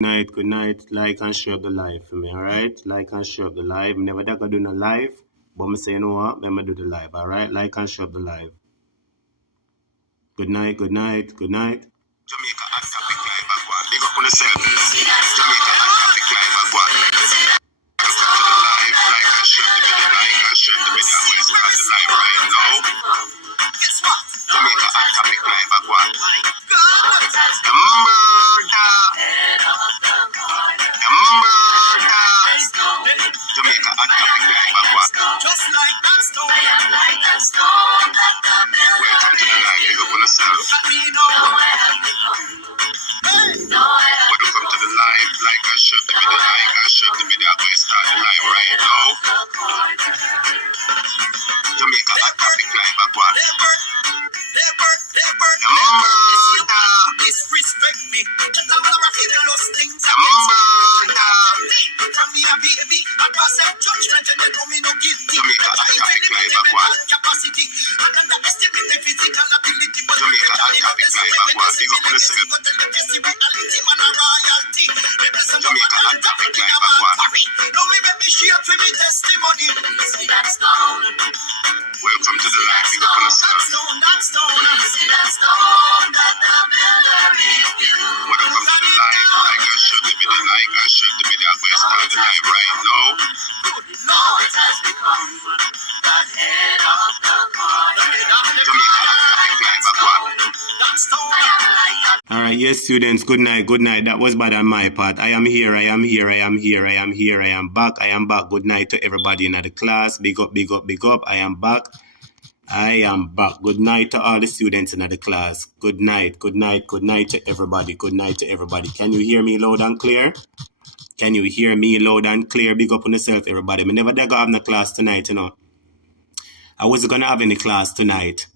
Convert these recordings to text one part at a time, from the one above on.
Good night. Like and share the live for me, alright? Like and share the live. Never that gonna do no live, but me say you know what? Let me do the live, alright? Like and share the live. Good night. Jamaica and topic live as well. Big up on yourself. Jamaica and topic live as well. Welcome to the live. Like and share the video. Like and share the video. I'm going to start the live right now. Guess what? Jamaica and topic live as well. The murder. Jamaica and topic live as well. Just like that stone. Welcome to the live. Big up on yourself. Welcome to the live. Like and share the video. Like and share the video. I'm going to start the live right now. Jamaica and topic live as well. The murder. Disrespect me. The murder. From me a baby. I pass a judgment and they know me no guilty. Jamaica and topic live as well. Capacity. I underestimate the physical ability. Jamaica and topic live as well. Big up on yourself. Jamaica and topic live as well. Now me make me share for me testimony. Welcome to the live. Big up on yourself. Welcome to the live. Like and share the video. Like and share the video. I'm going to start the live right now. Alright, yes, students, good night. That was bad on my part. I am here. I am back. Good night to everybody in the class. Big up. I am back. Good night to all the students in the class. Good night to everybody. Can you hear me loud and clear? Big up on yourself, everybody. I never did have no class tonight, you know. I wasn't going to have any class tonight.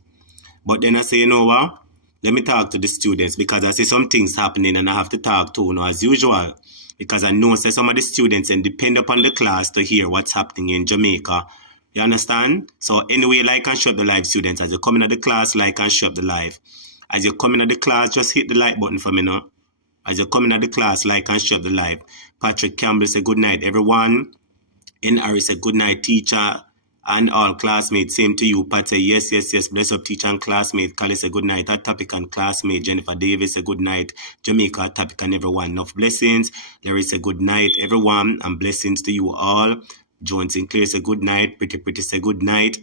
But then I say, you know what? Let me talk to the students because I see some things happening and I have to talk to, you know, as usual. Because I know some of the students and depend upon the class to hear what's happening in Jamaica. You understand? So anyway, like and share the live, students. As you come into the class, like and share the live. As you come into the class, just hit the like button for me now. As you come into the class, like and share the live. Patrick Campbell say good night, everyone. NR say good night, teacher. And all classmates, same to you. Pat say yes. Bless up, teacher and classmate. Kali say good night. Hot topic and classmate. Jennifer Davis say good night. Jamaica, hot topic and everyone. Enough blessings. Larry say good night, everyone. And blessings to you all. Joan Sinclair say good night. Pretty say good night.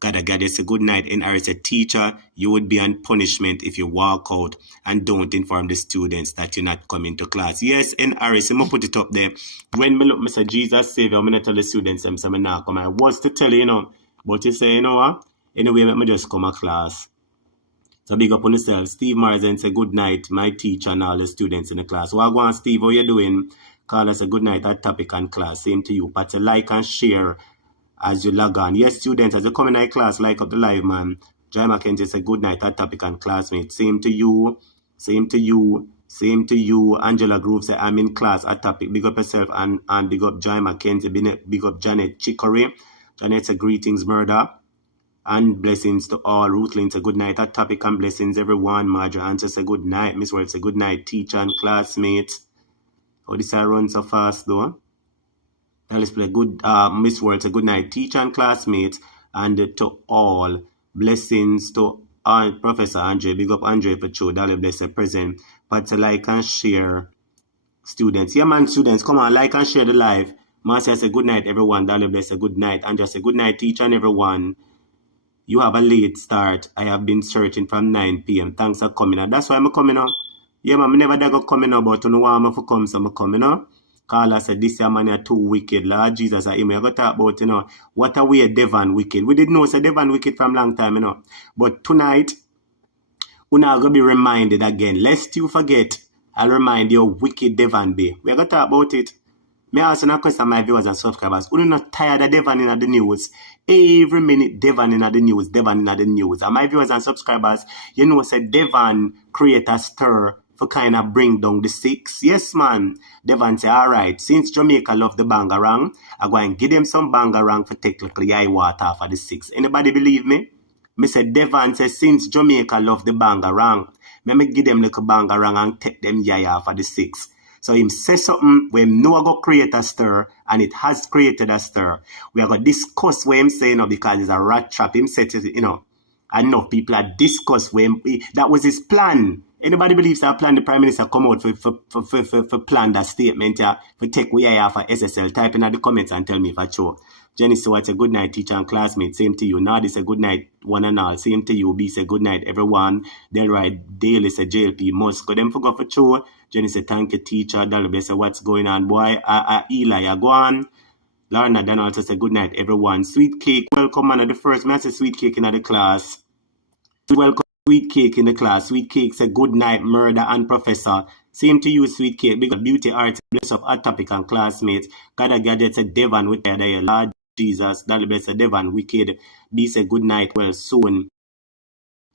Gada say good night. NR say teacher, you would be on punishment if you walk out and don't inform the students that you're not coming to class. Yes, NR say, I'm put it up there. When me look, me say Jesus Savior, I'm going to tell the students, I'm saying, nah, come. I was to tell you, you know. But you say, you know what? Anyway, let me just come to class. So big up on yourself. Steve Marsden say good night, my teacher and all the students in the class. What going on, Steve? How you doing? Call us a good night at topic and class. Same to you. Pat, like and share as you log on. Yes, students, as you come in our class, like up the live, man. JAMAICANS say good night at topic and classmates. Same to you. Angela Groove say I'm in class at topic. Big up yourself and big up JAMAICANS. Big up Janet Chicory. Janet say greetings, murder. And blessings to all. Ruth Lynn say good night at topic and blessings, everyone. Marjorie answer say good night. Miss World say good night, teacher and classmates. Oh, this I run so fast though. Let's play good. Miss World say good night, teacher and classmates, and to all. Blessings to Professor Andre. Big up Andre for show. Dolly bless the present. But to like and share, students. Yeah, man, students, come on, like and share the live. Marcia say good night, everyone. Dolly bless a good night. Andrea say good night, teacher and everyone. You have a late start. I have been searching from 9 p.m. Thanks for coming out. That's why I'm coming out. Yeah, man, I never did go coming out, but you know why I'm for come, so I'm coming out. Carla said, this year man are too wicked. Lord Jesus, I go talk about, you know, what a way Devon wicked. We didn't know, so Devon wicked from long time, you know. But tonight, we're not going to be reminded again. Lest you forget, I'll remind you how wicked Devon be. We're going to talk about it. May I ask a question, my viewers and subscribers. We're not tired of Devon in the news. Every minute, Devon in the news. And my viewers and subscribers, you know, say Devon create a stir for kind of bring down the six. Yes, man. Devon say, all right, since Jamaica love the bangarang, I go and give them some bangarang for technically high water for the six. Anybody believe me? Me say Devon say, since Jamaica love the bangarang, me give them little bangarang and take them yaya for the six. So him say something where him know go create a stir, and it has created a stir. We are going to discuss what him say, because it's a rat trap. Him said it, enough people are discuss when that was his plan. Anybody believes that plan the Prime Minister come out for plan that statement, for take way I for SSL, type in the comments and tell me if I true. Jenny, so it's a good night, teacher and classmate. Same to you. Nadi say good night, one and all. Same to you. B say good night, everyone. Delroy Daily say JLP must go them for go for true. Jenny say thank you, teacher. Dalby say what's going on, boy? Eli, go on. Lorna then also say good night, everyone. Sweet Cake, welcome, man. The first man say Sweet Cake in the class. Welcome, Sweet Cake in the class. Sweet Cake say good night, Murder and Professor. Same to you, Sweet Cake. Big up Beauty Arts, bless up Hot Topic and classmates. God a gadget say Devon with there, Lord Jesus. Dalby say Devon wicked. B say good night, well soon.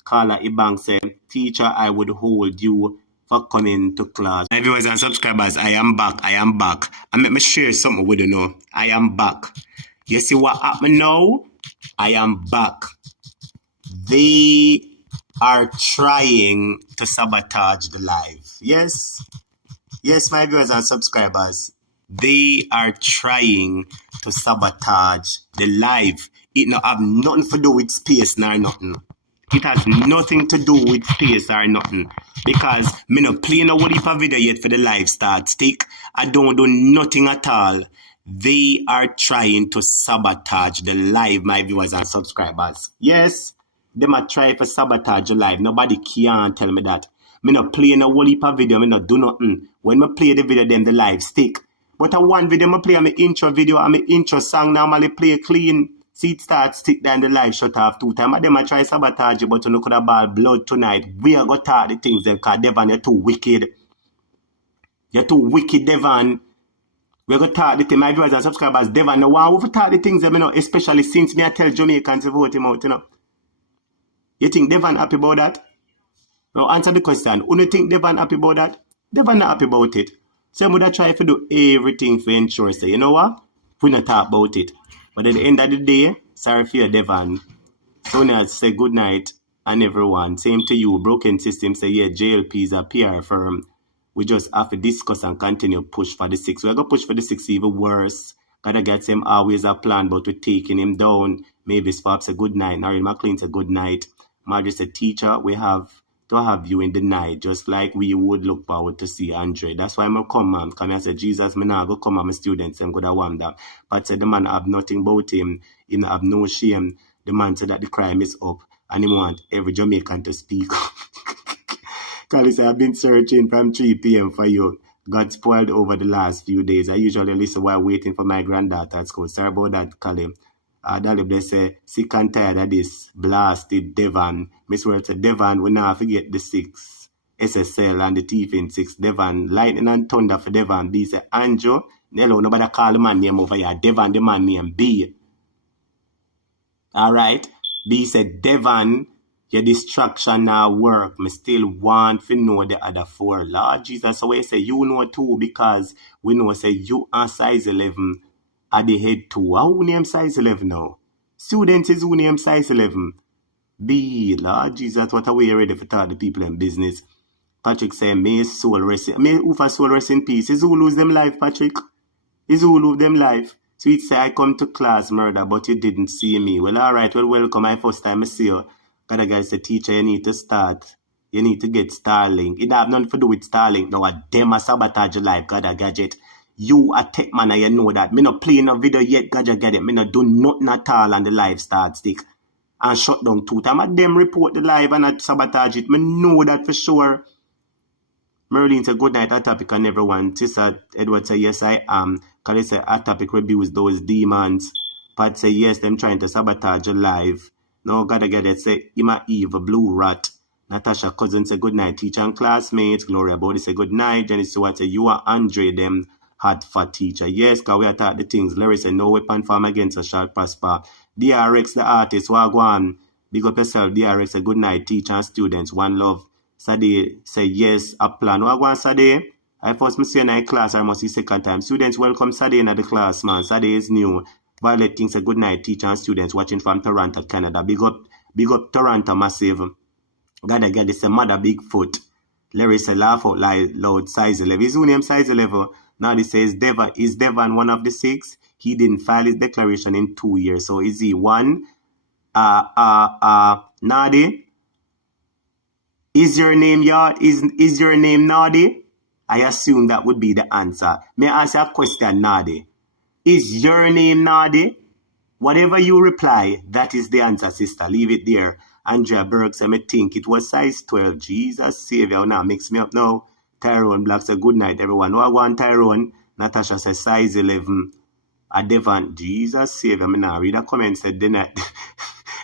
Carla Ibang say, teacher, I would hold you for coming to class. My viewers and subscribers, I am back. And let me share something with you now. I am back. You see what happened now? I am back. They are trying to sabotage the live. Yes, my viewers and subscribers. They are trying to sabotage the live. It not have nothing to do with space nor nothing. It has nothing to do with space or nothing. Because me not play no whole heap of video yet for the live start stick. I don't do nothing at all. They are trying to sabotage the live, my viewers and subscribers. Yes, they might try to sabotage the live. Nobody can tell me that. Me not play no whole heap of video. Me not do nothing. When me play the video, then the live stick. But a one video, me play my intro video and my intro song normally play clean. See it start stick down the live shut off 2 times. Them I try sabotage you, but you could have ball blood tonight. We are going to talk the things them because Devon, you're too wicked. You're too wicked, Devon. We're going to talk the things. My viewers and subscribers, Devon, no one will talk the things them, especially since me I tell Jamaicans to vote him out, You think Devon happy about that? Now answer the question. Who do you think Devon happy about that? Devon not happy about it. So I'm going to try to do everything for ensure. Say, you know what? We not talk about it. But at the end of the day, sorry for you, Devon. Sonia say good night and everyone. Same to you. Broken System say, yeah, JLP is a PR firm. We just have to discuss and continue push for the 6. We're going to push for the 6 even worse. Gotta get him always a plan, but we're taking him down. Maybe Spop say good night. Narine McLean say good night. Marjorie said, teacher, we have to have you in the night, just like we would look forward to see Andre. That's why I'm come, man. Come I said, Jesus, me now go come, my students, I'm gonna want that. But said the man have nothing about him, he have no shame. The man said that the crime is up, and he want every Jamaican to speak. Kali said, I've been searching from 3 p.m. for you. Got spoiled over the last few days. I usually listen while waiting for my granddaughter at school. Sorry about that, Kali. Dalib, they say, sick and tired of this blasted Devon. Miss World said, Devon, we now forget the 6. SSL and the thief in 6. Devon, lightning and thunder for Devon. B say, Andrew, hello, nobody call the man name over here. Devon, the man name B. Alright. B said, Devon, your distraction now work. Me still want to know the other 4. Lord Jesus, so we say, you know too, because we know, say, you are size 11. At the head 2. Who name size 11 now? Students is who name size 11. B, Lord Jesus, what are we ready for talk the people in business? Patrick say, may soul rest. May who for soul rest in peace. Is who lose them life, Patrick? Is who lose them life? So it say, I come to class, Murder, but you didn't see me. Well, alright, well, welcome. My first time I see you. Gotta guys say, teacher, you need to start. You need to get Starlink. It have nothing to do with Starlink. Now, a them a sabotage your life, gotta gadget. You a tech man and you know that. Me not play no video yet, gadget get it. Me not do nothing at all and the live start stick. And shut down 2 times. And them report the live and I sabotage it. Me know that for sure. Merlin say good night, a topic and everyone. Sister Edward say yes I am. Kali say a topic rebels those demons. Pat say yes, them trying to sabotage your live. No gotta get it. Say Ima Eve, blue rat. Natasha Cousin say good night, teacher and classmates. Gloria Body say good night. Jenny Stewart say you are Andre them. Hard for teacher. Yes, because we attack the things. Larry said, no weapon form against us shall prosper. DRX, the artist, Wagwan. Big up yourself. DRX, a good night, teacher and students. One love. Sade say, yes, a plan. Wagwan, Sade. I first see in class, I must see second time. Students, welcome Sade in the class, man. Sade is new. Violet King say, good night, teacher and students watching from Toronto, Canada. Big up Toronto, massive. Gotta get this, a mother Bigfoot. Larry said, laugh out loud, size 11. His name size 11. Now he says, is Devon one of the 6? He didn't file his declaration in 2 years. So is he one? Nadi? Is your name Nadi? I assume that would be the answer. May I ask a question, Nadi? Is your name Nadi? Whatever you reply, that is the answer, sister. Leave it there. Andrea Burke said, I think it was size 12. Jesus Savior. Now mix me up now. Tyrone Black said, good night, everyone. No, I want Tyrone. Natasha said, size 11. Devon, Jesus Savior. I now read a comment said, then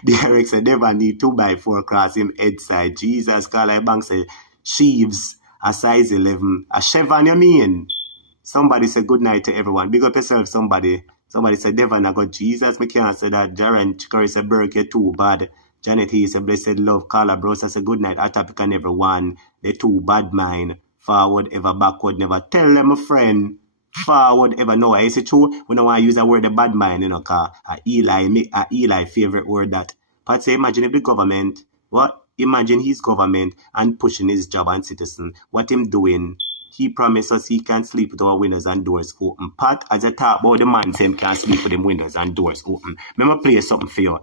Derek said, Devon need 2x4 cross him head side. Jesus, Carly Bank said, Sheaves, a size 11. A Chevron, you mean? Somebody said, good night to everyone. Big up yourself, somebody. Somebody said, Devon, I got Jesus. Me can't say that. Jaren Chicory said, Burke, you're too bad. Janet he said, blessed love. Carla Bros, I said, good night. Atopic and everyone. They too bad mind. Forward ever, backward never. Tell them, a friend. Forward ever. No, is it true? We don't want to use the word the bad mind, you know, because Eli favorite word that. But say, imagine if the government, what? Imagine his government and pushing his job and citizen. What him doing? He promised us he can sleep with our windows and doors open. Pat, as I talk about the man saying can't sleep with them windows and doors open. Let me play something for you.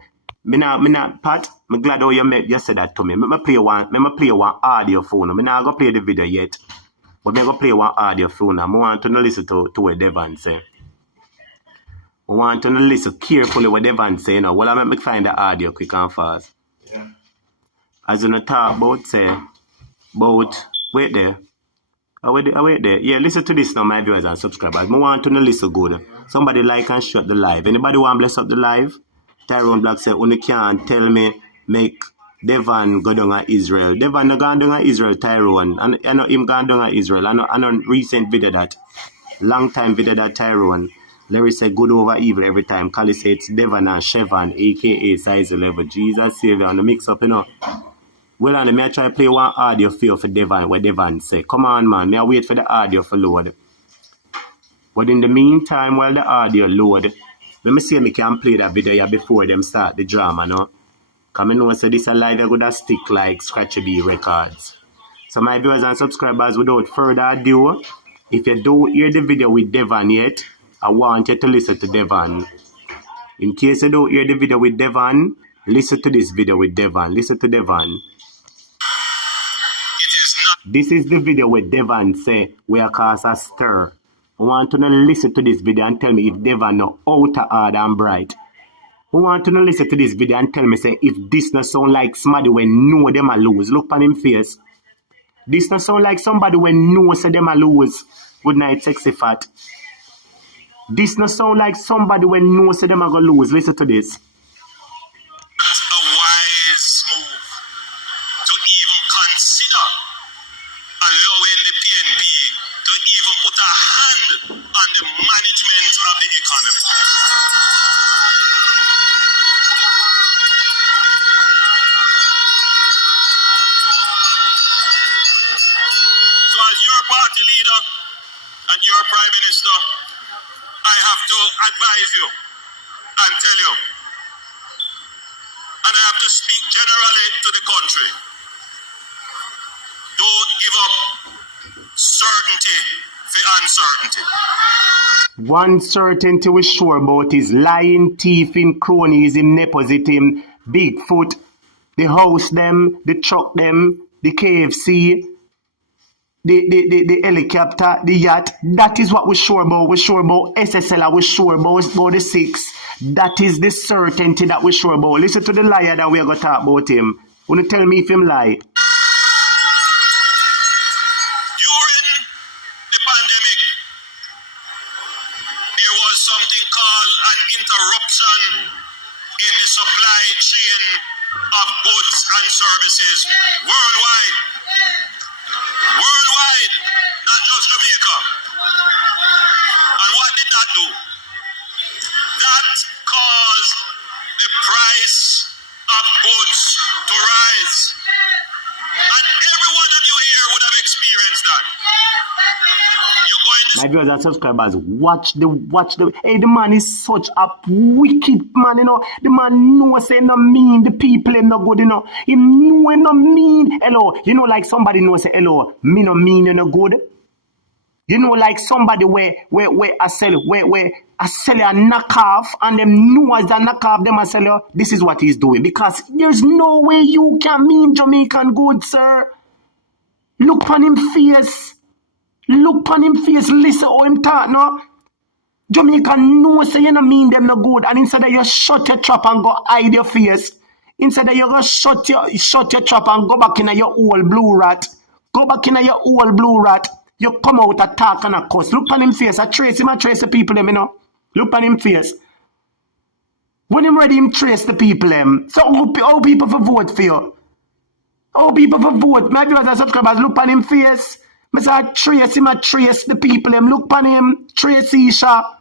Pat, I'm glad how you said that to me. Let me play one audio phone. I'm not going to play the video yet. But I'm going to play one audio phone. I want to listen to what Devon say. I want to listen carefully what Devon say. You know. Well, I'm going to find the audio quick and fast. Yeah. As you talk about, wait there. Wait there. Yeah, listen to this now, my viewers and subscribers. I want to listen good. Somebody like and shut the live. Anybody want to bless up the live? Tyrone Black said, only can't tell me make Devon go down to Israel. Devon no gone down to Israel, Tyrone. And I know him gone down to Israel. I know recent video that. Long time video that Tyrone. Larry said good over evil every time. Kali said it's Devon and Chevron, aka size 11. Jesus Savior on the mix up, you know. Well, and me I try to play one audio for Devon, where Devon say, come on, man, me I wait for the audio for load. But in the meantime, while the audio load, let me see if I can play that video here before them start the drama, no? Because I know say this a live, I gonna stick like Scratchy B Records. So my viewers and subscribers, without further ado, if you don't hear the video with Devon yet, I want you to listen to Devon. In case you don't hear the video with Devon, listen to this video with Devon. Listen to Devon. This is the video where Devon say we are cause a stir. I want to listen to this video and tell me if Devon no outer hard and bright. I want to listen to this video and tell me say if this no sound like somebody when know them a lose. Look on him face. This no sound like somebody when know say them a lose. Good night, sexy fat. This no sound like somebody when know say them a go lose. Listen to this. A wise move to even consider allowing the PNP to even put a hand on the management of the economy. So as your party leader and your prime minister, I have to advise you and tell you, and I have to speak generally to the country. Don't give up certainty for uncertainty. One certainty we're sure about is lying, thieving, cronyism, nepotism, Bigfoot, the house them, the truck them, the KFC, the helicopter, the yacht. That is what we're sure about. We're sure about SSL, we're sure about the 6. That is the certainty that we're sure about. Listen to the liar that we're going to talk about him. Wanna tell me if him lie? During the pandemic, there was something called an interruption in the supply chain of goods and services worldwide. Worldwide, not just Jamaica. And what did that do? That caused the price of goods to rise. And every one of you here would have experienced that. You go in the My viewers and subscribers, watch the. Hey, the man is such a wicked man, you know. The man knows say no mean, the people him no good, you know. He know he no mean. Hello, you know, like somebody knows say hello, me no mean you no good. You know, like somebody where I sell a knockoff, and them know as a knockoff, them I sell you. This is what he's doing, because there's no way you can mean Jamaican good, sir. Look on him face. Look on him face. Listen how him talk, no. Jamaican know say you no mean them no good, and instead of you shut your trap and go hide your face, instead of you go shut your trap and go back in your old blue rat. Go back in your old blue rat. You come out attack and a cuss. Look on him face. I trace the people them, you know. Look on him face. When him ready, him trace the people them. So how people for vote for you? How people for vote? My viewers and subscribers, look on him face. I say I trace the people them. Look on him. Trace Isha.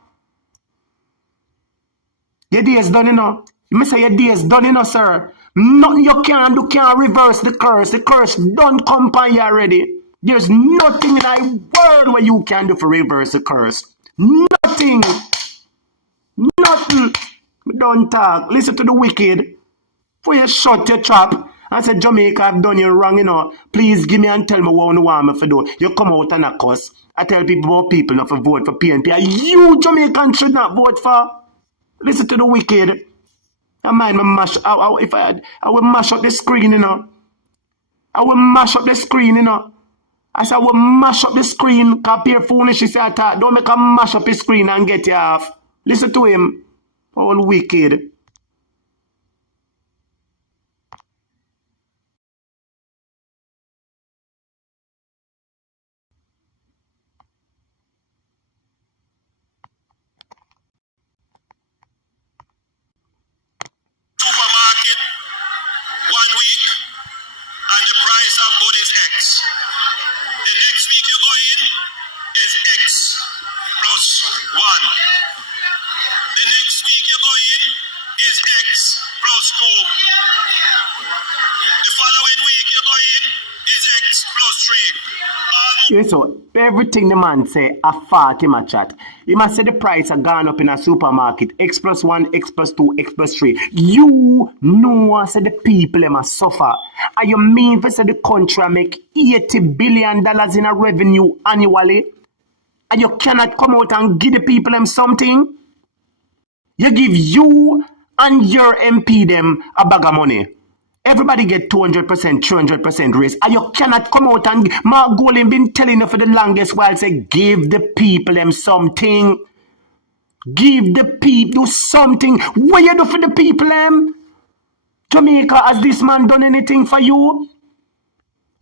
Your day is done, you know. I say your day is done, you know, sir. Nothing you can do can reverse the curse. The curse done come by you already. There's nothing in the world where you can do for reverse the curse. Nothing. Nothing. Don't talk. Listen to the wicked. For you shut your trap and say, Jamaica, I've done you wrong, you know. Please give me and tell me what you want me to do. You come out and a cuss. I tell people about people not to vote for PNP. You Jamaican should not vote for. Listen to the wicked. I mind me mash. I will mash up the screen, you know. I will mash up the screen, you know. I said, I will mash up the screen. Compare foolish, she said, don't make a mash up the screen and get you off. Listen to him. All wicked. Supermarket 1 week and the price of good is X. The next week you go in is X plus 1. The next week you go in is X plus 2. The following week you go in is X plus 3. Yeah, so everything the man say a fact him a chat. He must say the price have gone up in a supermarket. X plus 1, X plus 2, X plus 3. You know say the people them a suffer. And you mean for say the country make $80 billion in a revenue annually? And you cannot come out and give the people them something? You give you and your MP them a bag of money. Everybody get 200%, 300% raise. And you cannot come out and Mark Golden been telling you for the longest while, say, give the people them something. Give the people something. What you do for the people them? Jamaica, has this man done anything for you?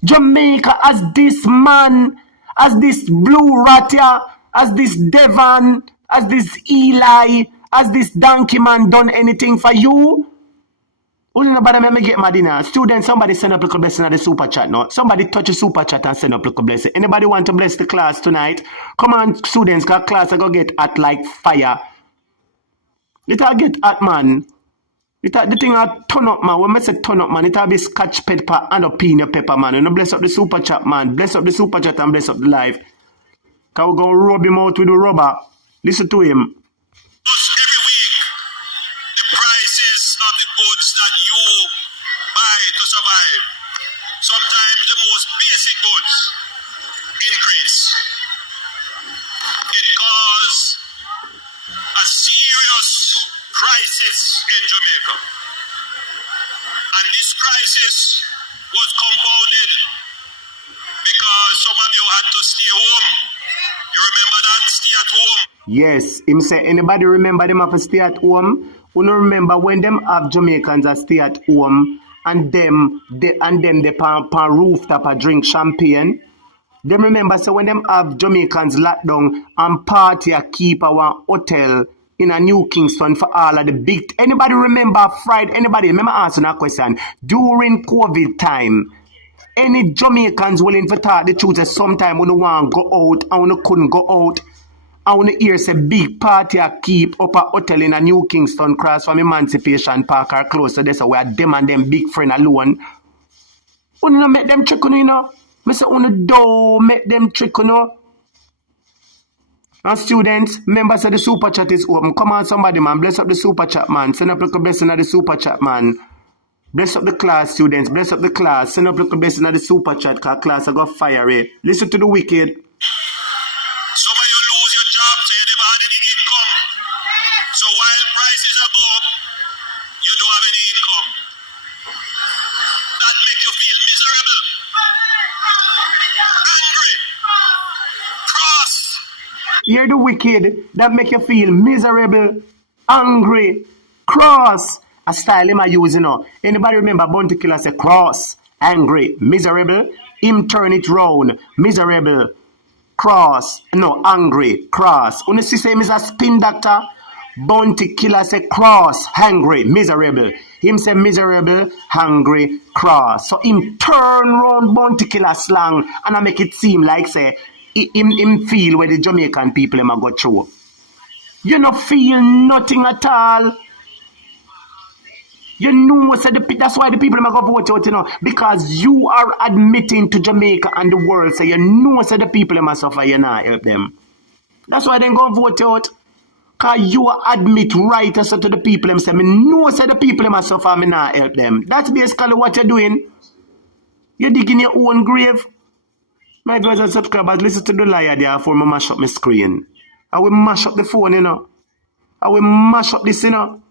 Jamaica, has this man, has this Blue Ratia, has this Devon, has this Eli, has this Donkey Man done anything for you? Only nobody may get mad in. Students, somebody send up a blessing at the super chat now. Somebody touch a super chat and send up a blessing. Anybody want to bless the class tonight? Come on, students, because class are going to get hot like fire. It'll get hot, man. The thing will turn up, man. When I say turn up, man, it'll be scotch pepper and a peanut pepper, man. You know, bless up the super chat, man. Bless up the super chat and bless up the live. Because we're going to rub him out with the rubber. Listen to him. Every week, the prices of the goods that you buy to survive, sometimes the most basic goods, increase. It caused a serious crisis in Jamaica. And this crisis was compounded because some of you had to stay home. You remember that? Stay at home. Yes, him say, anybody remember them have to stay at home? You know, remember when them have Jamaicans that stay at home and them they pan rooftop a drink champagne? Them remember, so when them have Jamaicans locked down and party a keep our hotel in a New Kingston for all of the big... Anybody remember Friday? Anybody remember asking that question? During COVID time, any Jamaicans willing to talk the truth that sometime when you want to go out and when you couldn't go out, and when you hear say big party a keep up a hotel in a New Kingston cross from Emancipation Park or close to this, where them and them big friend alone, you know, make them trick on you know. I say, you don't make them trick on you. Now, students, members of the super chat is open. Come on, somebody, man. Bless up the super chat, man. Send up a blessing of the super chat, man. Bless up the class, students. Bless up the class. Send up a blessing of the super chat, because class I got fire, eh? Listen to the wicked. Some of you lose your job, so you never had any income. So while prices are up, you don't have any income. That make you feel miserable, angry, cross. Hear the wicked. That make you feel miserable, angry, cross. A style him I use, you know. Anybody remember Bounty Killer say cross, angry, miserable? Him turn it round, miserable, cross, no, angry, cross. When you see him is a spin doctor, Bounty Killer say cross, angry, miserable. Him say miserable, hungry, cross. So him turn round Bounty Killer slang and I make it seem like say him feel where the Jamaican people him a go through. You not feel nothing at all. You know, that's why the people are going to vote out, you know, because you are admitting to Jamaica and the world, so you know, the people must suffer, you not help them. That's why they're going to vote out, because you admit right to the people, and say, me know, the people must suffer, me not help them. That's basically what you're doing. You're digging your own grave. My viewers and subscribers, listen to the liar there before I mash up my screen. I will mash up the phone, you know. I will mash up this, you know.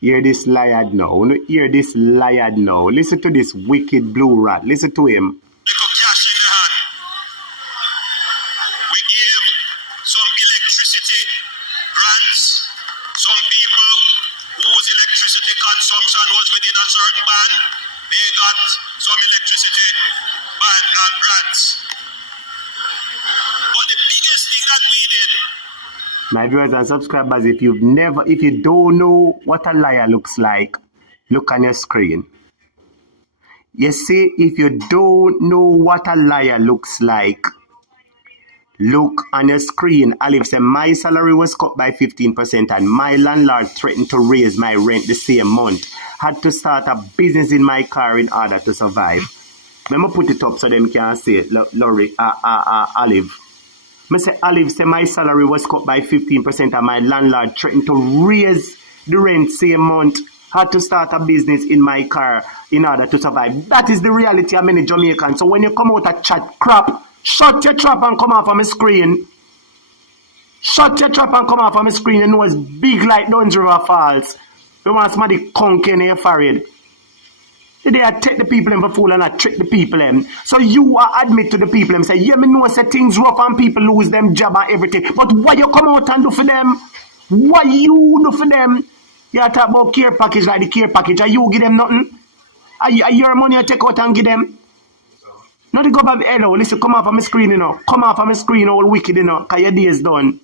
Hear this liar now. Hear this liar now. Listen to this wicked blue rat. Listen to him. Little cash in the hand. We give some electricity grants. Some people whose electricity consumption was within a certain band, they got some electricity band and grants. But the biggest thing that we did, my viewers and subscribers, if you don't know what a liar looks like, look on your screen. You see, if you don't know what a liar looks like, look on your screen. Alif said, my salary was cut by 15% and my landlord threatened to raise my rent the same month. Had to start a business in my car in order to survive. Let me put it up so them can see it, Alif. I say, Olive say my salary was cut by 15% and my landlord threatened to raise the rent same month. Had to start a business in my car in order to survive. That is the reality of many Jamaicans. So when you come out and chat crap, shut your trap and come off on my screen. Shut your trap and come off on my screen. You know it's big like Duns River Falls. You want somebody conk in your forehead. They are take the people in for fool and I trick the people in. So you are admit to the people and say, yeah, me know say things rough and people lose them job and everything. But what you come out and do for them? What you do for them? You talk about care package like the care package. Are you give them nothing? Are your money you take out and give them? Not to go back hello. Listen, come off of my screen, you know. Come off of my screen, all wicked, you know, because your day is done.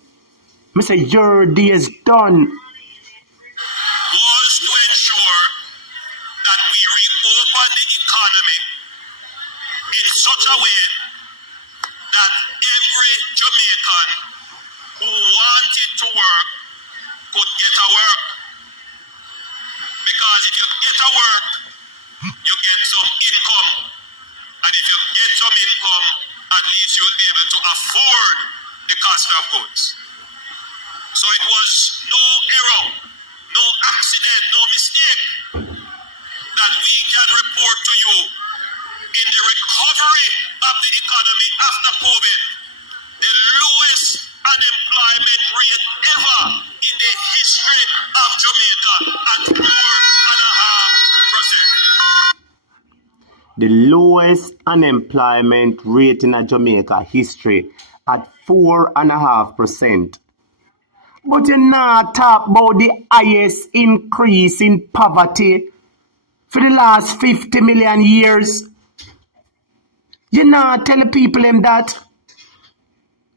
I say your day is done. Such a way that every Jamaican who wanted to work could get a work. Because if you get a work, you get some income. And if you get some income, at least you'll be able to afford the cost of goods. So it was no error, no accident, no mistake that we can report to you in the recovery of the economy after COVID, the lowest unemployment rate ever in the history of Jamaica at 4.5%. The lowest unemployment rate in Jamaica history at 4.5%. But you not talk about the highest increase in poverty for the last 50 million years. You not tell the people them that.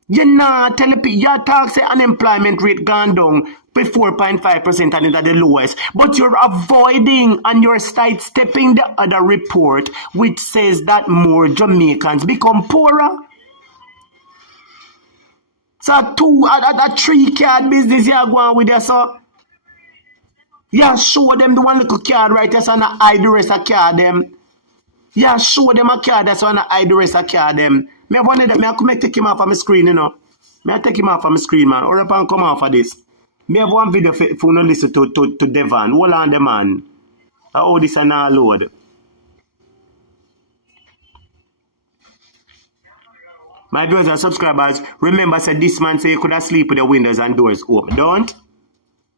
You not tell the people. You talk say unemployment rate gone down by 4.5% and it's at the lowest. But you're avoiding and you're sidestepping the other report which says that more Jamaicans become poorer. So a 3-card business you are going with there, so. Yeah, show them the one little card right there, so I hide the rest of card them. Yeah, show them a card that's on hide the rest of card them. Me have one of them, me I take him off of my screen, you know. Me I take him off of my screen, man. Or up and come off of this. Me have one video for you to listen to Devon. Hold on the man. How this and all load. My viewers and subscribers, remember said this man say you could have sleep with the windows and doors open. Don't?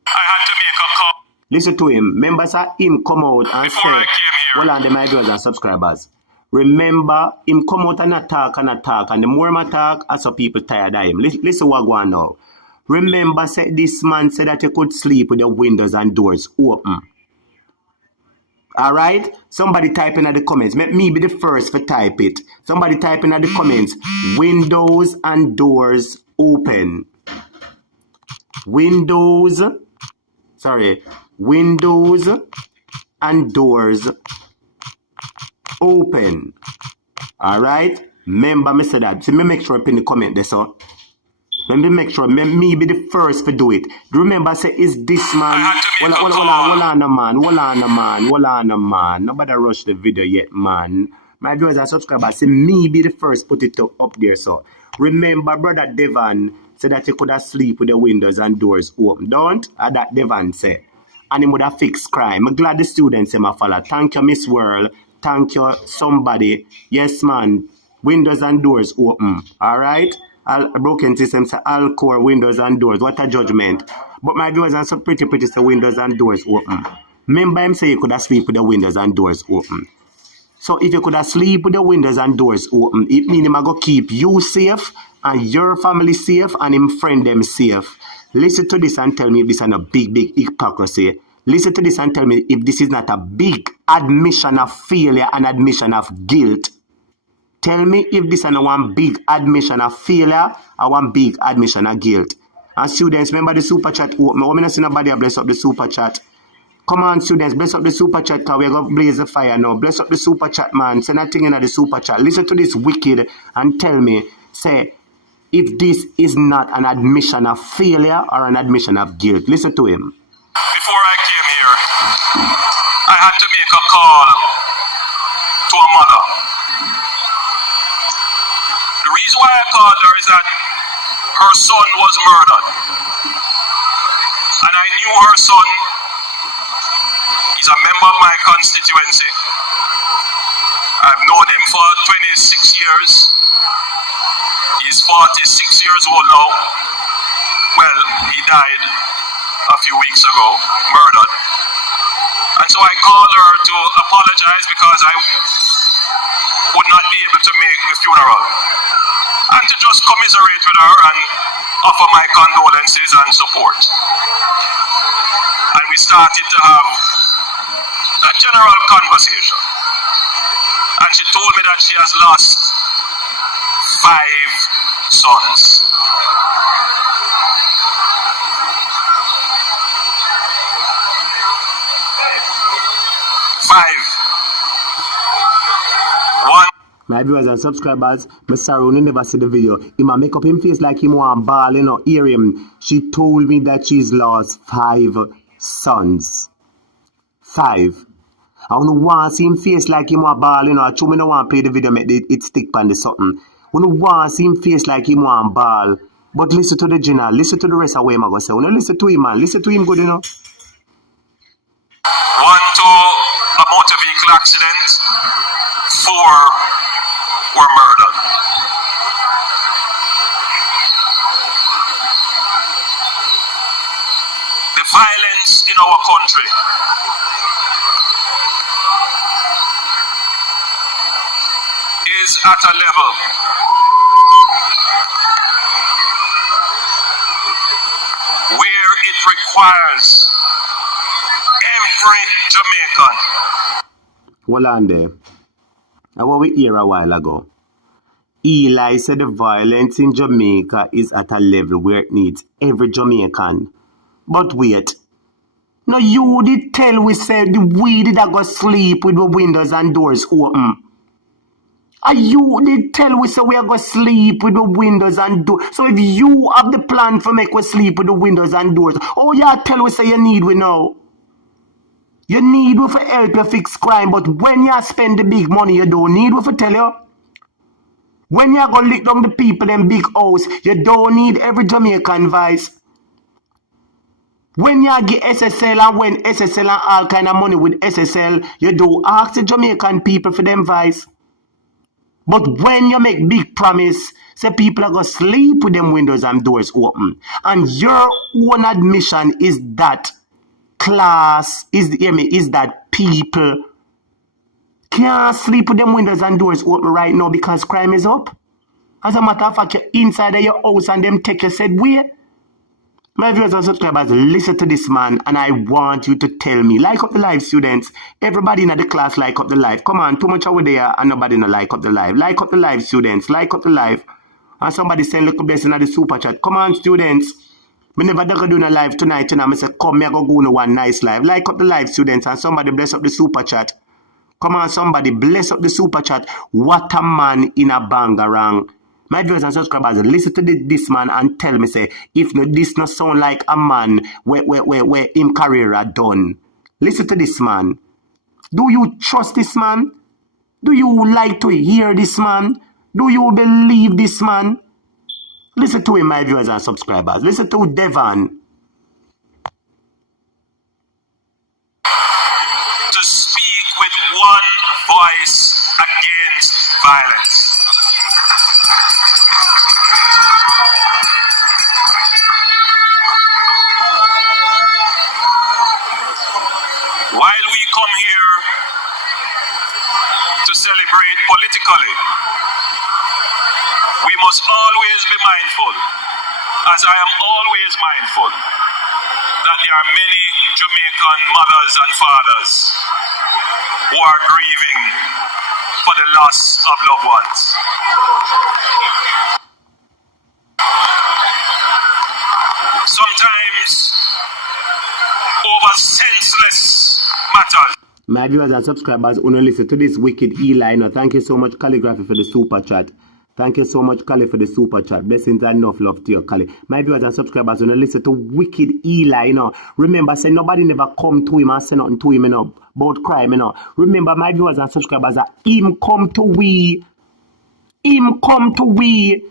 I had to make a call. Listen to him. Remember say him come out and say, hold on the my viewers and subscribers. Remember, him come out and attack, and the more him attack, as some people tired of him. Listen what go on now. Remember, say this man said that you could sleep with the windows and doors open. Alright? Somebody type in the comments. Let me be the first to type it. Somebody type in the comments. Windows and doors open. Windows and doors open. Alright? Remember me say that. So me make sure I pin the comment there, so. Let me make sure me be the first to do it. Remember say is this man. Hold on, nobody rush the video yet, man. My viewers and subscribers say me be the first put it up there, so. Remember brother Devon said that you could have sleep with the windows and doors open. Don't? That Devon say. And he would have fixed crime. I'm glad the students say my follow. Thank you, Miss World. Thank you, somebody. Yes, man. Windows and doors open. Alright? Broken system say all core windows and doors. What a judgment. But my viewers are so pretty say windows and doors open. Remember him say you could have sleep with the windows and doors open. So if you could have sleep with the windows and doors open, it means him go keep you safe and your family safe and him friend them safe. Listen to this and tell me if this is not a big hypocrisy. Listen to this and tell me if this is not a big admission of failure and admission of guilt. Tell me if this is not one big admission of failure or one big admission of guilt. And students, remember the super chat open. I'm not seeing nobody bless up the super chat. Come on, students, bless up the super chat because we're going to blaze the fire now. Bless up the super chat, man. Send a thing in the super chat. Listen to this wicked and tell me, say, if this is not an admission of failure or an admission of guilt. Listen to him. Before I came here, I had to make a call to a mother. The reason why I called her is that her son was murdered. And I knew her son. He's a member of my constituency. I've known him for 26 years. He's 46 years old now. Well, he died a few weeks ago, murdered. And so I called her to apologize because I would not be able to make the funeral. And to just commiserate with her and offer my condolences and support. And we started to have a general conversation. And she told me that she has lost 5 sons. My viewers and subscribers, I'm sorry when you never see the video. He might make up him face like him want ball, you know, hear him. She told me that she's lost 5 sons. 5. I don't want to see him face like him want ball, you know. I told me no want to play the video, make it stick on the something. I don't want to see him face like him want ball. But listen to the general, listen to the rest of what I'm going to say. When you listen to him, man, listen to him good, you know. 1 to a motor vehicle accident, 4 were murdered. The violence in our country is at a level where requires every Jamaican. Hold on there. Now what we hear a while ago. Eli said the violence in Jamaica is at a level where it needs every Jamaican. But wait. Now you did tell we said we did go sleep with the windows and doors open. And you did tell we say we are going to sleep with the windows and doors. So if you have the plan for make we sleep with the windows and doors, oh yeah, tell we say you need we now. You need we for help you fix crime, but when you spend the big money, you don't need we for tell you. When you go lick down the people in big house, you don't need every Jamaican vice. When you get SSL and when SSL and all kind of money with SSL, you do ask the Jamaican people for them vice. But when you make big promise, say people are going to sleep with them windows and doors open. And your own admission is that class, is that people can't sleep with them windows and doors open right now because crime is up. As a matter of fact, you're inside of your house and them take you said, wait. My viewers and subscribers, listen to this man and I want you to tell me. Like up the live, students. Everybody in the class like up the live. Come on, too much over there and nobody no like up the live. Like up the live, students. Like up the live. And somebody send little blessing at the super chat. Come on, students. We never go do a live tonight. And I say, come here, go to one nice live. Like up the live, students. And somebody bless up the super chat. Come on, somebody bless up the super chat. What a man in a bangarang. My viewers and subscribers, listen to this man and tell me, say, if no, this not sound like a man where him career are done. Listen to this man. Do you trust this man? Do you like to hear this man? Do you believe this man? Listen to him, my viewers and subscribers. Listen to Devon. To speak with one voice against violence. While we come here to celebrate politically, we must always be mindful, as I am always mindful, that there are many Jamaican mothers and fathers who are grieving for the loss of loved ones. Sometimes over senseless matters. My viewers and subscribers, who listen to this wicked Eli. Now, thank you so much, Calligraphy, for the super chat. Thank you so much, Kali, for the super chat. Blessings and enough love to you, Kali. My viewers and subscribers, when you listen to wicked Eli, remember, say nobody never come to him and say nothing to him, about crime, Remember, my viewers and subscribers, that him come to we. Him come to we.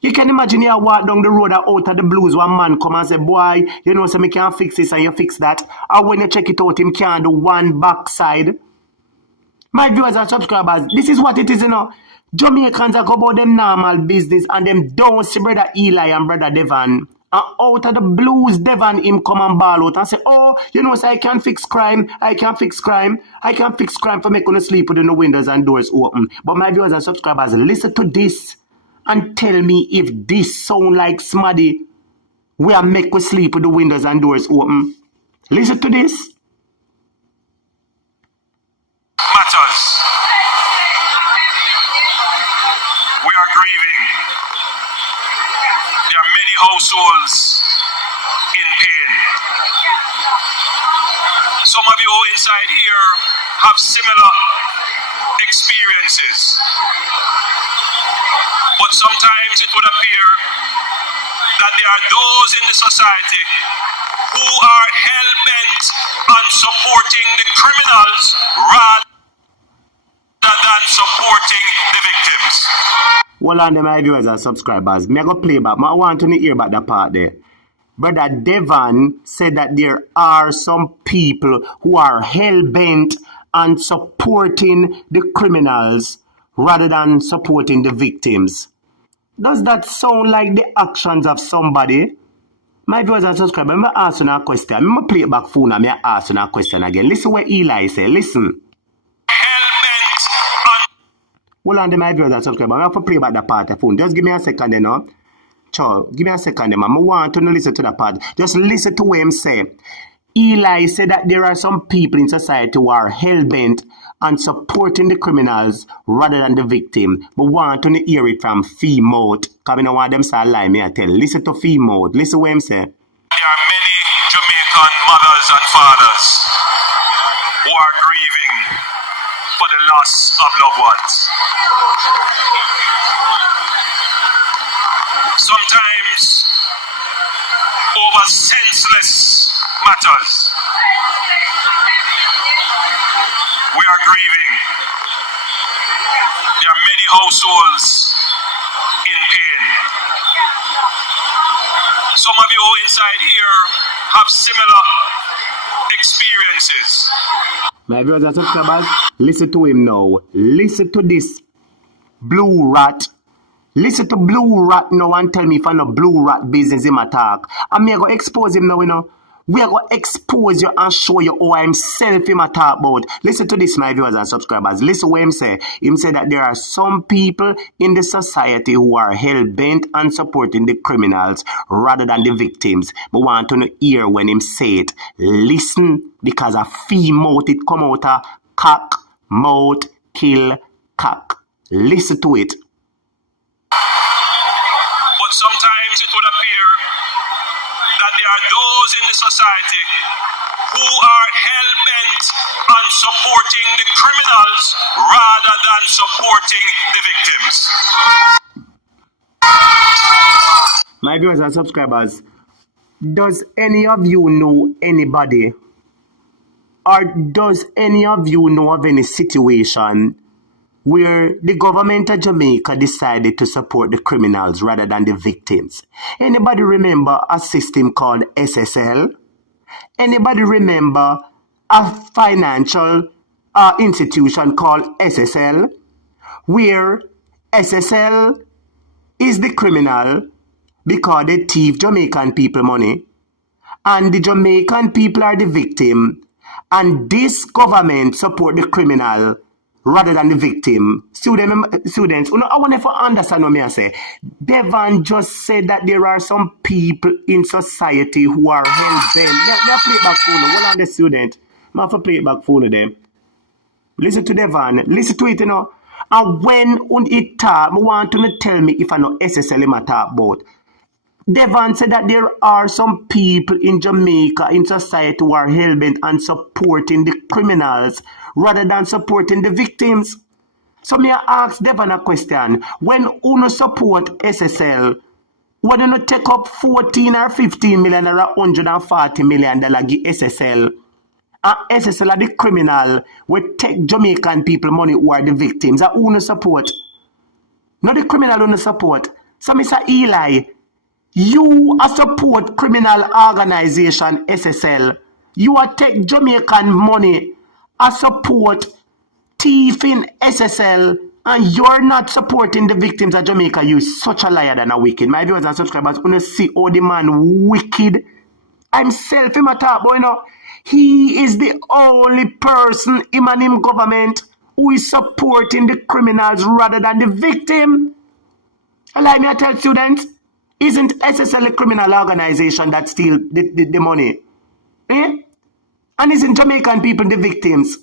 You can imagine you walk down the road out of the blues, one man come and say, boy, say me can't fix this and you fix that. And when you check it out, him can't do one backside. My viewers and subscribers, this is what it is, Jamaicans are go about them normal business and them don't see brother Eli and brother Devon. And out of the blues, Devon him come and ball out and say, oh, say I can fix crime, I can fix crime for making you sleep with the windows and doors open. But my viewers and subscribers, listen to this and tell me if this sound like smaddy where make you sleep with the windows and doors open. Listen to this. Matters. We are grieving. There are many households in pain. Some of you inside here have similar experiences. But sometimes it would appear that there are those in the society who are hell-bent on supporting the criminals rather than supporting the victims. Hold on, my viewers and subscribers. Me go play back. I want to hear about that part there. Brother Devon said that there are some people who are hell-bent on supporting the criminals rather than supporting the victims. Does that sound like the actions of somebody? My viewers and subscribers, I'm going to ask you a question. I'm going to play it back phone and I'm ask you a question again. Listen what Eli say. Listen. Hold on, my viewers and subscribers. I'm going to play back the part of phone. Just give me a second, Chow, give me a second, man. I want to listen to that part. Just listen to what him say. Eli said that there are some people in society who are hell-bent on supporting the criminals rather than the victim. But want to hear it from Fee Mode. Because I don't want them to lie, me I tell. Listen to Fee Mode. Listen what him say. There are many Jamaican mothers and fathers who are grieving for the loss of loved ones. Sometimes over senseless matters. We are grieving. There are many households in pain. Some of you inside here have similar experiences. My viewers and subscribers, listen to him now. Listen to this blue rat. Listen to blue rat now and tell me if I know blue rat business him attack. And me I go expose him now, you know. We are going to expose you and show you how himself him attack about. Listen to this, my viewers and subscribers. Listen what him say. Him say that there are some people in the society who are hell-bent on supporting the criminals rather than the victims. But want to hear when him say it. Listen, because a fee mouth it come out a cock, mouth, kill, cock. Listen to it. But sometimes it would appear that there are those in the society who are hell-bent on supporting the criminals rather than supporting the victims. My viewers and subscribers, does any of you know anybody, or does any of you know of any situation where the government of Jamaica decided to support the criminals rather than the victims? Anybody remember a system called SSL? Anybody remember a financial institution called SSL? Where SSL is the criminal because they thief Jamaican people money, and the Jamaican people are the victim, and this government support the criminal rather than the victim. Students, I want to understand what I say. Devon just said that there are some people in society who are hell-bent. Let me play it back for you. Hold on, the student. I have to play it back for you them. Listen to Devon. Listen to it, you know. And when it talk, I want to tell me if I know SSL him talk about. Devon said that there are some people in Jamaica, in society, who are hell-bent on supporting the criminals rather than supporting the victims. So me ask Devon a question. When uno support SSL, when you take up 14 or 15 million or $140 million give SSL, and SSL are the criminal, we take Jamaican people money who are the victims, and uno support. Not the criminal uno support. So Mr. Eli, you are support criminal organization SSL. You are take Jamaican money a support thieving SSL, and you're not supporting the victims of Jamaica. You such a liar and a wicked. My viewers and subscribers, when you see how the man wicked, I'm self him a talk, boy, you know. He is the only person in him government who is supporting the criminals rather than the victim. Allow me to tell students, isn't SSL a criminal organization that steal the money? Eh? And isn't Jamaican people the victims?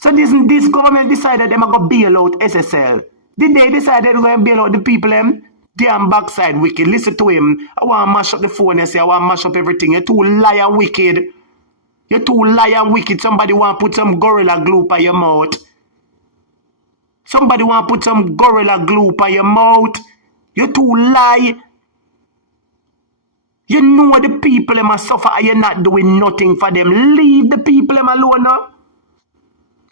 So this government decided them are going to bail out SSL. Did they decide they're going to bail out the people them? Damn backside wicked. Listen to him. I want to mash up the phone and say I want to mash up everything. You're too liar wicked. You're too liar wicked. Somebody want to put some gorilla glue by your mouth. Somebody want to put some gorilla glue by your mouth. You're too lie. You know the people them must suffer and you're not doing nothing for them. Leave the people them alone now.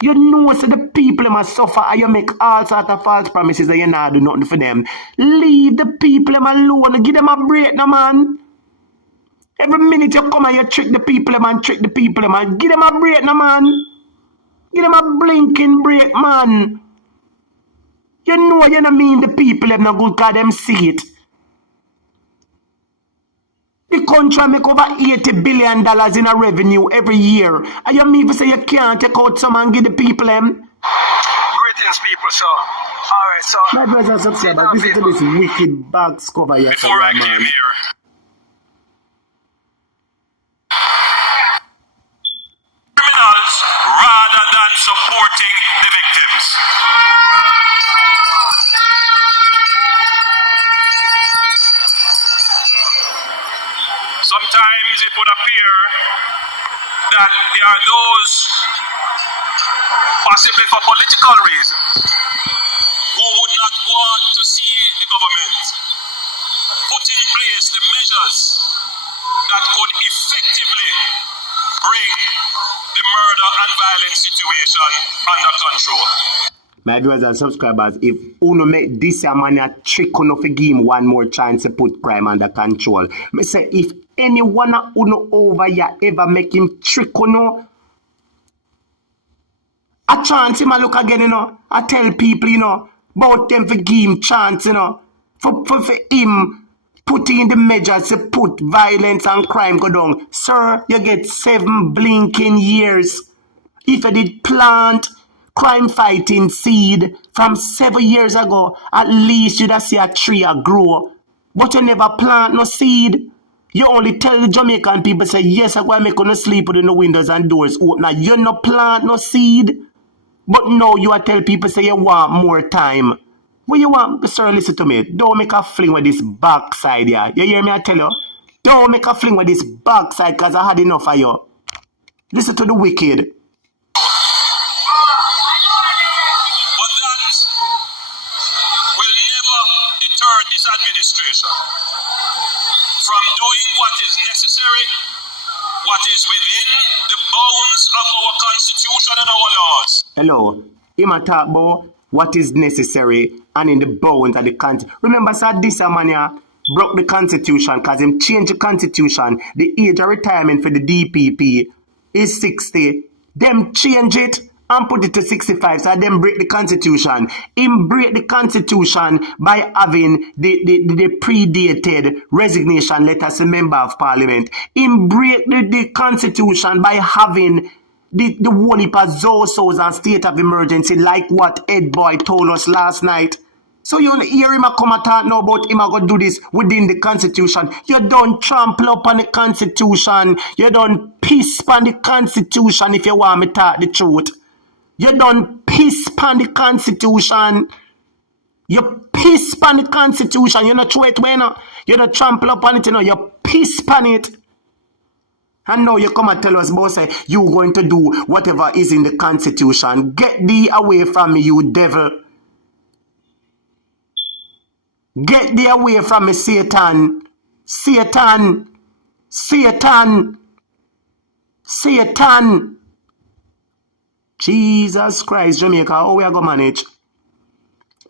You know so the people them must suffer and you make all sorts of false promises and you're not doing nothing for them. Leave the people them alone. Give them a break now, man. Every minute you come and you trick the people them and trick the people them and give them a break now, man. Give them a blinking break, man. You know you don't mean the people them no good because them see it. The country make over $80 billion in a revenue every year. And you mean to say you can't take out some and give the people them? Greetings, people, sir. Alright, so My brothers and subscribers, listen to this wicked box cover here. before I came here, criminals rather than supporting the victims. Sometimes it would appear that there are those, possibly for political reasons, who would not want to see the government put in place the measures that could effectively bring the murder and violence situation under control. My viewers and subscribers, if uno make this a man a trick uno for give him one more chance to put crime under control. Me say if any one of uno over here ever make him trick uno, a chance him a look again, you know. I tell people, you know, about them for give him chance, you know. For him putting in the measures to put violence and crime go down. Sir, you get 7 blinking years. If you did plant crime fighting seed from 7 years ago, at least you'd see a tree a grow. But you never plant no seed. You only tell the Jamaican people, say, yes, I'm going to make you sleep with the windows and doors open. Now, you no plant no seed. But now you are tell people, say, you want more time. What you want, sir, listen to me. Don't make a fling with this backside here. You hear me, I tell you? Don't make a fling with this backside, because I had enough of you. Listen to the wicked. This administration from doing what is necessary, what is within the bounds of our constitution and our laws. Hello, him talk about what is necessary and in the bounds of the constitution. Remember, sir, this man here broke the constitution because him changed the constitution. The age of retirement for the DPP is 60. Them change it and put it to 65, so them break the constitution. Him break the constitution by having the predated resignation letters to member of parliament. Him break the constitution by having the one heap of zosos and state of emergency, like what Ed Boy told us last night. So you hear him come and talk now about him going to do this within the constitution. You don't trample up on the constitution. You don't piss on the constitution if you want me to talk the truth. You don't piss on the constitution. You piss on the constitution. You not throw it away now. You don't trample up on it, you know. You piss on it. And now you come and tell us about say you going to do whatever is in the constitution. Get thee away from me, you devil. Get thee away from me, Satan. Satan. Satan. Satan. Jesus Christ, Jamaica, how we are going to manage?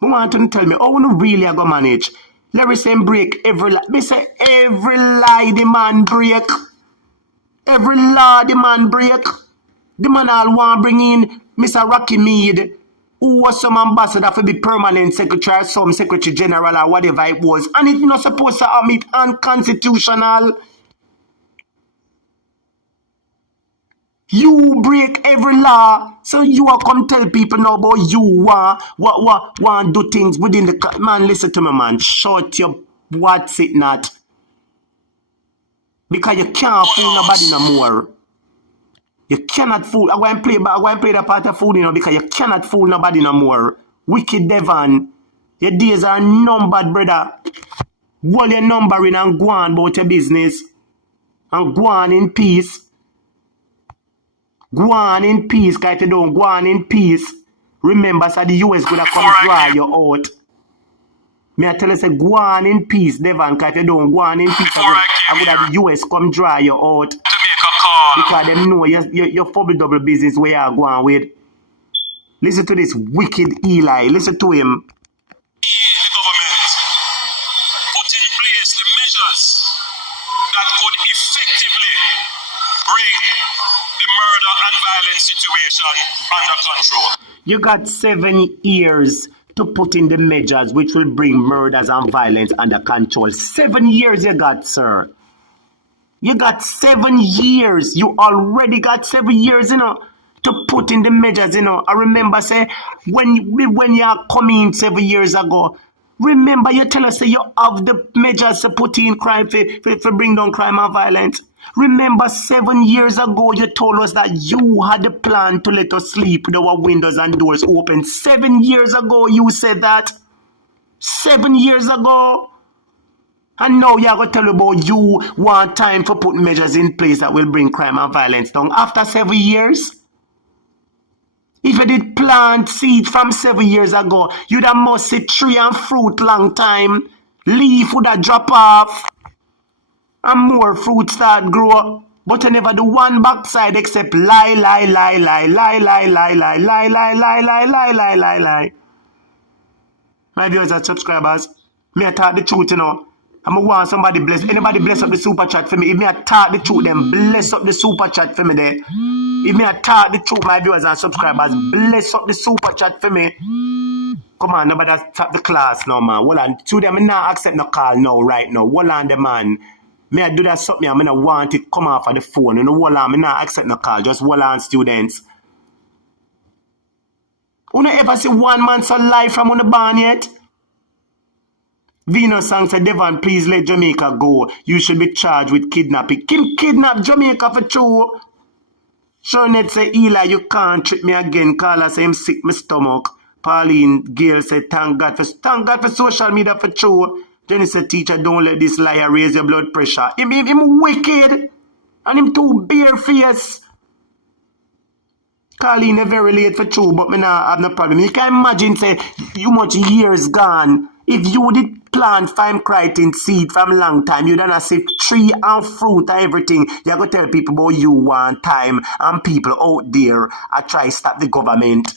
I want to tell me, how we really are going to manage? Let me say break every lie. Me say every lie the man break. Every law the man break. The man all want bring in Mr. Rocky Mead, who was some ambassador for the permanent secretary, some secretary general or whatever it was. And it's not supposed to have it unconstitutional. You break every law, so you are come tell people now about you want do things within the man. Listen to me, man. Shut your what's it not? Because you can't fool nobody no more. You cannot fool. I'm going to play the part of fooling, you know, because you cannot fool nobody no more. Wicked Devon, your days are numbered, brother. Hold your numbering and go on about your business, and go on in peace. Go on in peace, guys. If you don't go on in peace, remember, so the US gonna come dry you out. Me I tell you, say, go on in peace, Devon, because if you don't go on in peace, I'm gonna the US come dry you out. Because they know your fubble double business where you are going with. Listen to this wicked Eli. Listen to him. The government put in place the measures that could effectively bring the murder and violence situation under control. You got 7 years to put in the measures which will bring murders and violence under control. 7 years you got, sir. You got 7 years. You already got 7 years, you know. to put in the measures, I remember, say, when you are coming 7 years ago, remember you tell us, say, you have the measures to put in crime, for bring down crime and violence. Remember 7 years ago, you told us that you had a plan to let us sleep with our windows and doors open. 7 years ago, you said that. 7 years ago. And now you're going to tell about you want time for putting measures in place that will bring crime and violence down. After 7 years, if you did plant seed from 7 years ago, you'd have must see tree and fruit long time. Leaf would have drop off. And more fruit start grow. But you never do one backside except lie. My viewers and subscribers, me I talk the truth, I'm want somebody bless. Anybody bless up the super chat for me. If me I talk the truth, then bless up the super chat for me there. If me I talk the truth, my viewers and subscribers, bless up the super chat for me. Come on, nobody stop the class now, man. Hold on. To them, I not accept no call now, right now. Hold on, the man. Me I do that something, I don't want it come off of the phone. Hold on, I not accept no call. Just hold on, students. You don't ever see one man so live from on the barn yet? Venus sang said, Devon, please let Jamaica go. You should be charged with kidnapping. Kidnap Jamaica for true. Shornet say, Eli, you can't trick me again. Carla say, I'm sick my stomach. Pauline Gail said, thank God for social media for true. Jenny said, teacher, don't let this liar raise your blood pressure. Him wicked. And him too barefaced. Colleen very late for true, but me nah have no problem. You can imagine, say, you much years gone. If you did plant fine crichton seed from long time, you done a see tree and fruit and everything. You go tell people about you one time, and people out there are try to stop the government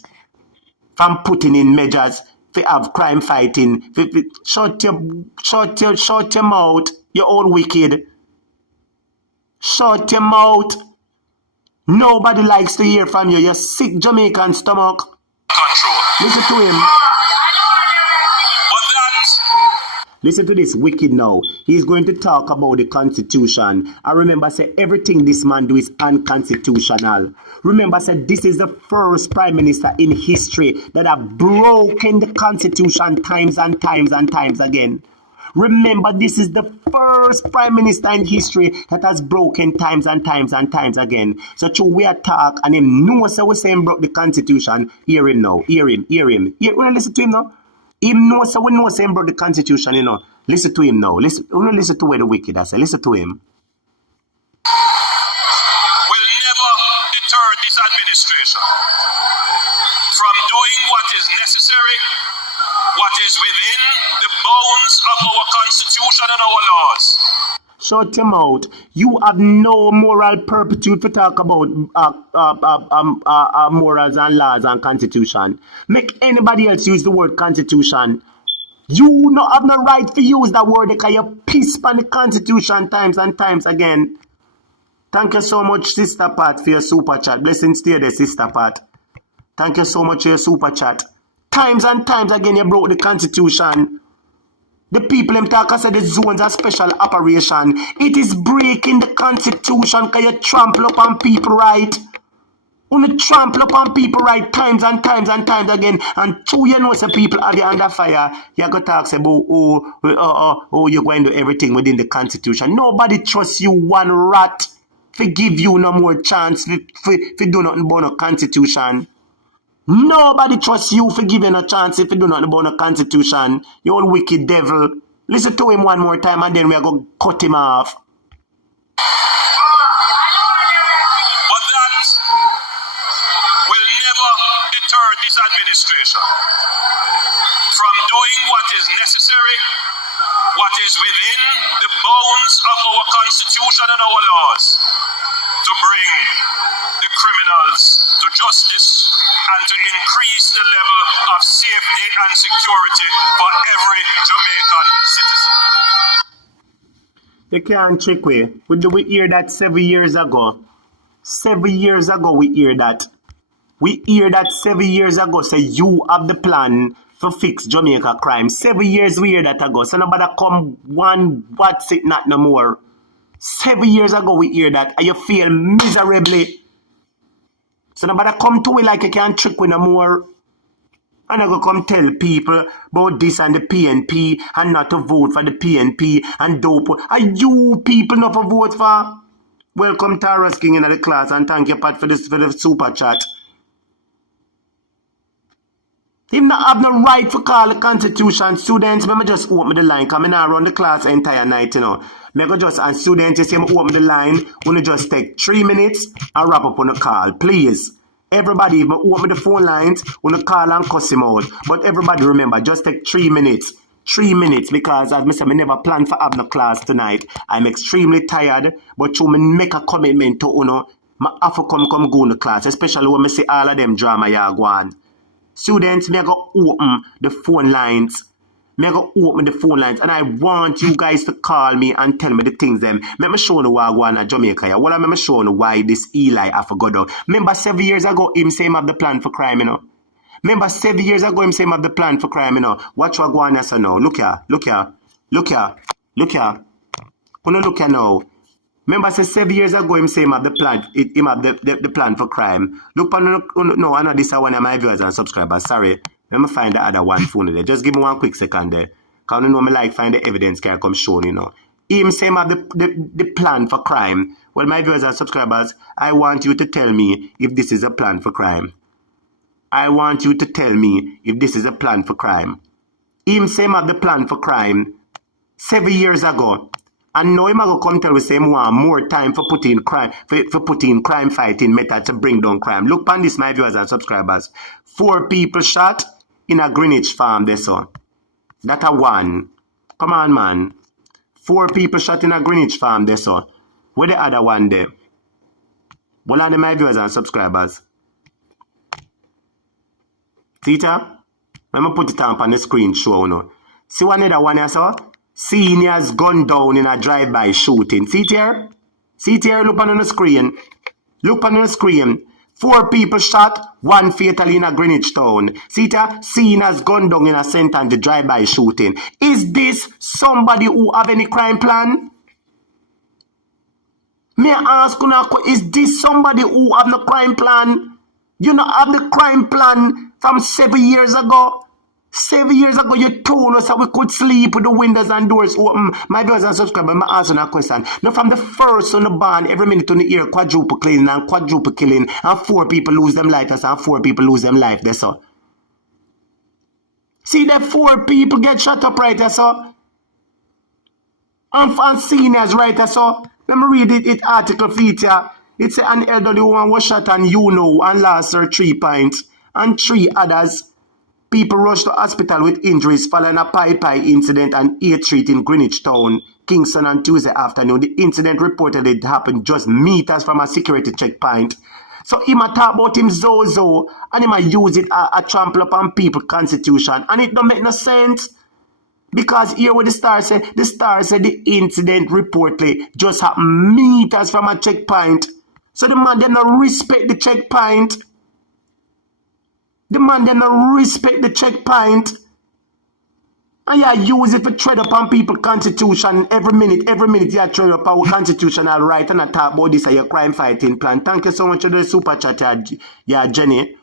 from putting in measures to have crime fighting. Shut your mouth, you old wicked. Shut your mouth. Nobody likes to hear from you. You're sick Jamaican stomach. Control. Listen to him. Listen to this wicked now. He's going to talk about the Constitution. I remember, say, everything this man do is unconstitutional. Remember, say, this is the first Prime Minister in history that have broken the Constitution times and times and times again. Remember, this is the first Prime Minister in history that has broken times and times and times again. So, true, we attack and him knows we say him broke the Constitution. Hear him now. Hear him. Wanna listen to him now? Him knows we know say him broke the Constitution, Listen to him now. Listen to where the wicked I say. Listen to him. Will never deter this administration from doing what is necessary, what is within the bounds of our Constitution and our laws. Shut your mouth. You have no moral purpitude to talk about morals and laws and Constitution. Make anybody else use the word Constitution. You not have no right to use that word because you piss on the Constitution times and times again. Thank you so much, Sister Pat, for your super chat. Blessings to you there, Sister Pat. Thank you so much for your super chat. Times and times again you broke the Constitution. The people them talk say the zones are special operation. It is breaking the Constitution because you trample upon people right. You trample upon people right times and times and times again. And two you know say people have you under fire. You go talk say about you're going to do everything within the Constitution. Nobody trusts you one rat to give you no more chance for do nothing about no Constitution. Nobody trusts you for giving a chance if you do not about the Constitution. You old wicked devil. Listen to him one more time and then we are going to cut him off. But that will never deter this administration from doing what is necessary, what is within the bounds of our Constitution and our laws to bring the criminals to justice and to increase the level of safety and security for every Jamaican citizen. You can't trick we hear that 7 years ago. 7 years ago we hear that. We hear that 7 years ago say you have the plan to fix Jamaica crime. 7 years we hear that ago. So nobody come one what's it not no more. 7 years ago we hear that and you feel miserably. So nobody come to it like you can trick with no more. And I go come tell people about this and the PNP and not to vote for the PNP and dope. Are you people not to vote for? Welcome Taras King in the class and thank you Pat for the super chat. Him not have no right to call the constitution. Students, me just open the line. Come in and run the class the entire night, you know. Me go just, and students, you see me open the line. Wanna just take 3 minutes and wrap up on the call. Please. Everybody, if me open the phone lines, wanna call and cuss him out. But everybody remember, just take 3 minutes. 3 minutes, because as I said, I never planned for having a class tonight. I'm extremely tired, but to me make a commitment to, you know, I have to come go in the class, especially when I see all of them drama you go on. Students, me go open the phone lines. Me go open the phone lines, and I want you guys to call me and tell me the things them. Let me show you why I go on Jamaica. Yeah? Well, let me show you why this Eli I forgot out. Remember 7 years ago, him say him have the plan for crime, you know. Remember 7 years ago, him say him have the plan for crime, you know. Watch what go on here now. Look here, look here, look here, look here. Wanna look here now. Remember, say 7 years ago, him say him have the plan. Him have the plan for crime. Look, no, I know this is one of my viewers and subscribers. Sorry, let me find the other one phone there. Just give me 1 quick second there. Cause you know me like find the evidence can come show you know. Him say him have the plan for crime. Well, my viewers and subscribers, I want you to tell me if this is a plan for crime. I want you to tell me if this is a plan for crime. Him say him have the plan for crime 7 years ago. And now him go come tell us him want more time for putting crime for putting crime fighting method to bring down crime. Look on this, my viewers and subscribers. 4 people shot in a Greenwich farm this one. That a one. Come on, man. 4 people shot in a Greenwich farm this one. Where the other one there? One of my viewers and subscribers. See it? Let me put it up on the screen show now. See one other one here, sir? Seniors gunned down in a drive-by shooting. See it here? See it here? Look on the screen. Look on the screen. 4 people shot, 1 fatally in a Greenwich town. See it here? Seniors gunned down in a center and the drive-by shooting. Is this somebody who have any crime plan? May I ask you, is this somebody who have no crime plan? You know have the crime plan from 7 years ago? 7 years ago, you told us that we could sleep with the windows and doors open. My viewers and subscribers, I'm asking a question. Now, from the first on the ban, every minute on the ear, quadruple killing and quadruple killing, and 4 people lose them life, and 4 people lose them life, that's all. See that 4 people get shot up right, that's all. And seniors right, that's all. Let me read it article feature. It says an elderly woman was shot and and lost her 3 points, and 3 others. People rushed to hospital with injuries following a pie incident on 8th Street in Greenwich Town, Kingston on Tuesday afternoon. The incident reportedly happened just meters from a security checkpoint. So he might talk about him Zozo and he might use it a trample upon people's constitution. And it don't make no sense. Because here what the star said the incident reportedly just happened meters from a checkpoint. So the man did not respect the checkpoint. The man did not respect the checkpoint. And you use it to tread upon people's constitution every minute you tread up our constitutional right and I talk about this as your crime fighting plan. Thank you so much for the super chat, Jenny.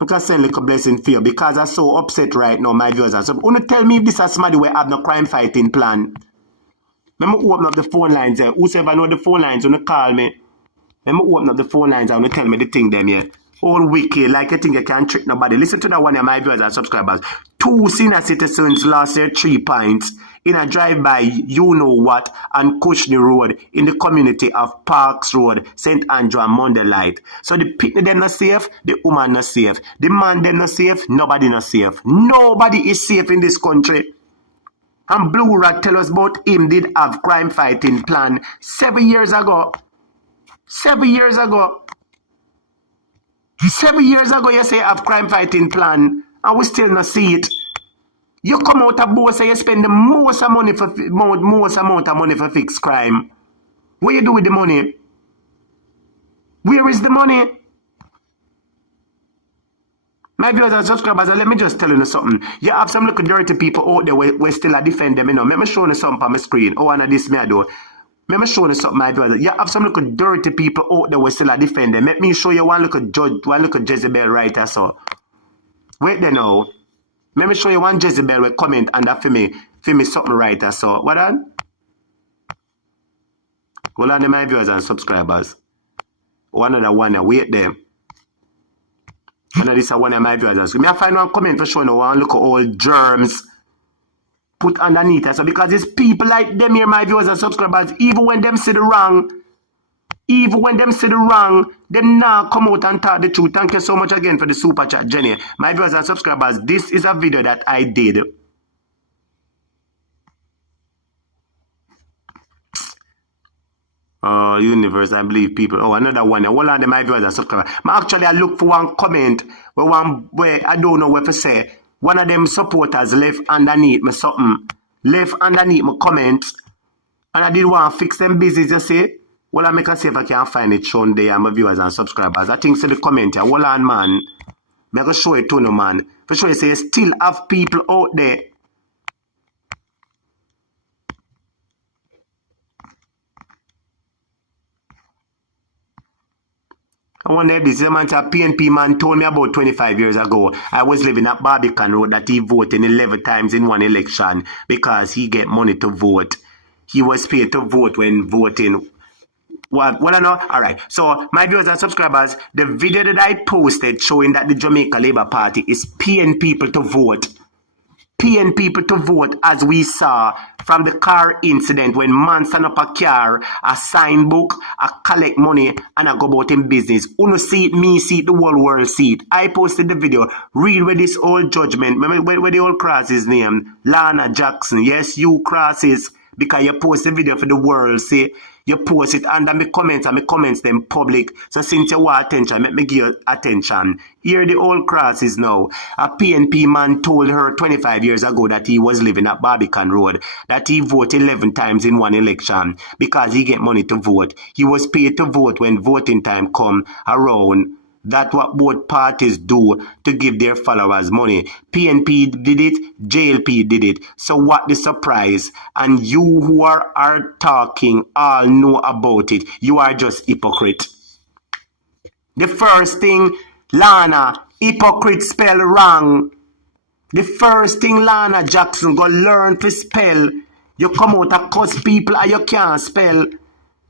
You can send like a blessing for you because I'm so upset right now, my viewers. So, want to tell me if this is somebody who have no crime fighting plan? Let me open up the phone lines there. Whoever know the phone lines, want to call me. Let me open up the phone lines and tell me the thing them here. All wicked, like you think you can't trick nobody. Listen to that one of my viewers and subscribers. 2 senior citizens lost their 3 points in a drive-by, you know what, on Cushney Road in the community of Parks Road, St. Andrew and Monday Light. So the picnic they're not safe, the woman not safe. The man they're not safe, nobody not safe. Nobody is safe in this country. And Blue Rat tell us about him did have crime fighting plan 7 years ago. 7 years ago. 7 years ago, you say you have crime fighting plan, and we still not see it. You come out of both, say you spend the most amount of money for fixed crime. What you do with the money? Where is the money? My viewers and subscribers, let me just tell you something. You have some little dirty people out there where still I defend them, you know. Let me show you something on my screen. Oh, and this me I do. Let me show you something, my brother. You have some little dirty people out there who still are defending. Let me show you one little judge, one little Jezebel writer. So, wait there now. Let me show you one Jezebel will comment under for me something writer. So, what on? Hold on, my viewers and subscribers. One other one, wait there. And this is one of my viewers. So, I find one comment for showing one look at all germs put underneath it. So because it's people like them here, my viewers and subscribers, even when them say the wrong, them now come out and talk the truth. Thank you so much again for the super chat, Jenny. My viewers and subscribers, this is a video that I did. Universe, I believe people. Oh, another one. Hold on, my viewers and subscribers. Actually, I look for one comment where I don't know what to say. One of them supporters left underneath me something. Left underneath my comments. And I did want to fix them business, you see. Well, I make a see if I can find it shown there, my viewers and subscribers. I think so the comment here. Hold on, man. I'm going to show it to you, man. For sure, you say you still have people out there. I wonder if this is a man, a PNP man told me about 25 years ago. I was living at Barbican Road that he voted 11 times in one election because he get money to vote. He was paid to vote when voting. Well, I know. All right. So, my viewers and subscribers, the video that I posted showing that the Jamaica Labour Party is paying people to vote. Paying people to vote, as we saw from the car incident when man stand up a car, a sign book, a collect money, and I go about in business. Uno see it, me see it, the whole world see it. I posted the video. Read where this old judgment, where the old cross is named, Lana Jackson. Yes, you crosses, because you post the video for the world, see. You post it under my comments and my comments them public. So since you want attention, let me give you attention. Here the old crosses now. A PNP man told her 25 years ago that he was living at Barbican Road, that he voted 11 times in one election because he get money to vote. He was paid to vote when voting time come around. That's what both parties do to give their followers money. PNP did it, JLP did it. So what the surprise? And you who are talking all know about it. You are just hypocrite. The first thing, Lana, hypocrite spell wrong. The first thing Lana Jackson go learn to spell. You come out and cuss people and you can't spell.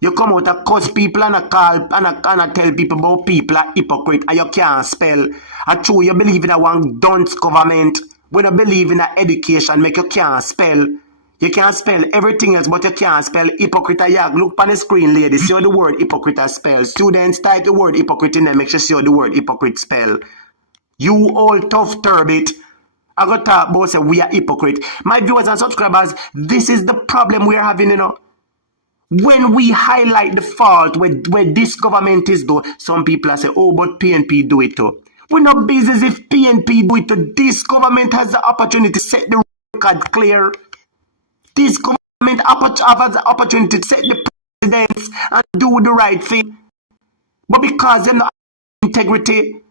You come out and cuss people and I call and I tell people about people are hypocrite and you can't spell. And true, you believe in a one dunce government. We don't believe in a education make you can't spell. You can't spell everything else but you can't spell hypocrite. Look on the screen, ladies. See the word hypocrite spell. Students type the word hypocrite in there. Make sure you see the word hypocrite spell. You all tough turbit. I got to talk about say we are hypocrite. My viewers and subscribers, this is the problem we are having, you know. When we highlight the fault where this government is doing, some people are say, oh, but PNP do it too. We're not business if PNP do it too. This government has the opportunity to set the record clear. This government has the opportunity to set the precedents and do the right thing. But because they don't have integrity,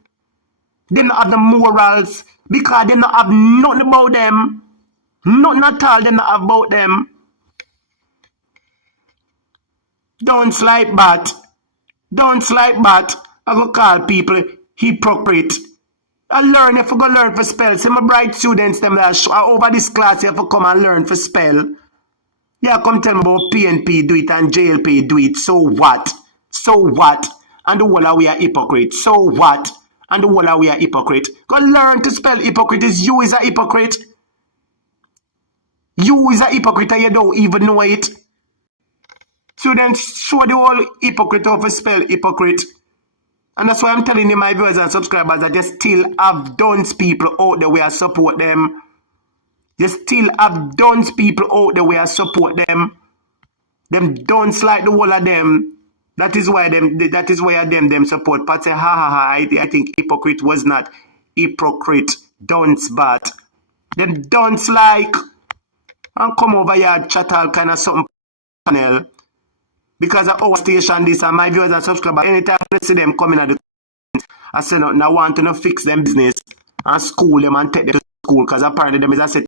they don't have the morals, because they don't have nothing about them, nothing at all they don't have about them. Don't slide bat. Don't slide bat. I go call people hypocrite. I learn if I go learn for spell. See my bright students them that over this class you have to come and learn for spell. Yeah, come tell me about PNP do it and JLP do it. So what? So what? And the whole of we are hypocrite. So what? And the whole of we are hypocrite. Go learn to spell hypocrite. Is you is a hypocrite. You is a hypocrite and you don't even know it. Students show the whole hypocrite of a spell hypocrite. And that's why I'm telling you, my viewers and subscribers, that you still have dunce people out there where I support them. You still have dunce people out there where I support them. Them dunce like the whole of them. That is why them support. But say, ha ha ha, I think hypocrite was not hypocrite, dunce, but them dunce like, and come over here and chat all kind of something panel. Because of our station, this and my viewers and subscribers, anytime I see them coming at the I say nothing, I want to fix them business and school them and take them to school because apparently them is a set.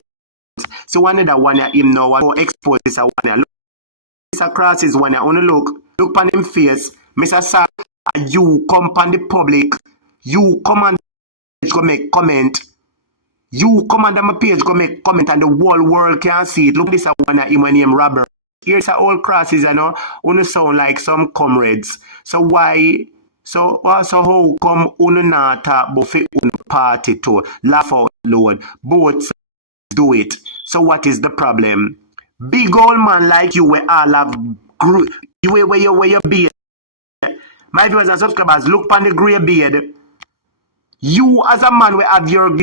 So one of that one him now want to expose this one. Look, Mr. Crosses when I wanna look on him face, Mr. Sir, you come on the public, you come on the page go make comment. You come on my page go make comment and the whole world can see it. Look this one him when name Robert. Here's a old Crosses, you know, wanna sound like some comrades. So why so how come una not talk about un party to laugh out loud? Both sides do it. So what is the problem? Big old man like you where all have you where your beard. My viewers and subscribers, look on the grey beard. You as a man will have your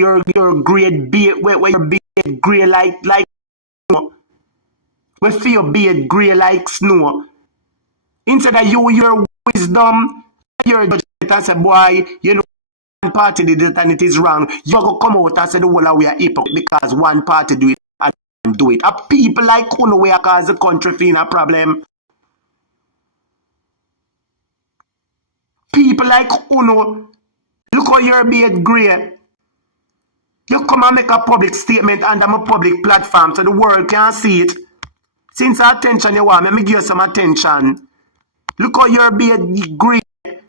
grey beard where your beard grey like snow. Where feel your beard grey like snow. Instead of your wisdom, your judgment and say, boy, you know one party did it and it is wrong. You go come out and say the whole we are hypocrite because one party do it and do it. A people like Uno we cause the country feeling a problem. People like Uno, look how your beard grey. You come and make a public statement under my public platform so the world can see it. Since attention you want, let me give you some attention. Look how your beard grey.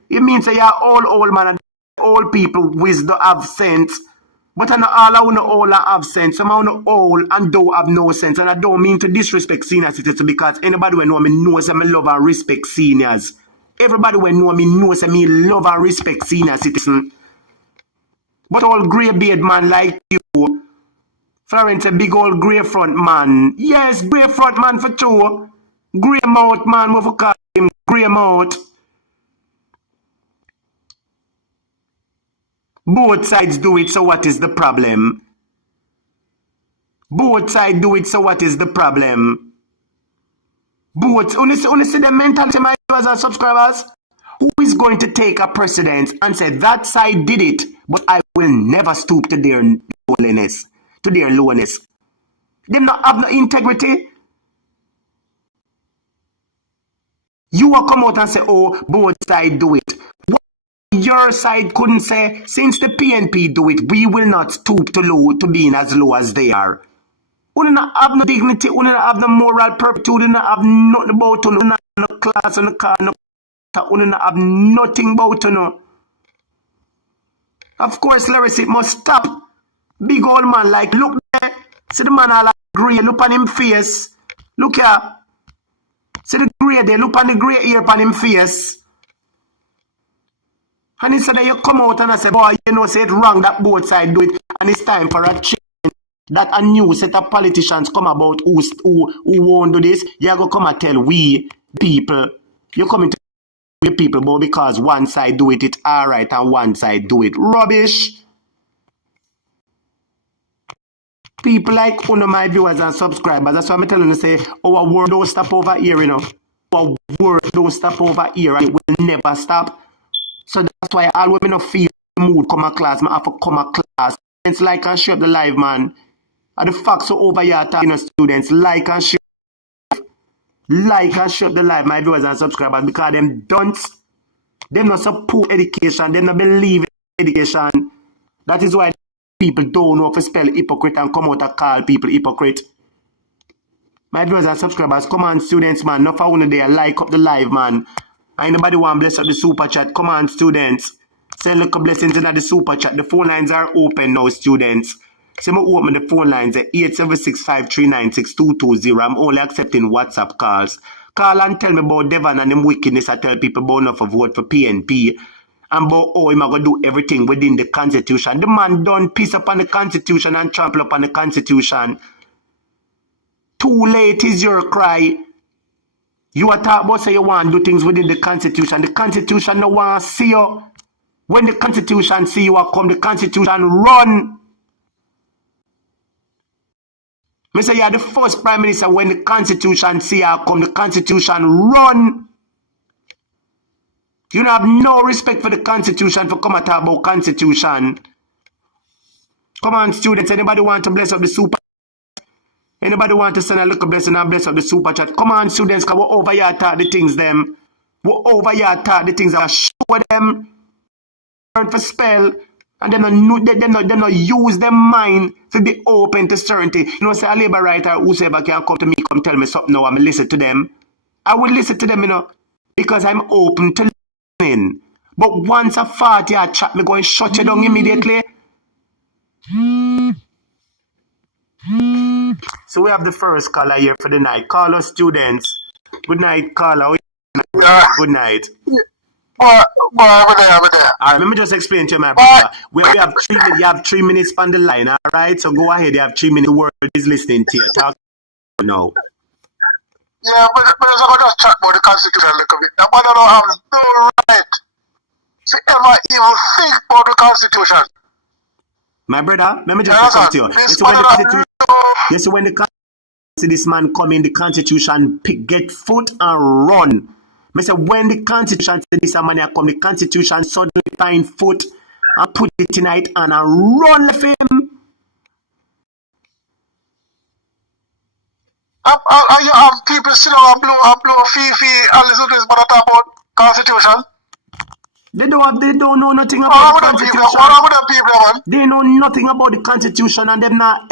It means that you're all old man and old people wisdom have sense. But I know all I know all have sense. Some I know old and don't have no sense. And I don't mean to disrespect senior citizens because anybody who know me knows that I love and respect seniors. Everybody who know me knows that I love and respect senior citizens. But all grey beard man like you, Florence a big old grey front man. Yes, grey front man for sure. Grey mouth man, what for call him grey mouth. Both sides do it, so what is the problem? Both sides do it, so what is the problem? Both, only see the mentality, my viewers and subscribers. Who is going to take a precedent and say that side did it, but I will never stoop to their lowliness, to their lowness? They not have no integrity. You will come out and say, oh, both sides do it. Your side couldn't say, since the PNP do it, we will not stoop to being as low as they are. We do not have no dignity, we do not have no moral purpose, we do not have nothing about you, we do not have no class, no car, no we do not have nothing about you. Of course, Larry, it must stop. Big old man, like, look there, see the man all grey, look on him face. Look here. See the grey there, look on the grey ear on him face. And instead that you come out and I say, boy, you know, say it wrong that both sides do it, and it's time for a change. That a new set of politicians come about who won't do this. You go come and tell we people, you're coming to we people, but because one side do it, it's alright, and one side do it rubbish. People like one of my viewers and subscribers, that's why I'm telling you, say, our word don't stop over here, you know. Our word don't stop over here, and it will never stop. So that's why I always not feel the mood come a class, I have to come a class. It's like and share the live, man. And the facts are over here talking to students. Like and share the live, my viewers and subscribers, because them don't, them not support education, they not believe in education. That is why people don't know how to spell hypocrite and come out and call people hypocrite. My viewers and subscribers, come on students, man. Not for one day, like up the live, man. Anybody want to bless up the super chat? Come on, students. Send little blessings into the super chat. The phone lines are open now, students. So I'm open the phone lines at 876-539-6220. I'm only accepting WhatsApp calls. Call and tell me about Devon and them wickedness. I tell people about enough to vote for PNP. And about how I'm going to do everything within the Constitution. The man done piece up on the Constitution and trample up on the Constitution. Too late is your cry. You are talking about say you want to do things within the Constitution. The Constitution no want to see you. When the Constitution see you come, the Constitution run. I say you are the first Prime Minister when the Constitution see you come, the Constitution run. You don't have no respect for the Constitution for come and talk about Constitution. Come on, students. Anybody want to bless up the super? Anybody want to send a little blessing and bless up the super chat? Come on, students, because we're over here talk the things them. We're over here talk the things that show them. Learn for spell. And they not use their mind to be open to certainty. You know, say a labor writer, whosoever can come to me, come tell me something now, I'm listen to them. I will listen to them, because I'm open to listening. But once a 40 a chat, me going shut you down immediately. So we have the first caller here for the night. Caller students. Good night, caller. Good night. I'm there. Alright, let me just explain to you, my brother. We have 3 minutes. You have 3 minutes on the line, alright? So go ahead, you have 3 minutes. The world is listening to you. Talk now. Yeah, but I'm going to chat about the Constitution a little bit. The man don't have no right to ever even think about the Constitution. My brother, let me just talk to you. You see when the Constitution, this man come in, the Constitution get foot and run. I say when the Constitution say this man come, the Constitution suddenly find foot and put it tonight and run left him. You have people sit down and blow fee and listen to this man talk about Constitution. They don't know nothing about the Constitution. What about the people, man? They know nothing about the Constitution and them not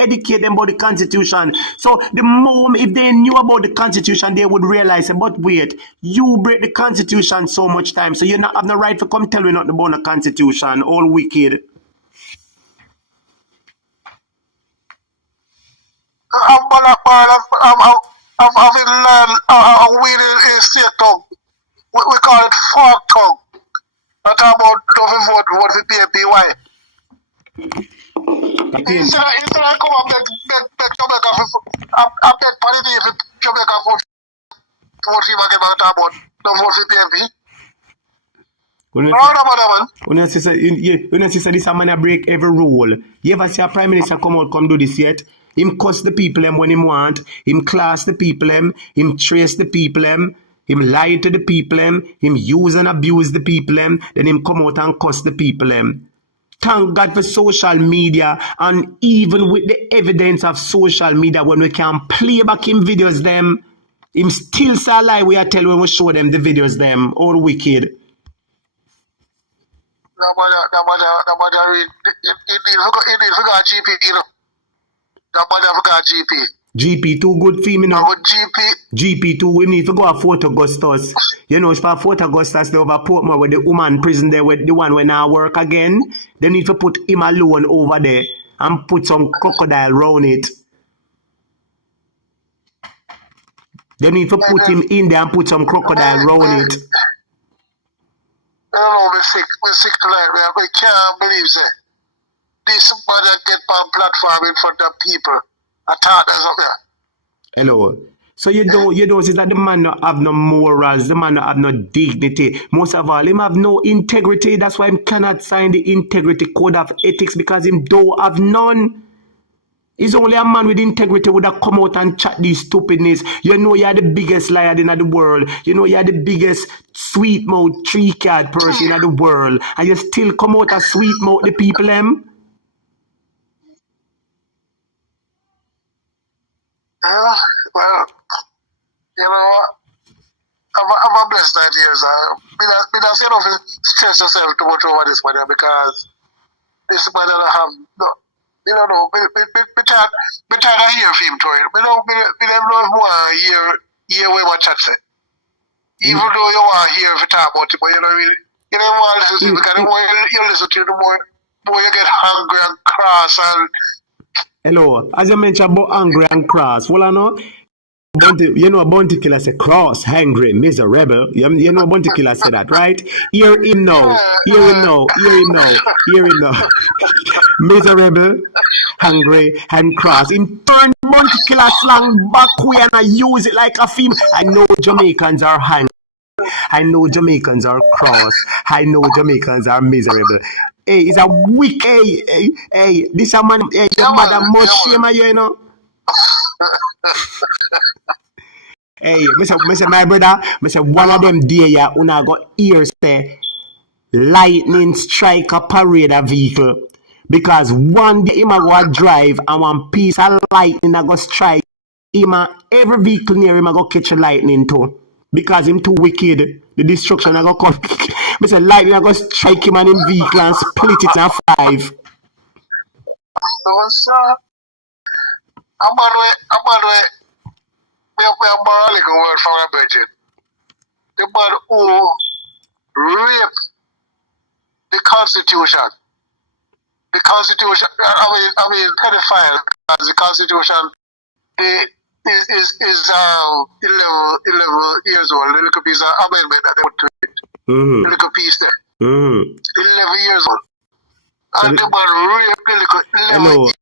educate them about the Constitution. So the moment if they knew about the Constitution, they would realize, but wait, you break the Constitution so much time, so you not have no right to come tell me nothing about the Constitution. All wicked. I'm having a winning in state tongue. We call it fork tongue. Not about don't vote for PNP. Why? Instead of come up beg Jamaica I beg party if Jamaica vote for about don't vote for PNP. When you say this man break every rule. You ever see a prime minister come do this yet? Him cuss the people when him want, him class the people him trace the people him lie to the people him use and abuse the people then him come out and cuss the people Thank God for social media, and even with the evidence of social media, when we can play back him videos him still say a lie we are tell when we show them the videos all wicked. Nobody read it is a GP, you know. GP too good for me now. GP too, we need to go to Fort Augustus. You know, it's for Fort Augustus, they over Portmore with the woman prison there with the one when I work again. They need to put him alone over there and put some crocodile round it. They need to put him in there and put some crocodile round it. I don't know, we're sick tonight, man. We can't believe it. This mother get on platform in front of people. Attack us up there. Hello. So you don't see that the man not have no morals, the man not have no dignity. Most of all, him have no integrity. That's why him cannot sign the integrity code of ethics, because him don't have none. He's only a man with integrity would have come out and chat these stupidness. You know you're the biggest liar in the world. You know you're the biggest sweet mouth 3-card person in the world. And you still come out and sweet mouth the people Well, you know, I'm a blessed that years. I don't say nothing stress yourself too much over this matter, because this matter don't have no, you don't know. We try to hear film to it. We don't know if we hear what chat say. Even though you want to hear if you talk about it, but you don't really, you don't want to listen to it, because the more you listen to it, the more you get hungry and cross and. Hello, as you mentioned about angry and cross, well I know, you know Bounty Killer say cross, hungry, miserable. You know Bounty Killer say that, right? Hear him now, miserable, hungry, and cross. In turn, Bounty Killer slang back way and I use it like a theme. I know Jamaicans are hungry. I know Jamaicans are cross. I know Jamaicans are miserable. Hey, it's a weak, hey, this a man, hey, your mother must shame you, know. Hey, my brother, one of them day, yeah, una got ears say, lightning strike a parade a vehicle. Because one day him a go drive and one piece of lightning a go strike him, every vehicle near him a go catch a lightning too. Because him too wicked, the destruction a go come. I say lightning a go strike him and him vehicle and split it in 5. So, I'm on the way. have borrowed a little word from a budget. The man who raped the Constitution. The Constitution, I mean, pedophile, because the Constitution is 11 years old. The little piece of amendment that they put to it. The little piece there. 11 years old. And the man raped the little 11 years old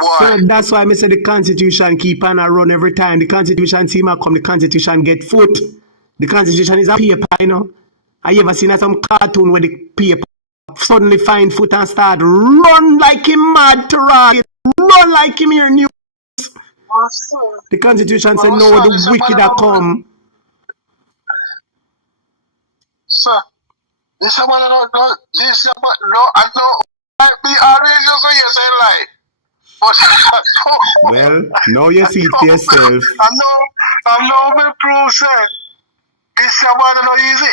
boy. So that's why I say the Constitution keep on a run every time. The Constitution team come, the Constitution get foot. The Constitution is a paper, you know. I ever seen some cartoon where the paper suddenly find foot and start run like him mad to rocket, run like him here news. The Constitution said no, the wicked are come. Sir, this man no, I know might be outrageous when you say lie. But well, now you see it for yourself. I know me prove say this man no easy.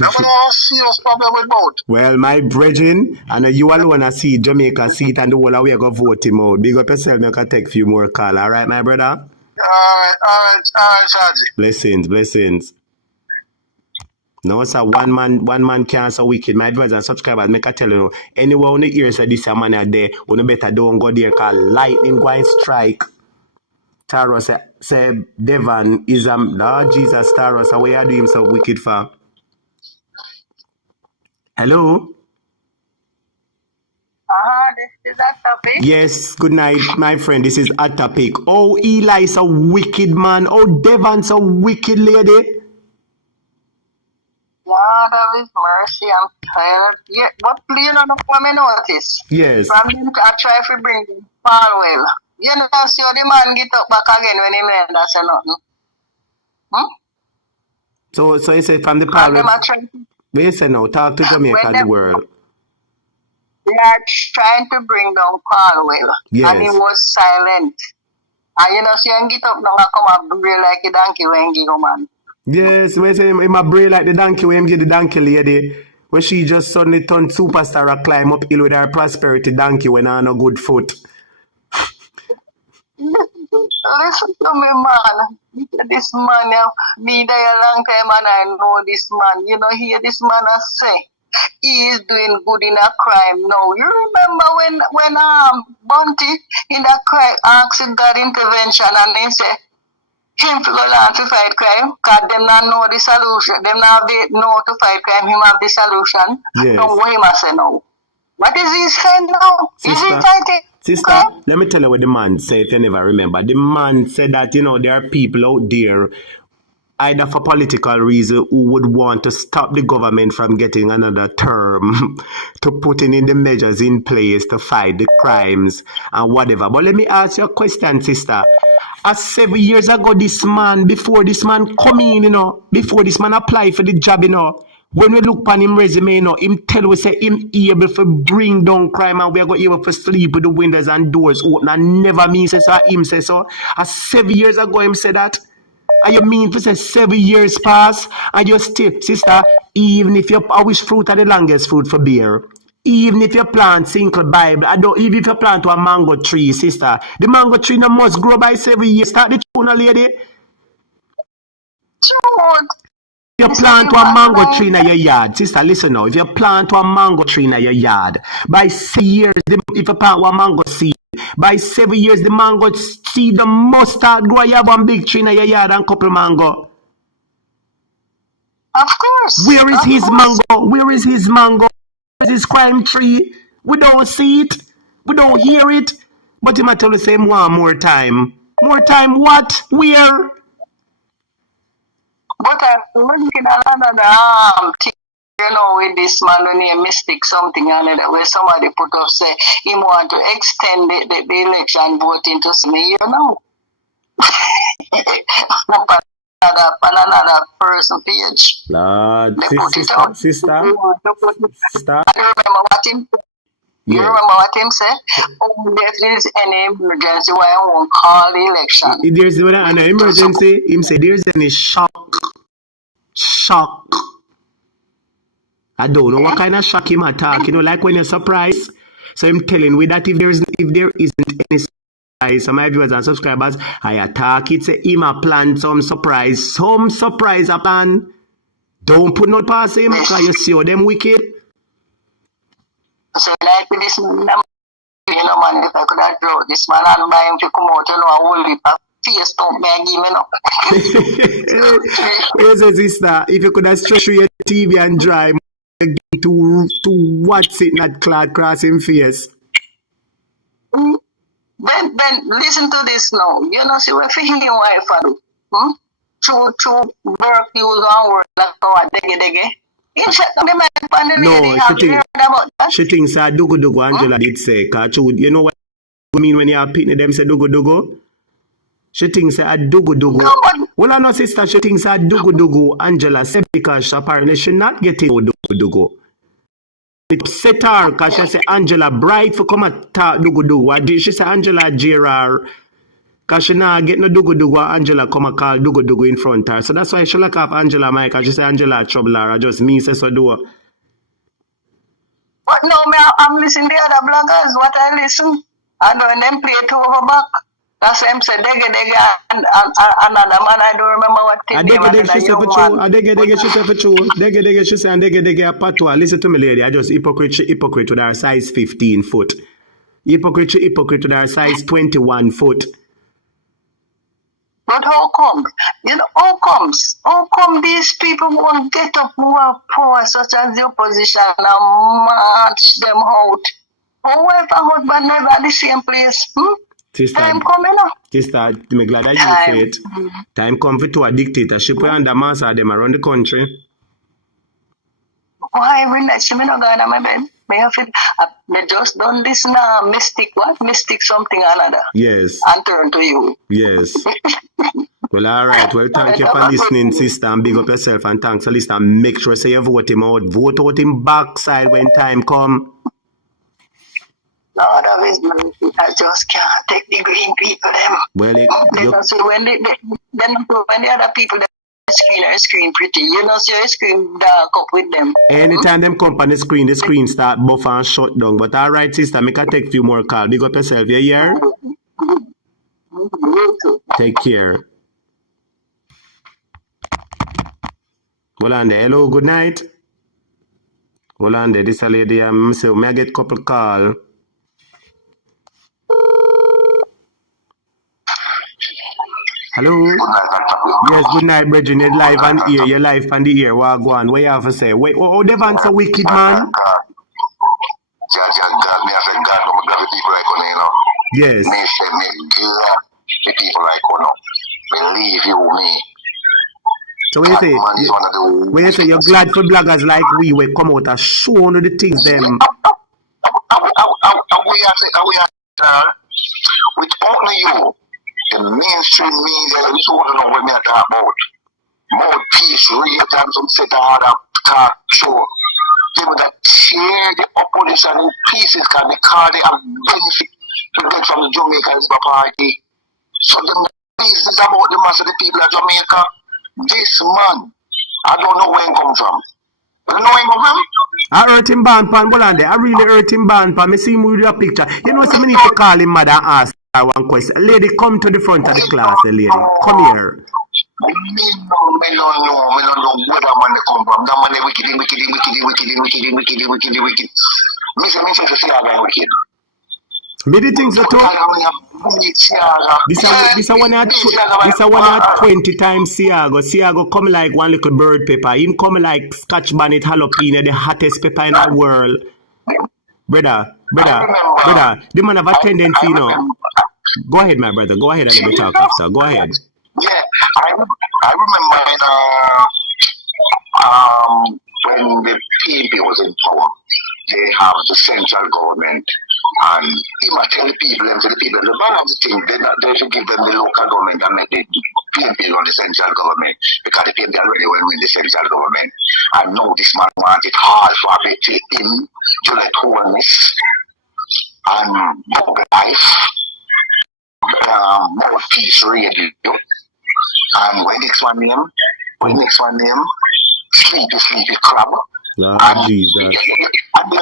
That man have a serious problem with vote. Well, my brethren, I know you alone I see Jamaica see it and the whole way go vote him out. Big up yourself, I can take a few more calls. All right, my brother? All right, Charlie. Blessings. No, sir, one man can't so wicked. My brothers and subscribers, make I tell you, anyone on the ears of this man are there, you better don't go there because lightning going strike. Taro say Devon is Lord Jesus Taro, so where are you himself wicked for? Hello? This is a topic. Yes, good night, my friend. This is a topic. Oh, Eli's a wicked man. Oh, Devon's a wicked lady. Lord of His mercy, I'm tired. Yeah, but you know, what I notice? Yes. From him, I try to bring him Falwell. You know, see how the man get up back again when he made that say nothing. So you say from the Falwell. Wait, say now, talk to Jamaica and the world. They are trying to bring down Falwell. Yes. And he was silent. And you know, see him get up now and come and braille like a donkey when he go man. Yes, we say him a braille like the donkey when him give the donkey lady. When she just suddenly turned superstar and climb up hill with her prosperity donkey when her no good foot. Listen to me, man. This man, me there a long time and I know this man. You know, hear this man say he is doing good in a crime now. You remember when Bunty in that crime asked God intervention and they say him to go down to fight crime because them not know the solution. Them not know to fight crime. Him have the solution. Yes. So what him say now? What is he saying now? Is he fighting? Sister, let me tell you what the man said if you never remember. The man said that, you know, there are people out there, either for political reason, who would want to stop the government from getting another term, to putting in the measures in place to fight the crimes and whatever. But let me ask you a question, sister. 7 years ago, this man, before this man come in, you know, before this man apply for the job, you know, when we look on him resume, you know, him tell we say him able to bring down crime and we are going able to sleep with the windows and doors open and never mean say so, him say so. 7 years ago him said that. And you mean to say 7 years pass and you still, sister, even if you, I wish fruit are the longest fruit for beer. Even if you plant single Bible, even if you plant a mango tree, sister, the mango tree no must grow by 7 years. Start the tune, lady. If you plant a mango tree in your yard, sister, listen now. If you plant a mango tree in your yard, by 7 years, if you plant one mango seed, by 7 years, the mango seed must start growing. You have one big tree in your yard and couple mango. Of course. Where is his mango? Where is his mango? Where is his crime tree? We don't see it. We don't hear it. But he might tell us him one more time. More time what? Where? But I'm looking at another thing, you know, with this man when he mistake something and where somebody put up say he want to extend the election voting to me, you know. Another person page. Lord, sister. I remember what him. You remember what him said? Oh, if there's any emergency, why I won't call the election? If there's an emergency, him say there's any shock. I don't know what kind of shock him attack, you know, like when you're surprised. So I'm telling you that if there isn't any So my viewers and subscribers, I attack it, say him a plan some surprise a plan. Don't put no past him, because you see how them wicked. So like with this man, you know, man, if I could have draw this man and buy him to come out, you know, a whole heap of face don't make him, you know. Yes, sister, if you could have stretched your TV and drive to watch it not clad crossing face. Then listen to this now. You know, see what for him wife do. True work use and work like how dege. You shut down the mic on the lady. Have you heard about that? She thinks that dugu Angela did say, cause you know what I mean when you are pitting them say dugu? She thinks that dugu. Well, I know sister, she thinks that dugu Angela said because she apparently should not get it dugu. It upset her because she said Angela bright for come and talk dugu. What did she say Angela JR? Because she not get no dugu Angela come and call dugu in front of her. So that's why she lock up Angela mic because she say Angela trouble her. Just me say so do. But no, I'm listening to the other bloggers. What I listen, and when them play two over back, that's them say dege and another man. I don't remember what they dege she say for true. Dege she say for true. Dege she say and dege a patois. Listen to me, lady. I just hypocrite with her size 15 foot. Hypocrite with her size 21 foot. But how come? You know, how come these people won't get up who have power such as the opposition and march them out? However, husband never at the same place. Sister, time coming up. Sister, I'm glad that you say it. Time come for to a dictatorship and the mass of them around the country. Why will that she me not go in my bed? Me have it. Me just done this now. Mystic something another. Yes. And turn to you. Yes. Well, all right. Well, thank you for listening, sister, and big up yourself and thanks for listening. Make sure say you vote him out. Vote out him backside when time come. Lord of his mercy, I just can't take the green people them. Well, when the other people screen pretty, you know, so your screen dark up with them. Anytime them come on the screen start buffer and shut down. But all right, sister, make I take a few more calls. Big up yourself, you hear? Take care. Hold on there. Hello, good night. Hold on there. This a lady, so may I get a couple call? Hello? Yes, good night, brethren. You're live on ear. You're live on the ear. What go on? What you have to say? Wait, oh, Devon so wicked, man. Yes. Me say me glad the people like you. Believe you me. So when you say you're glad for bloggers like we will come out and show on the things them. With only you, the mainstream media, we don't know what we are talking about. More peace, real time, some set other talk show. They would tear the opposition in pieces because they call they have benefit to get from the Jamaicans party. So the business about the mass of the people of Jamaica, this man, I don't know where he come from. You know where he come from? I hurt him band pan, hold on there. I really hurt him band pan. I see him with your picture. You know, so many need to call him mother and ask her one question. Lady, come to the front of the class, lady. Come here. Me don't know where that man come from. That man wicked. Me say wicked. Me the things that this one at 20 times Siago come like one little bird pepper. Him come like Scotch bonnet jalapeno, the hottest pepper in the world. Brother, the man have a tendency, you know. Go ahead, my brother. Go ahead and let me talk after. Go ahead. Yeah, I remember when the PNP was in power, they have the central government, and he might tell the people, the man of the thing, they should give them the local government and make the PNP on the central government, because the PNP already went with the central government. And now this man wanted hard for a bit to him, Juliet Wholeness, and more life, more peace radio. And when next one name, sleepy crab. Lord Jesus. And you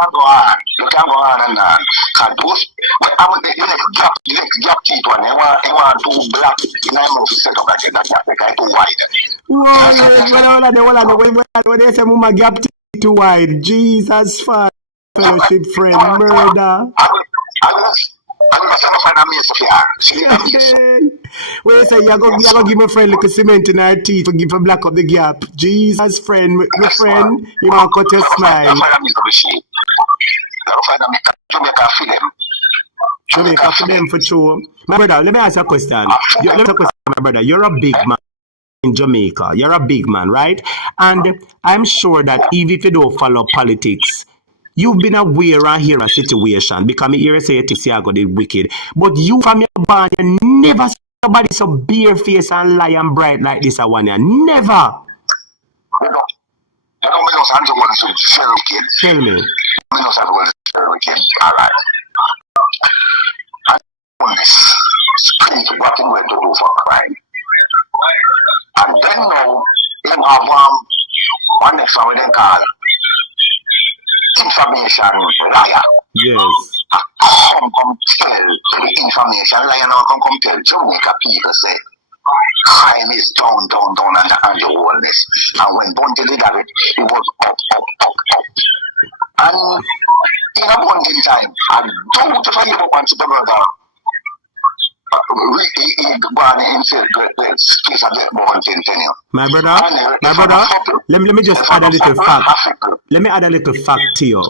can't go on. You can't go on and on. Because those, but I would the next gap teeth one, they want too black in a mouth to set up like that gap, like too wide. When they say mama gap too wide, Jesus fuck, fellowship friend, murder. I will find a mace of here. When you say you're gonna give my friend like a cement in her teeth to give her black up the gap. Jesus friend, your friend, you want to cut your smile. Jamaica for them for sure. My brother, let me ask you a question. My brother. You're a big man in Jamaica. You're a big man, right? And I'm sure that even if you don't follow politics, you've been aware and hear a situation because me hear you say Tiago did wicked. But you from your band, you never see nobody so bare face and lie and bright like this one year. Never. Tell me. Alright. Spirit working where to do for crime. And then now, him have one next one we then call information liar. Yes. Come tell the information liar now come tell Jamaica people say crime is down under your wellness. And when Bunty did have it, it was up. And in a Bunty time, I don't if I ever want to brother my brother, let me just add a little fact. Let me add a little fact to you.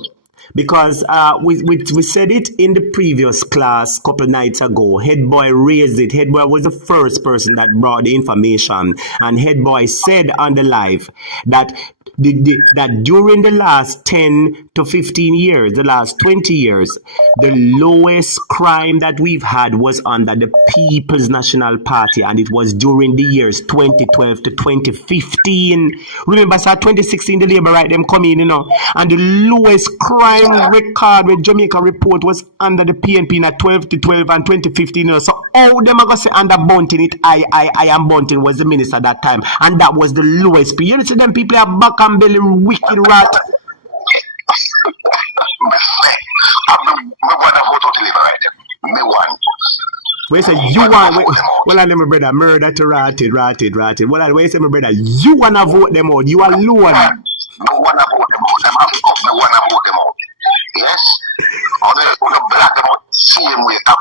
Because we said it in the previous class a couple nights ago. Head boy raised it. Head boy was the first person that brought the information. And head boy said on the live that that during the last 10 to 15 years, the last 20 years, the lowest crime that we've had was under the People's National Party, and it was during the years 2012 to 2015. Remember, sir, 2016, the Labour right them come in, and the lowest crime record with Jamaica report was under the PNP in 12 to 12 and 2015. So all them are going to say under Bunting it, I am Bunting was the minister at that time, and that was the lowest. You see them people are back and belly wicked rat. Wait, say you want? Well, I my brother murder to ratted. Well, wait, say my brother, you wanna vote them out? You alone. No wanna vote them out. No wanna vote them out. Yes. On the black them out same way. On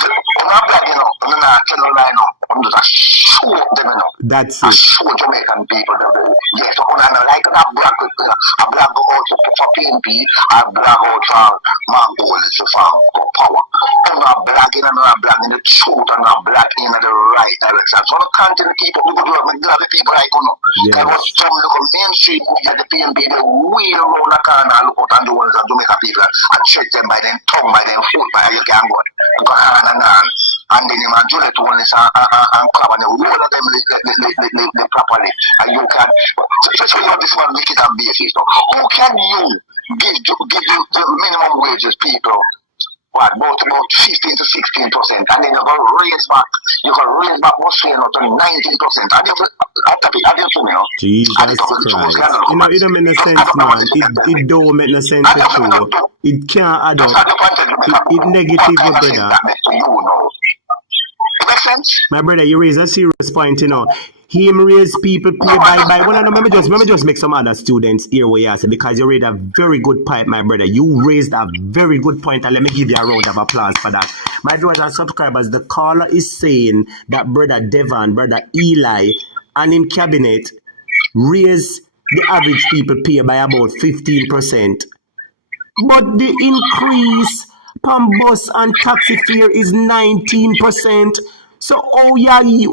the black, on the tell line on the show them, That's it. Show Jamaican people. Yes, on like that black, a black go out for PNP, a black out for Mango for power. I'm not black in the truth, and not black in the right direction. So the continent people, we go to the people like there was some local mainstream media, the PNP, they wheel around the corner, look out and the ones that Jamaica people and check them by them tongue, by them foot, by you can go. And then you man Juliet one is and crab and all of them live properly. And you can so you have this one make it and basis. Who can you give the minimum wages people? What about 15 to 16%, and then you're going to raise back what's saying to 19%. And Jesus Christ. It don't make no sense, man. It don't make no sense at all. It can't add up. It negative, brother. It makes sense? My brother, you raise a serious point, Him raise people pay by. Well, let me just make some other students hear what you say, because you raised a very good point, my brother. You raised a very good point, and let me give you a round of applause for that. My brothers and subscribers, the caller is saying that brother Devon, brother Eli, and in cabinet raise the average people pay by about 15%. But the increase per bus and taxi fare is 19%. So, why me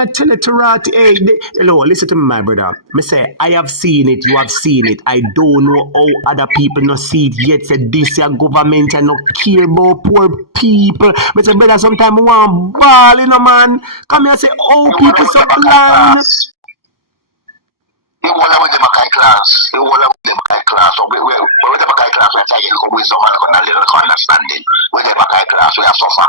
I tell it to rat? Hey, hello, listen to me, my brother. Me say, I have seen it, you have seen it. I don't know how other people not see it yet. Say this your government and not care about poor people. But say, brother, sometimes I want ball, man. Come here and say, people so blind. You want to with the Mackay class. You want to with the Mackay class. So with the Mackay class, we tell you wisdom and understanding. With the Mackay class, we have suffer.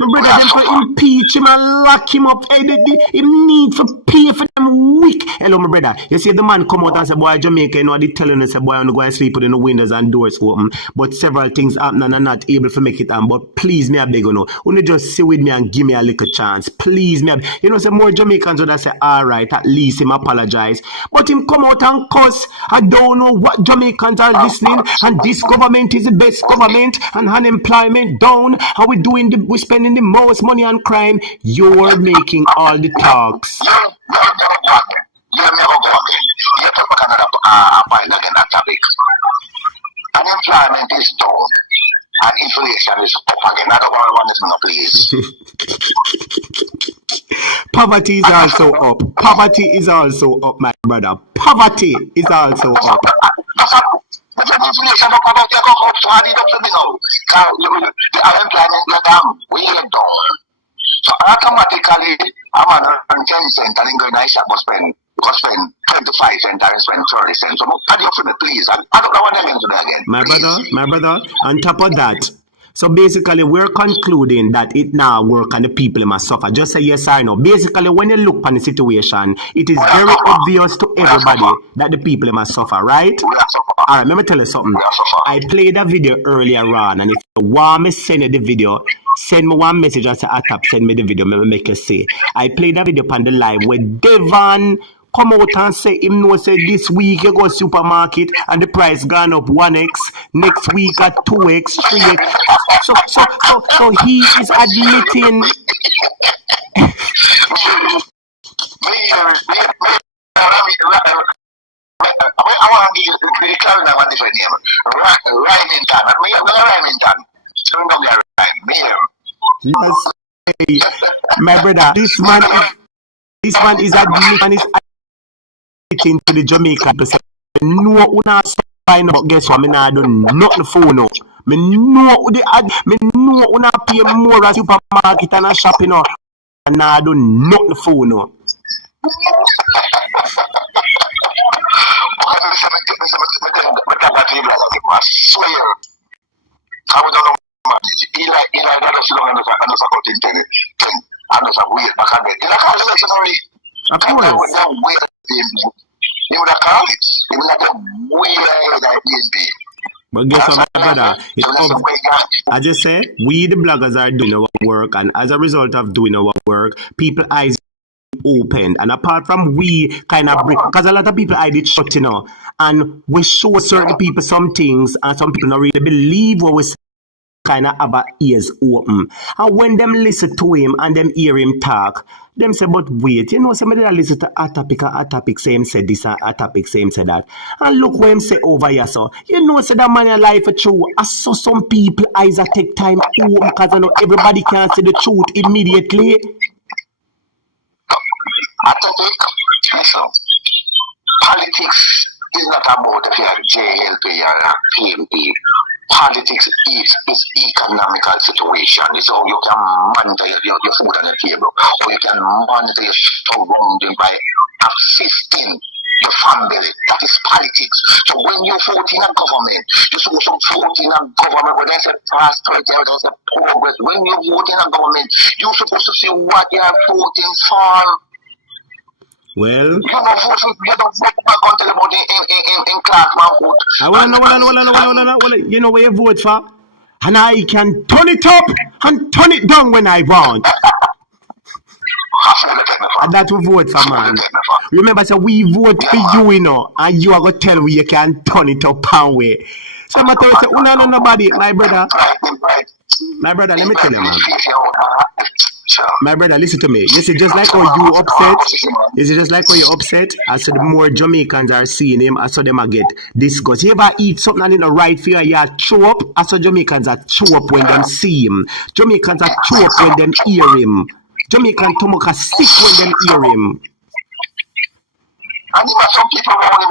My brother, them for impeach him and lock him up. Hey, him need to pay for them quick. Hello, my brother. You see the man come out and say, boy, Jamaica, you know, they telling us, boy, I'm going to sleep with the windows and doors open. But several things happen and I'm not able to make it on. But please, me, I beg you, only just sit with me and give me a little chance. Please, me, you know, some more Jamaicans would say, all right, at least him apologize. But him come out and cuss. I don't know what Jamaicans are listening, and this government is the best government, and unemployment down, and we're spending the most money on crime. You're making all the talks. Unemployment is down and inflation is up again. I don't want to know, please. Poverty is also up. Poverty is also up, my brother. Poverty is also up. But the inflation up about you go up, so I need up to me now. The unemployment is down, way down. So automatically, I'm on 10 cents and I'm going to spend 25 cents and spend 30 cents. So add up to me, please. I don't know what I'm going to do again. My brother, on top of that, so basically we're concluding that it now work and the people must suffer. Just say yes or no. Basically, when you look on the situation, it is very obvious to everybody that the people must suffer, right? Alright, let me tell you something. I played a video earlier on, and if you want me to send you the video, send me one message and say, Atap, send me the video, make you see. I played a video on the live where Devon come out and say him know say this week you go supermarket and the price gone up 1x, next week at 2x, 3x. So he is admitting. Yes, my brother, this man is admitting to the Jamaican person. No una sign up, guess what? Me nah do nothing for no. Me know una pay more at supermarket and a shop, you know. And nah do nothing for no. I swear. I don't know. Eli doesn't know Of course. But guess what, my brother? I just say, we the bloggers are doing our work, and as a result of doing our work, people eyes opened. And apart from we kind of break, because a lot of people eyed it shut, you know, and we show certain people some things, and some people don't really believe what we say. Kind of have our ears open, and when them listen to him and them hear him talk, them say, but wait, you know, somebody that listen to a topic say him said this, a topic say him said that, and look what him say over here. So you know, say that man your life is true. I saw some people eyes that take time open because I know everybody can't say the truth immediately. Listen, politics is not about if you are JLP or PMP. Politics is economical situation. It's how you can monitor your food on the table, or you can monitor your surrounding by assisting your family. That is politics. So when you vote in a government, you're supposed to vote in a government where there's a prosperity, where there's a progress. When you vote in a government, you're supposed to see what you are voting for. Well, you don't vote about in class, man. I wanna know, you know where you vote for? And I can turn it up and turn it down when I want. And that we vote for, man. Remember, so we vote for you, you know, and you are going to tell me you can turn it up and way. So I'm going to say, no, nobody, my brother. My brother, let me tell you, man. My brother, listen to me. You see, just like how you upset, I said the more Jamaicans are seeing him, I saw them get disgust. You ever eat something and in the right fear, you chew up? I saw Jamaicans are chew up when them see him. Jamaicans are chew up when them hear him. Jamaican stomach are sick when them hear him. And even some people around him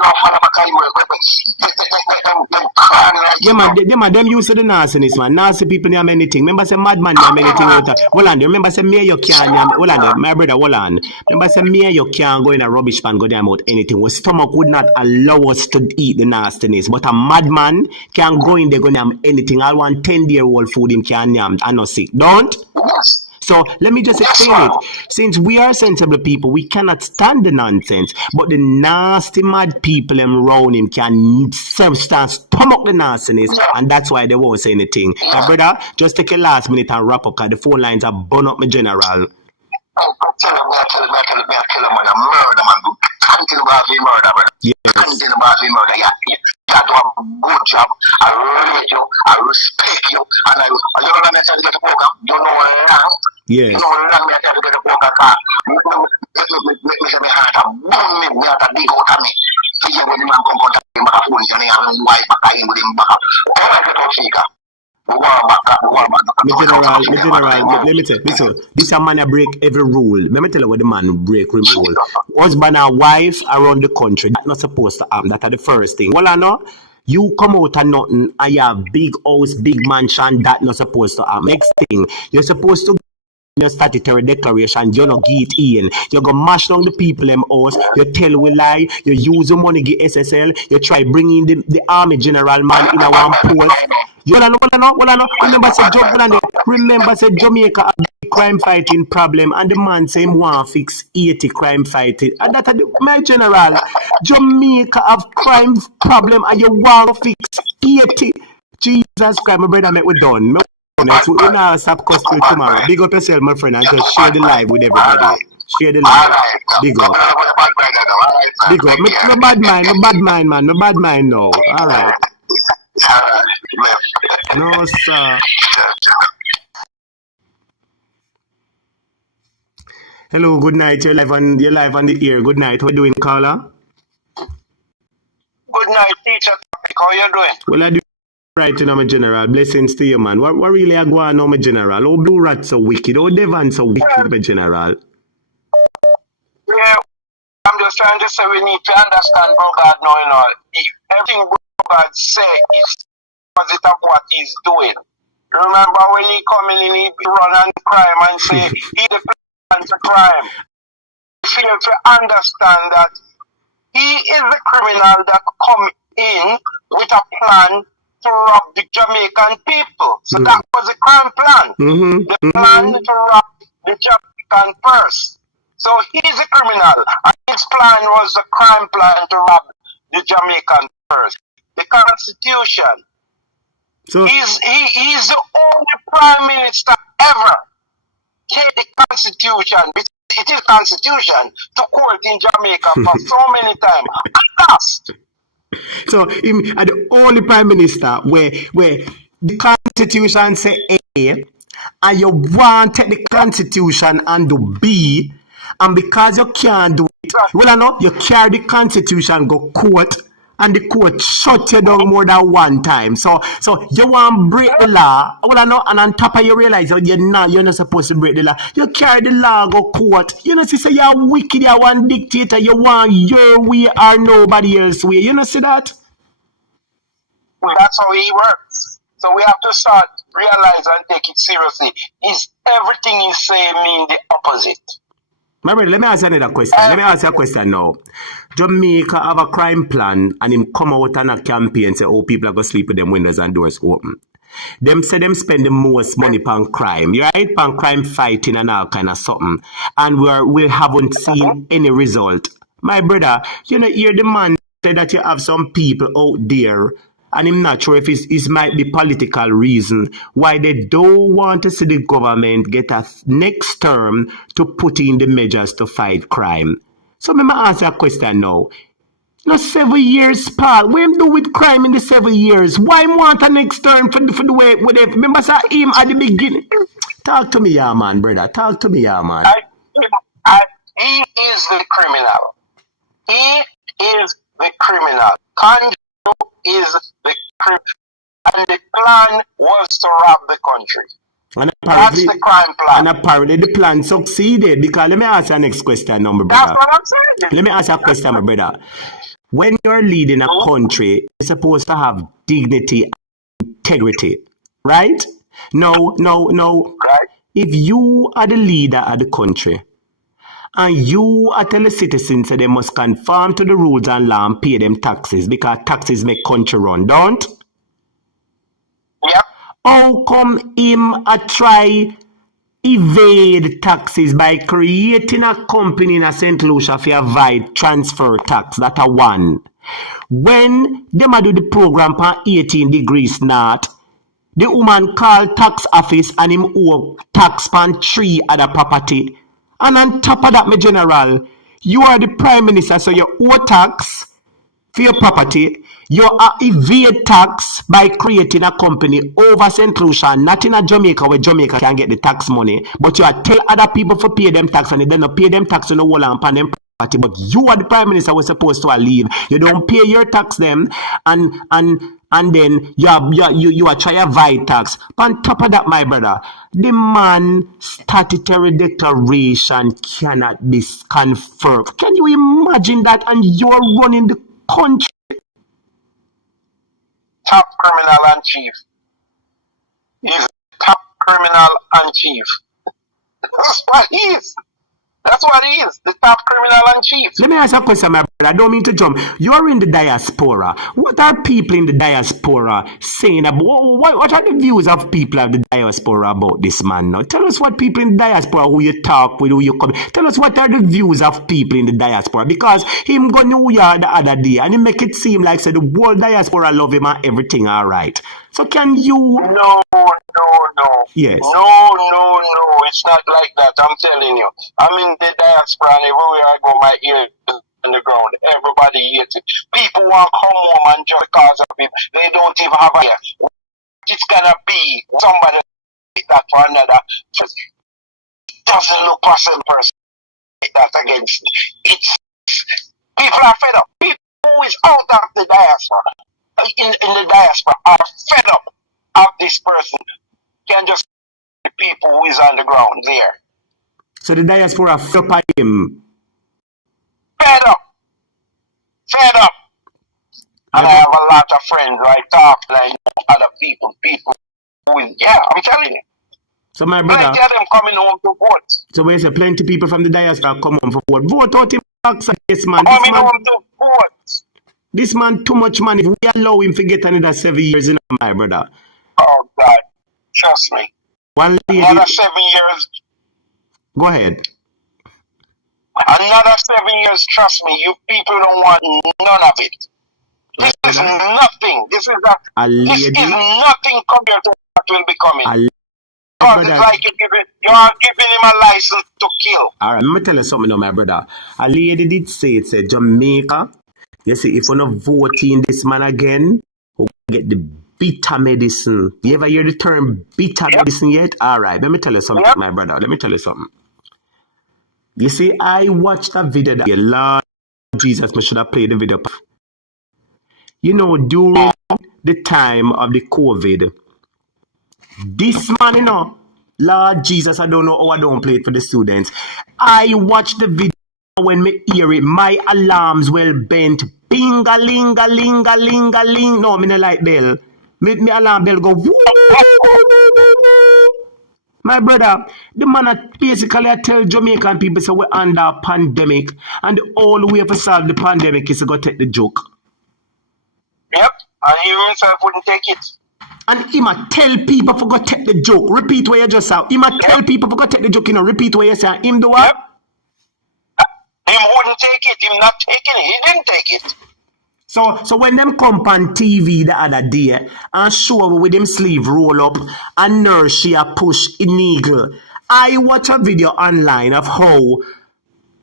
them used to the nastiness, man. Nasty people name anything. Remember say madman name anything. Hold on, remember say me you can't hold on, my brother, hold on. Remember say me you can't go in a rubbish pan go down about anything. Our stomach would not allow us to eat the nastiness. But a madman can go in there go name anything. I want 10-year-old food him can name and not sick. Don't? Yes. So let me just explain it. Since we are sensible people, we cannot stand the nonsense. But the nasty mad people them round him can stomach the nastiness, and that's why they won't say anything. Now, brother, just take a last minute and wrap up, because the phone lines are burn up, my general. I tell him, murder, man. Continue about the murder, brother. Yes. Continue about the murder. Yeah. You have to have a good job. I rate you. I respect you. And you know what I'm saying to get the program? You know what I'm Yes. You know what I'm saying to get the program? Me say me heart a boom me. Me heart a dig out of me. See when the man come contact him back a phone. And he have him wife back in with him back up. All right, get out, Chica. My general, let me tell you, this a man a break every rule. Let me tell you what the man break rule. Husband and wife around the country, that's not supposed to happen. That are the first thing. Well, I know, you come out and nothing, I have big house, big mansion, that not supposed to happen. Next thing, you're supposed to your statutory declaration, you not get in. You go mash down the people them house, you tell we lie, you use the money get SSL, you try bringing the army general man in a one post. Remember say Jamaica a big crime fighting problem, and the man say him want fix 80 crime fighting. And that my general, Jamaica have crime problem and you want fix 80. Jesus Christ, my brother, make we done. We're not stop custody tomorrow. Big up yourself, my friend, and just share the live with everybody. Share the live. Big up. Big up. No bad mind, man. No bad mind, no. All right. No, sir. Hello, good night. You're live on the air. Good night. How you doing, caller? Good night, teacher. How you doing? Well, I do right, you know, my general. Blessings to you, man. What really I go on now, my general? Oh, Blue Rat so wicked. Oh, Devon so wicked, my general. Yeah, I'm just trying to say we need to understand God now, you know. If everything God say is opposite of what he's doing. Remember when he come in, he run on crime and say he the plan to crime. You fail to understand that he is the criminal that come in with a plan to rob the Jamaican people. So that was the crime plan. The plan to rob the Jamaican purse. So he's a criminal, and his plan was a crime plan to rob the Jamaican purse. The Constitution. So he's the only prime minister ever take the Constitution. It is Constitution to court in Jamaica for so many times. And lost. So him are the only prime minister where the Constitution say A, and you want to take the Constitution and do B, and because you can't do it, well, I know you carry the Constitution go court, and the court shut you down more than one time. So you want to break the law, well, I know, and on top of you realize you're not supposed to break the law. You carry the law go court. You know, say you're wicked, you're one dictator, you want your way or nobody else's way. You know, see that? That's how he works. So we have to start realize and take it seriously. Is everything he say mean the opposite? My brother, let me ask you another question. Let me ask you a question now. Jamaica have a crime plan and him come out on a campaign and say, oh, people are going to sleep with them windows and doors open. Them say them spend the most money on crime. You right? On crime fighting and all kind of something. And we haven't seen any result. My brother, you know, hear the man say that you have some people out there, and I'm not sure if it might be political reason why they don't want to see the government get a next term to put in the measures to fight crime. So let me ask you a question now. You know, 7 years, Paul. What him do with crime in the 7 years? Why want a next term for the way with it? Remember say him at the beginning. Talk to me, yeah, man, brother. Talk to me, yeah, man. He is the criminal. He is the criminal. Kanjo is the criminal. And the plan was to rob the country. And that's the crime plan. And apparently the plan succeeded. Because let me ask you the next question now, my brother. That's what I'm saying. Let me ask you a question, my brother. When you're leading a country, you're supposed to have dignity and integrity, right? No. Right. If you are the leader of the country, and you are telling the citizens that they must conform to the rules and law and pay them taxes, because taxes make country run, don't? Yep. How come him a try evade taxes by creating a company in a St. Lucia for avoid transfer tax. That a one. When them a do the program for 18 degrees north, the woman call tax office and him owe tax pan 3 other property. And on top of that, my general, you are the prime minister, so you owe tax for your property. You are evade tax by creating a company over St. Lucia, not in a Jamaica where Jamaica can get the tax money, but you are tell other people for pay them tax and they don't pay them tax on the whole and pan them property. But you are the prime minister was supposed to leave. You don't pay your tax them and then you are trying to avoid tax. But on top of that, my brother, the man statutory declaration cannot be confirmed. Can you imagine that? And you're running the country. Top criminal and chief. He's top criminal and chief. That's what he is. That's what he is, the top criminal and chief. Let me ask you a question, my brother. I don't mean to jump. You're in the diaspora. What are people in the diaspora saying about, what are the views of people of the diaspora about this man now? Tell us what people in the diaspora, who you talk with, who you come. Tell us what are the views of people in the diaspora. Because him go New York the other day and he make it seem like say, the whole diaspora love him and everything all right. So can you... No. Yes. No. It's not like that. I'm telling you. I'm in the diaspora and everywhere I go, my ear is on the ground. Everybody hears it. People want to come home and just because of it, they don't even have a ear. It's gonna be somebody like that for another. Just doesn't look for some person like that against me. It's people are fed up. People who is out of the diaspora, in the diaspora, are fed up of this person. Can just the people who is on the ground there. So the diaspora fed up him. Fed up. And I have a lot of friends right after I know other people who is, yeah, I'm telling you. So my brother, plenty of them coming home to vote. So when you say plenty people from the diaspora come home for vote, vote out him this man. Coming home to vote. This man too much money. If we allow him to get another 7 years in my brother. Oh God, trust me. One lady, another 7 years. Go ahead. Another 7 years, trust me, you people don't want none of it. This is nothing. This is nothing compared to what will be coming. Because it's like you are giving him a license to kill. Alright, let me tell you something now, my brother. A lady did say, it said Jamaica, you see, if you're not voting this man again, we'll get the bitter medicine. You ever hear the term bitter medicine yet? Alright, let me tell you something, my brother. Let me tell you something. You see, I watched a video that Lord Jesus, I should have played the video. You know, during the time of the COVID, this man, you know, Lord Jesus, I don't know how I don't play it for the students. I watched the video when me hear it, my alarms well bent. Bing-a-ling-a-ling-a-ling-a-ling. No, me no like bell. Me alarm bell go woo. My brother, the man basically tell Jamaican people so we're under a pandemic and the only way to solve the pandemic is to go take the joke. Yep, and he himself wouldn't take it. And he might tell people for go take the joke. Repeat what you just said. He might tell people for go take the joke, you know, repeat what you said. Him do what? Yep. Him wouldn't take it. Him not taking it. He didn't take it. So when them come on TV the other day and show with him sleeve roll up and nurse she a push in needle, I watch a video online of how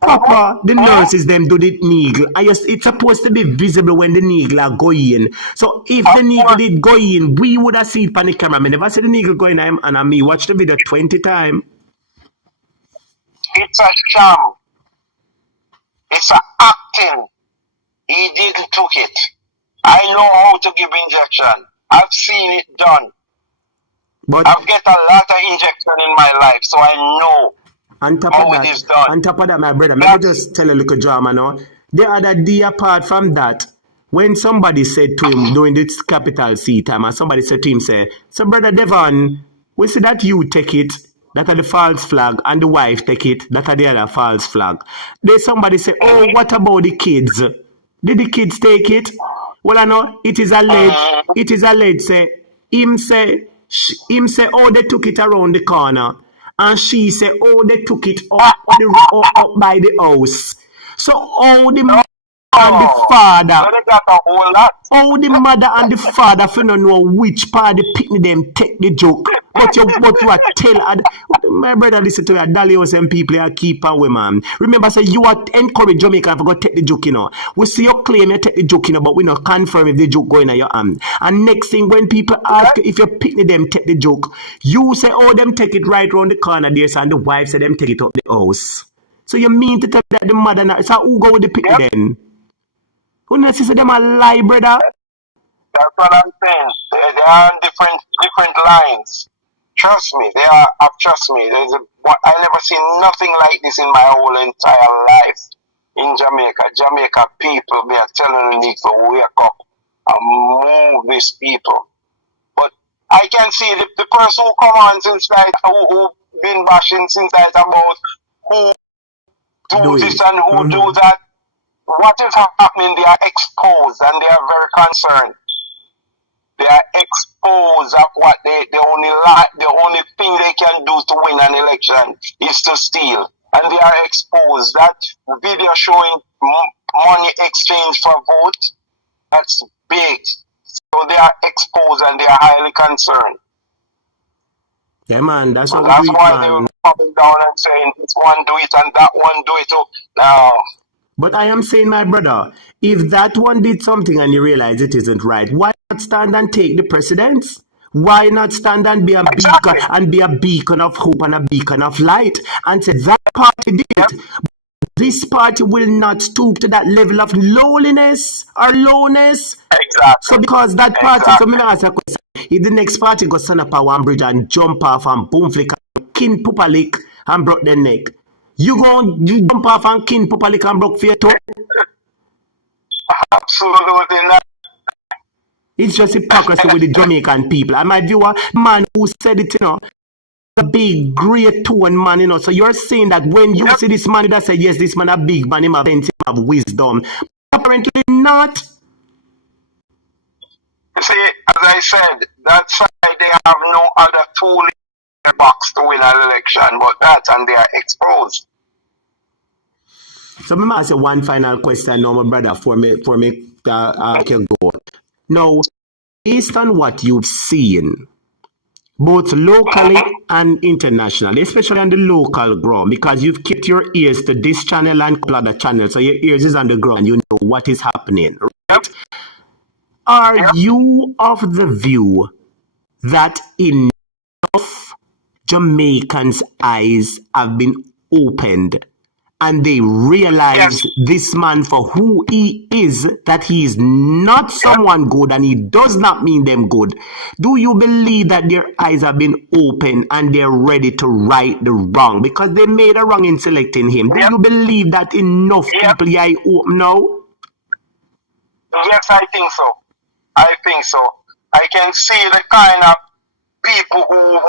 proper the nurses them do the needle. It's supposed to be visible when the needle are going. So if the needle did go in, we would have seen it on the camera. I never see the needle going in and me watch the video 20 times. It's a sham. It's a acting. He didn't took it. I know how to give injection. I've seen it done. But I've get a lot of injection in my life, so I know how it is done. On top of that, my brother, let me just tell a little drama now. The other day, apart from that, when somebody said to him during this capital C time, and somebody said to him, say, so brother Devon, we see that you take it, that are the false flag, and the wife take it, that are the other false flag. Then somebody say, oh, what about the kids? Did the kids take it? Well, I know it is alleged. Say, him say, oh, they took it around the corner. And she said, oh, they took it up, up by the house. So how the mother and the father, So they got a whole lot. how the mother and the father for not know which part the picnic them take the joke. But you are tell my brother listen to your Dolly and people are keep away, man. Remember, say you are encourage Jamaica to go take the joke, you know. We see your claim you take the joke, you know, but we not confirm if the joke going in your hand. And next thing when people ask if you picnic them take the joke, you say, oh, them take it right round the corner there, and the wife say them take it up the house. So you mean to tell that the mother not, so who go with the picnic then? Who knows say them a lie, brother? That's what I'm saying. They are on different lines. Trust me, trust me. I never seen nothing like this in my whole entire life in Jamaica. Jamaica people, they are telling them need to wake up and move these people. But I can see the person who come on since night, who been bashing since night about who do this and who do that. What is happening? They are exposed and they are very concerned. They are exposed of what the only thing they can do to win an election is to steal. And they are exposed. That video showing money exchange for vote, that's big. So they are exposed and they are highly concerned. Yeah, man, that's so what that's why man. they were coming down and saying this one do it and that one do it too. Now, but I am saying, my brother, if that one did something and you realize it isn't right, why not stand and take the precedence? Why not stand and be a beacon of hope and a beacon of light and say that party did it? This party will not stoop to that level of lowliness or lowness. Exactly. So because that party, so me ask a question, if the next party go stand up at one bridge and jump off and boom flick and kin pupalik and broke their neck, you jump off and kin pupalik and broke for your toe? Absolutely not. It's just hypocrisy with the Jamaican people. And my viewer, man who said it, you know, a big, great tone man, you know. So you're saying that when you see this man that say, yes, this man a big man, him have sense, him have wisdom. Apparently not. You see, as I said, that side they have no other tool in their box to win an election but that, and they are exposed. So let me ask you one final question now, my brother, for me can go. Now, based on what you've seen, both locally and internationally, especially on the local ground, because you've kept your ears to this channel and other channels, so your ears is on the ground, you know what is happening, right? Are you of the view that enough Jamaicans' eyes have been opened and they realize this man for who he is, that he is not someone good and he does not mean them good? Do you believe that their eyes have been opened and they're ready to right the wrong? Because they made a wrong in selecting him. Do you believe that enough people are open now? Yes, I think so. I think so. I can see the kind of people who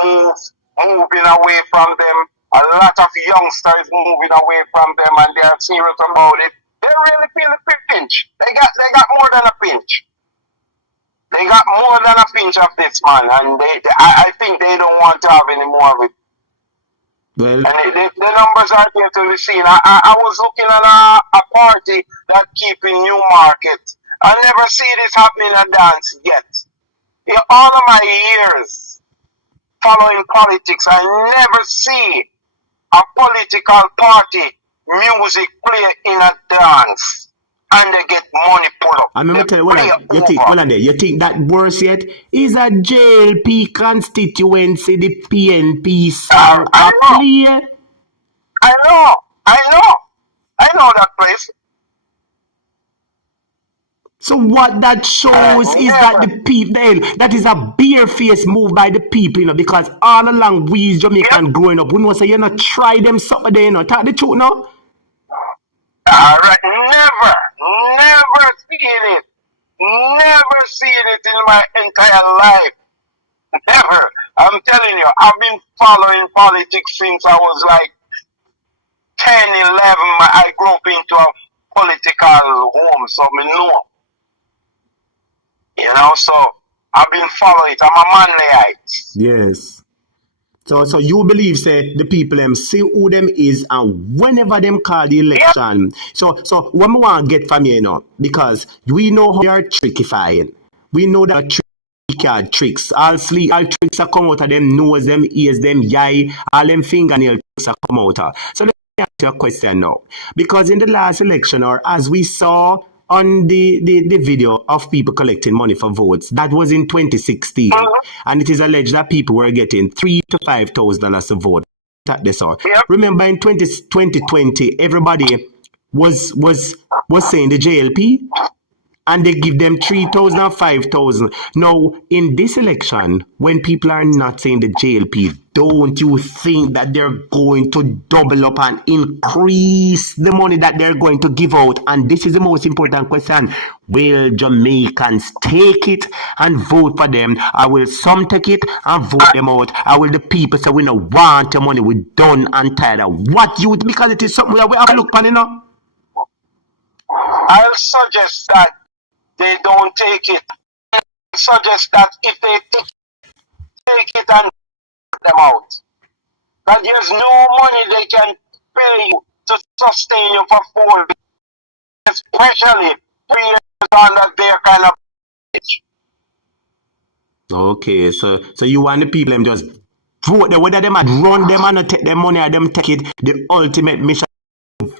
moving away from them. A lot of youngsters moving away from them, and they are serious about it. They really feel the pinch. They got more than a pinch. They got more than a pinch of this man, and I think they don't want to have any more of it. Well, and the numbers are there to be seen. I was looking at a party that keep in Newmarket. I never see this happening in dance yet. In all of my years following politics, I never see a political party music play in a dance and they get money pulled up. I remember telling you think that worse yet is a JLP constituency, the PNP song I know that place. So what that shows is that the people, that is a bare-faced move by the people, you know, because all along we Jamaican growing up, we know say you not try them something there, you know. Talk the truth now. Alright, never seen it. Never seen it in my entire life. Never. I'm telling you, I've been following politics since I was like 10, 11. I grew up into a political home, so I know. You know, so I've been following it. I'm a Manleyite. Yes. So you believe, say, the people them see who them is, and whenever them call the election. So what we want to get from you know, because we know how they are trickifying. We know that card tricks. All tricks are come out of them nose, them ears, them eye, all them fingernail tricks are come out of. So let me ask you a question now. Because in the last election, or as we saw on the video of people collecting money for votes, that was in 2016. And it is alleged that people were getting $3,000 to $5,000 a vote. Remember in 2020, everybody was saying the JLP, and they give them 3,000 and 5,000. Now, in this election, when people are not saying the JLP, don't you think that they're going to double up and increase the money that they're going to give out? And this is the most important question. Will Jamaicans take it and vote for them? Or will some take it and vote them out? Or will the people say, we don't want your money, we're done and tired of what you, because it is something we have to look on, you know? I'll suggest that they don't take it. I suggest that if they take it and put them out, that there's no money they can pay you to sustain you for 4 years, especially 3 years on that they're kind of age. Okay, so you want the people them just vote them, whether them had run them and not take their money or them take it, the ultimate mission.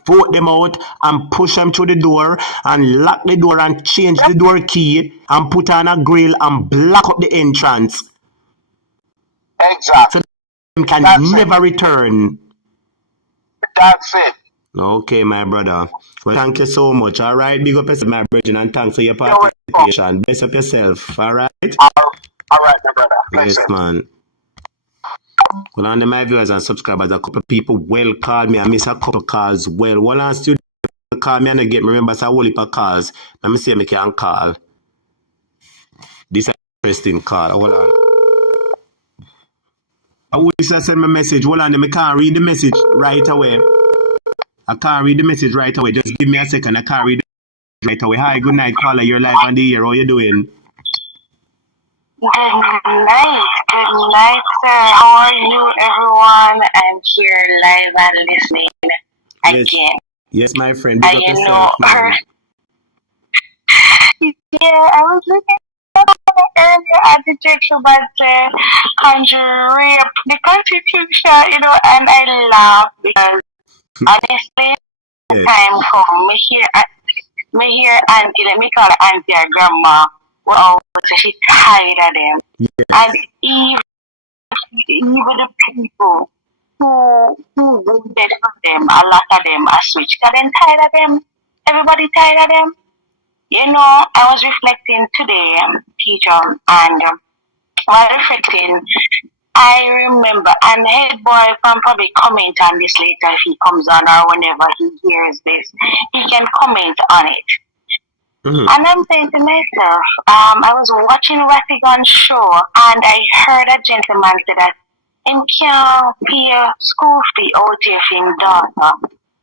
Vote them out and push them through the door and lock the door and change the door key and put on a grill and block up the entrance. Exactly. So them can never return. That's it. Okay, my brother. Well, thank you so much. All right, big up yourself, my brother, and thanks for your participation. Bless up yourself. All right. All right, my brother. Yes, man. Well, on my viewers and subscribers, a couple of people well called me. I miss a couple calls. Well, one last student call me and I get me. Remember, it's a whole heap of calls. Let me see if I can call. This is an interesting call. Hold on. I will send me a message. Hold on, I can't read the message right away. I can't read the message right away. Just give me a second. I can't read it right away. Hi, good night, caller. You're live on the air. How you doing? Good night, sir. How are you, everyone? I'm here live and listening again. Yes, my friend. Big up you yourself, know, man. Yeah, I was looking earlier at the Geopolitical conjure rape, the constitution, you know, and I laugh because honestly, time come, me hear auntie, let me call her auntie or grandma, who always say she tired of them. Yes. And even the people who voted for them, a lot of them are switched. Because they're tired of them. Everybody tired of them. You know, I was reflecting today, teacher, and while reflecting, I remember, and head boy can probably comment on this later if he comes on or whenever he hears this, he can comment on it. And I'm saying to myself, I was watching Ratigan's show and I heard a gentleman say that him can't pay a school fee out here for his daughter.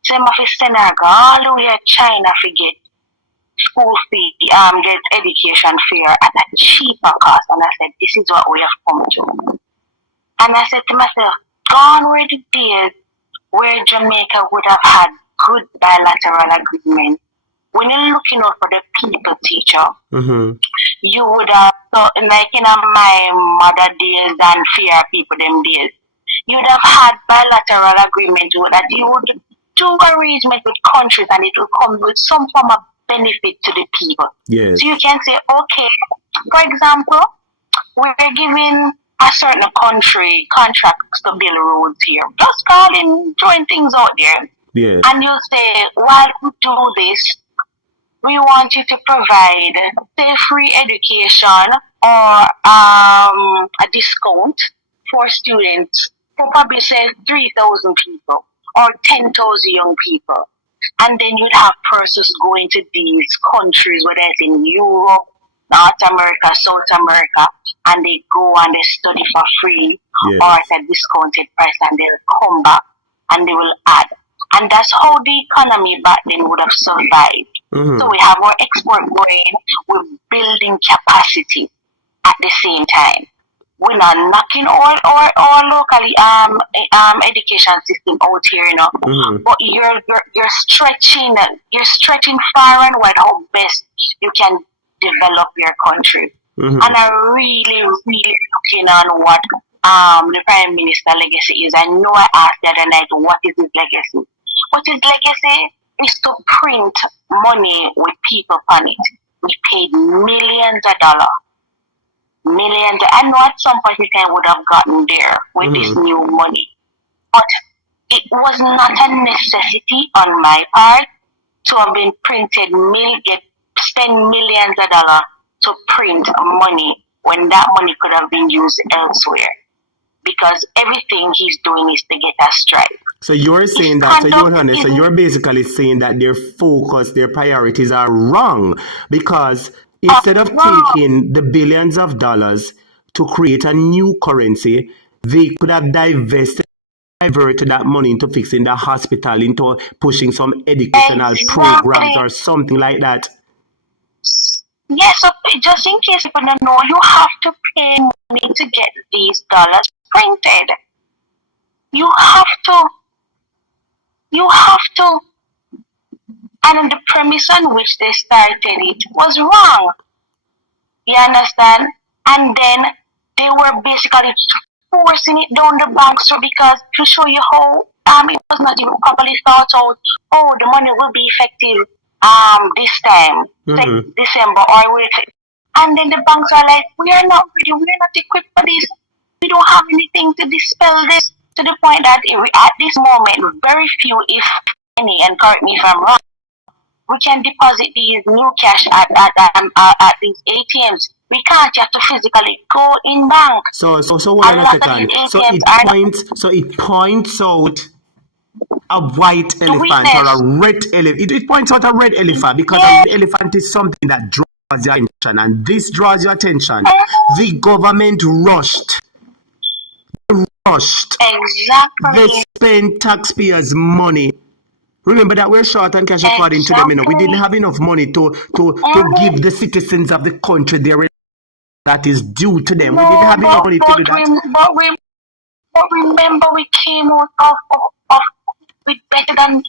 So he must send her all the way to China to get school fee, get education fare at a cheaper cost. And I said, this is what we have come to. And I said to myself, gone were the days where Jamaica would have had good bilateral agreement. When you're looking out for the people, teacher, you would have, so like in my mother days and fear people them days, you would have had bilateral agreement that you would do arrangement with countries and it will come with some form of benefit to the people. Yes. So you can say, okay, for example, we're giving a certain country contracts to build roads here. Just calling, throwing things out there. Yes. And you say, while we do this, we want you to provide, say, free education or a discount for students for probably, say, 3,000 people or 10,000 young people. And then you'd have persons going to these countries, whether it's in Europe, North America, South America, and they go and they study for free or at a discounted price, and they'll come back and they will add. And that's how the economy back then would have survived. So we have our export going, we're building capacity at the same time. we're not knocking all locally education system out here, you know. But you're stretching far and wide how best you can develop your country. And I'm really looking on what the Prime Minister legacy is. I know I asked the other night, what is his legacy? But his legacy is to print money with people on it. We paid millions of dollars. Millions. I know at some point we would have gotten there with this new money. But it was not a necessity on my part to have been printed, spend millions of dollars to print money when that money could have been used elsewhere. Because everything he's doing is to get a strike. So you're saying that, so you're basically saying that their focus, their priorities are wrong, because instead of taking the billions of dollars to create a new currency, they could have diverted that money into fixing the hospital, into pushing some educational programs or something like that. Yes, so just in case people don't know, you have to pay money to get these dollars printed. You have to. And the premise on which they started it was wrong. You understand? And then they were basically forcing it down the banks, so because to show you how it was not even properly thought out. Oh, the money will be effective this time, like December or wait. And then the banks are like, we are not ready, we are not equipped for this. We don't have anything to dispel this, to the point that at this moment, very few, if any, and correct me if I'm wrong, we can deposit these new cash at these ATMs. We can't. You have to physically go in bank. So hold on a second. So it points out a white elephant or a red elephant. It points out a red elephant because a red elephant is something that draws your attention, and this draws your attention. The government rushed. Exactly. They spent taxpayers' money. Remember that we're short on cash according to them. You know, we didn't have enough money to give the citizens of the country their that is due to them. We didn't have enough money to do that. But remember, we came out of with better than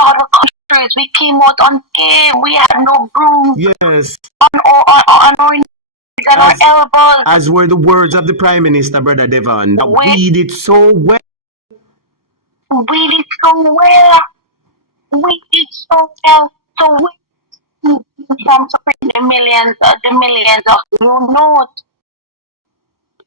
other countries. We came out unscathed. We had no broom. Yes. On our elbows. As were the words of the Prime Minister, Brother Devon. We did so well. We did so well. So we from the millions of new notes.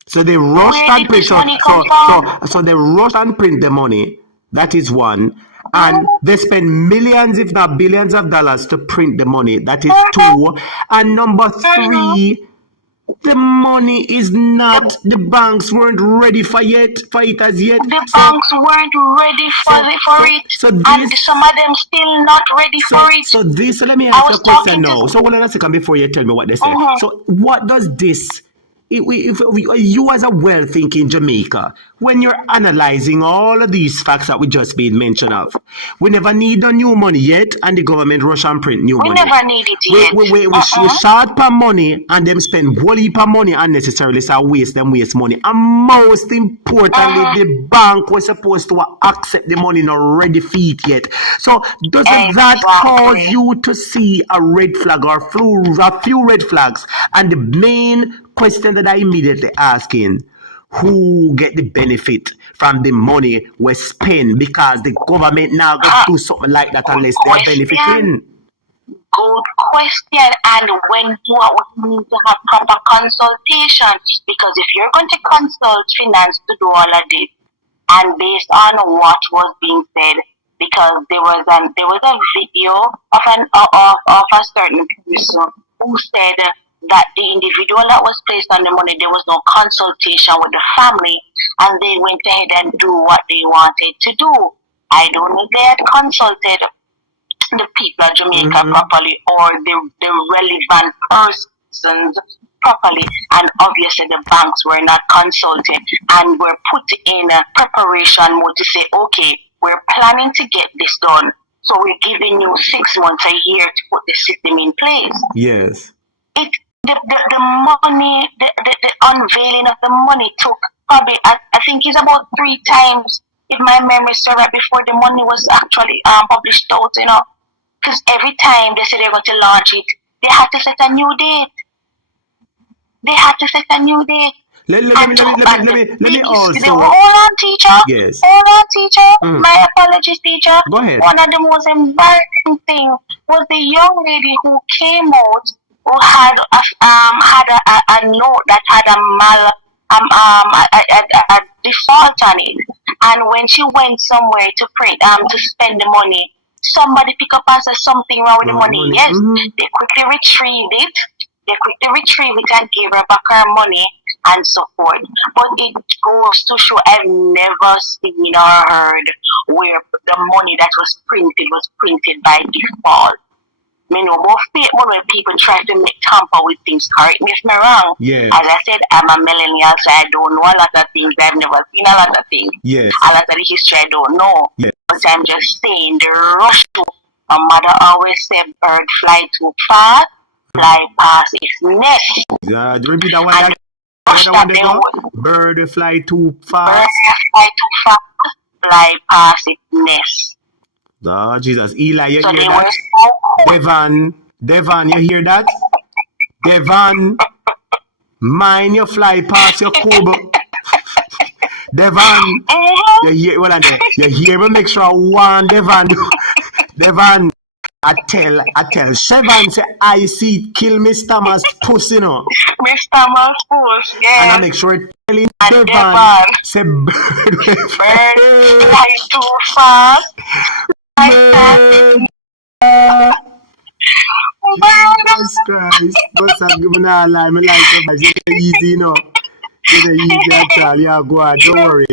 So they rushed and print. So they rushed and print the money. That is one. And they spend millions, if not billions of dollars to print the money. That is two. And number three, the money is not, the banks weren't ready for it as yet. The banks weren't ready for it. And some of them still not ready for it. So let me ask you a question now. So hold on a second before you tell me what they say. So what does this, if you as a well-thinking Jamaica, when you're analyzing all of these facts that we just made mention of, we never need no new money yet, and the government rush and print new money. We never need it yet. We short per money, and them spend whole heap of money unnecessarily, so waste money. And most importantly, the bank was supposed to accept the money not ready for it yet. So doesn't that cause you to see a red flag or a few red flags? And the main question that I immediately asking, who get the benefit from the money we spend, because the government now got to do something like that unless they're benefiting? Good question. And when you need to have proper consultation, because if you're going to consult finance to do all of this, and based on what was being said, because there was a video of a certain person who said that the individual that was placed on the money, there was no consultation with the family, and they went ahead and do what they wanted to do. I don't know if they had consulted the people of Jamaica properly, or the relevant persons properly, and obviously the banks were not consulted and were put in a preparation mode to say, okay, we're planning to get this done, so we're giving you 6 months, a year to put the system in place. Yes. the money, the unveiling of the money took probably, I think it's about 3 times, if my memory serves right, before the money was actually published out, you know. Because every time they said they were going to launch it, they had to set a new date. They had to set a new date. Let me also. Hold on, teacher. Yes. Hold on, teacher. My apologies, teacher. Go ahead. One of the most embarrassing things was the young lady who came out, who had a note that had a default on it, and when she went somewhere to print to spend the money, somebody pick up and say something wrong with the money. Yes, they quickly retrieved it. They quickly retrieved it and gave her back her money and so forth. But it goes to show I've never seen or heard where the money that was printed by default. You know, more fake money when people try to make tamper with things. Correct me if I'm wrong. Yeah. As I said, I'm a millennial, so I don't know a lot of things. I've never seen a lot of things. Yes. A lot of the history I don't know. Yes. But I'm just saying the rush to. My mother always said, bird fly too fast, fly past its nest. Repeat that one. Bird fly too fast. Bird fly too fast, fly past its nest. Oh, Jesus. Eli, you So hear they that? were so cool. Devon, you hear that? Devon, mind your fly past your cube. Devon, you hear me make sure I warn Devon. Devon, I tell Seven say I see kill Mr. Thomas pussy, you know. Mr. Thomas puss, yeah. And I make sure telling And Devon say bird fly too fast. Jesus Christ. But I'm giving a lie. Me like it. It's easy, you know. It's easy at all. Yeah, go on. Don't worry.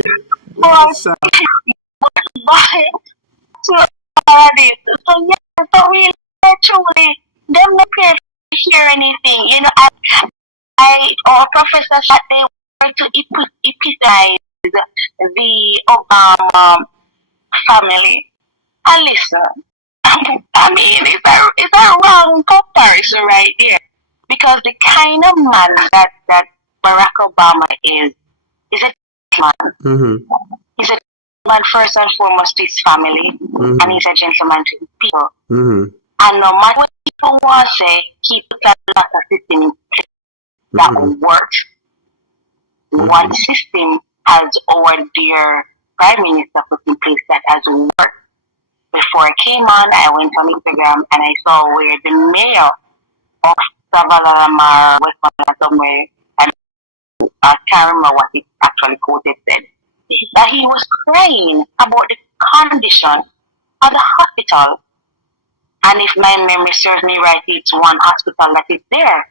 But so yeah, so really, truly, them not care to hear anything. You know, our professors that they were to epitomize the Obama family. And listen, I mean, it's a wrong comparison right there. Because the kind of man that Barack Obama is a man. He's a man first and foremost to his family, and he's a gentleman to his people. And no matter what people want to say, he puts a lot of system in place that works. One system has our dear Prime Minister put in place that has worked. Before I came on, I went on Instagram and I saw where the mayor of Savalamar, Westmoreland somewhere, and I can't remember what it actually quoted said, that he was crying about the condition of the hospital. And if my memory serves me right, it's one hospital that is there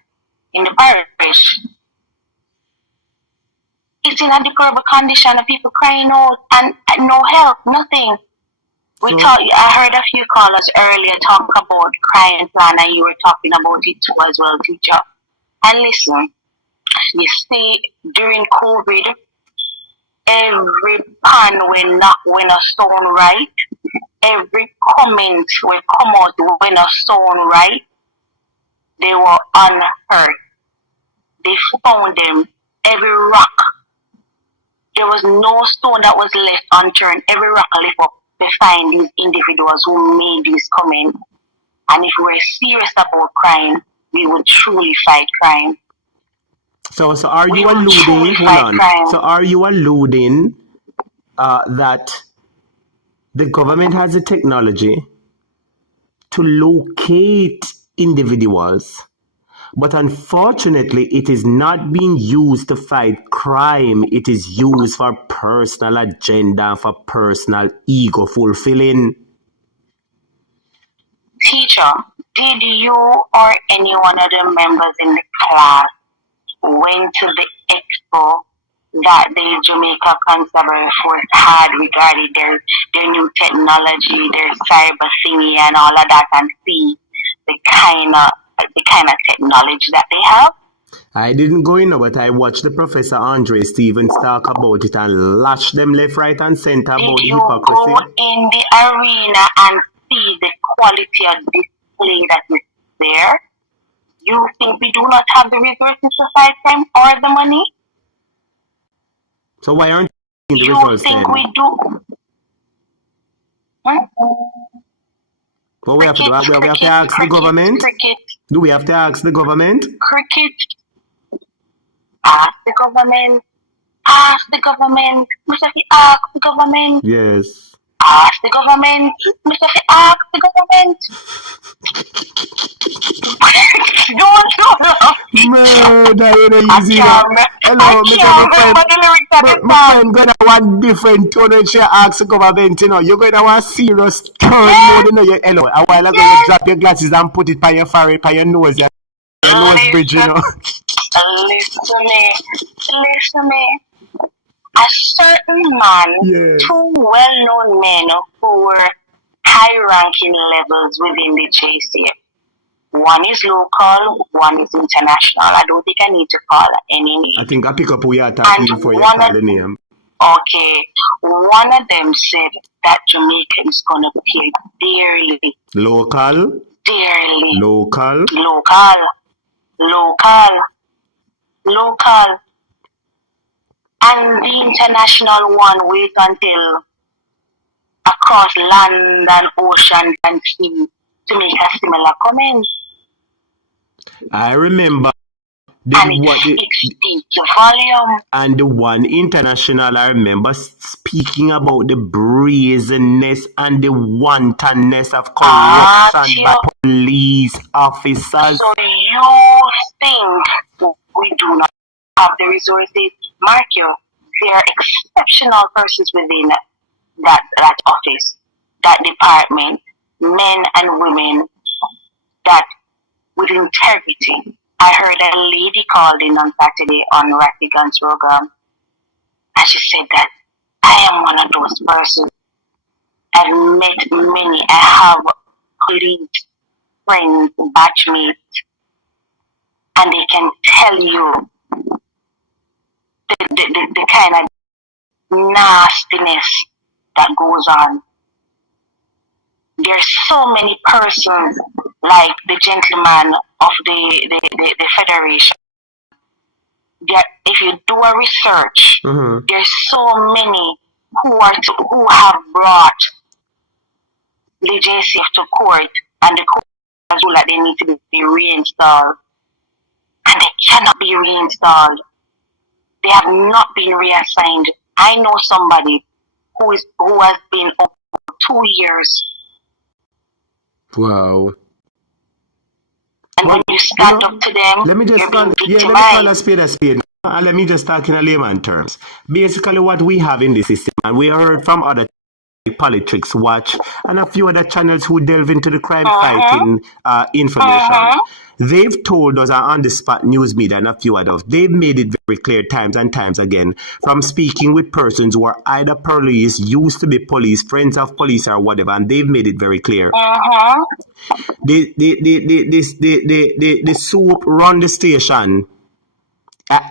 in the parish. It's in a deplorable condition of people crying out and no help, nothing. I heard a few callers earlier talk about crying plan, and you were talking about it too as well, teacher. And listen, you see, during COVID, every pan when a stone right, every comment will come out when a stone right, they were unhurt. They found them, every rock. There was no stone that was left unturned. Every rock left up to find these individuals who made these comments. And if we're serious about crime, we would truly fight crime. So are you alluding? Hold on. So are you alluding that the government has the technology to locate individuals, but unfortunately, it is not being used to fight crime. It is used for personal agenda, for personal ego fulfilling. Teacher, did you or any one of the members in the class went to the expo that the Jamaica Constabulary Force had regarding their new technology, their cyber thingy and all of that, and see the kind of technology that they have? I didn't go in, but I watched the Professor Andre Stevens talk about it and lash them left, right, and center about the hypocrisy. Did you go in the arena and see the quality of display that is there? You think we do not have the resources to fight crime or the money? So why aren't you seeing the You results think then? we do? What we have to do? We have to ask the government? Do we have to ask the government? Cricket. Ask the government. Ask the government. Mr. Ask the government. Yes. Ask the government. Mr. Ask the government. Don't Murder, you know, easy. Hello, my friend gonna one different tone when she asks the government, you know. You're gonna want serious turn mode, you know. Hello, a while ago you drop your glasses and put it by your forehead, by your nose, your nose bridge, you know. Listen to me. A certain man, Yes. two well-known men who were high-ranking levels within the JCF. One is local, one is international. I don't think I need to call any name. I think I pick up who you're talking before you call the name. Okay. One of them said that Jamaicans gonna pay dearly. Local? Dearly. Local? Local. And the international one wait until across land and ocean and sea to make a similar comment. I remember And it speaks volume. And the one international, I remember speaking about the brazenness and the wantonness of corruption by police officers. So you think we do not have the resources? Mark you, there are exceptional persons within that office, that department, men and women that with integrity. I heard a lady called in on Saturday on Raffigan's program, and she said that I am one of those persons. I've met many. I have colleagues, friends, batchmates, and they can tell you the kind of nastiness that goes on. There's so many persons like the gentleman of the Federation. If you do a research, there's so many who have brought the JCF to court, and the court has ruled that they need to be reinstalled, and they cannot be reinstalled. They have not been reassigned. I know somebody who has been over 2 years. Wow. And when you stand up to them, let me call a spade a spade. And let me just talk in a layman terms. Basically, what we have in the system, and we heard from other Politics Watch and a few other channels who delve into the crime fighting information. They've told us on the spot news media and a few others. They've made it very clear times and times again from speaking with persons who are either police, used to be police, friends of police or whatever, and they've made it very clear. The soup run the station.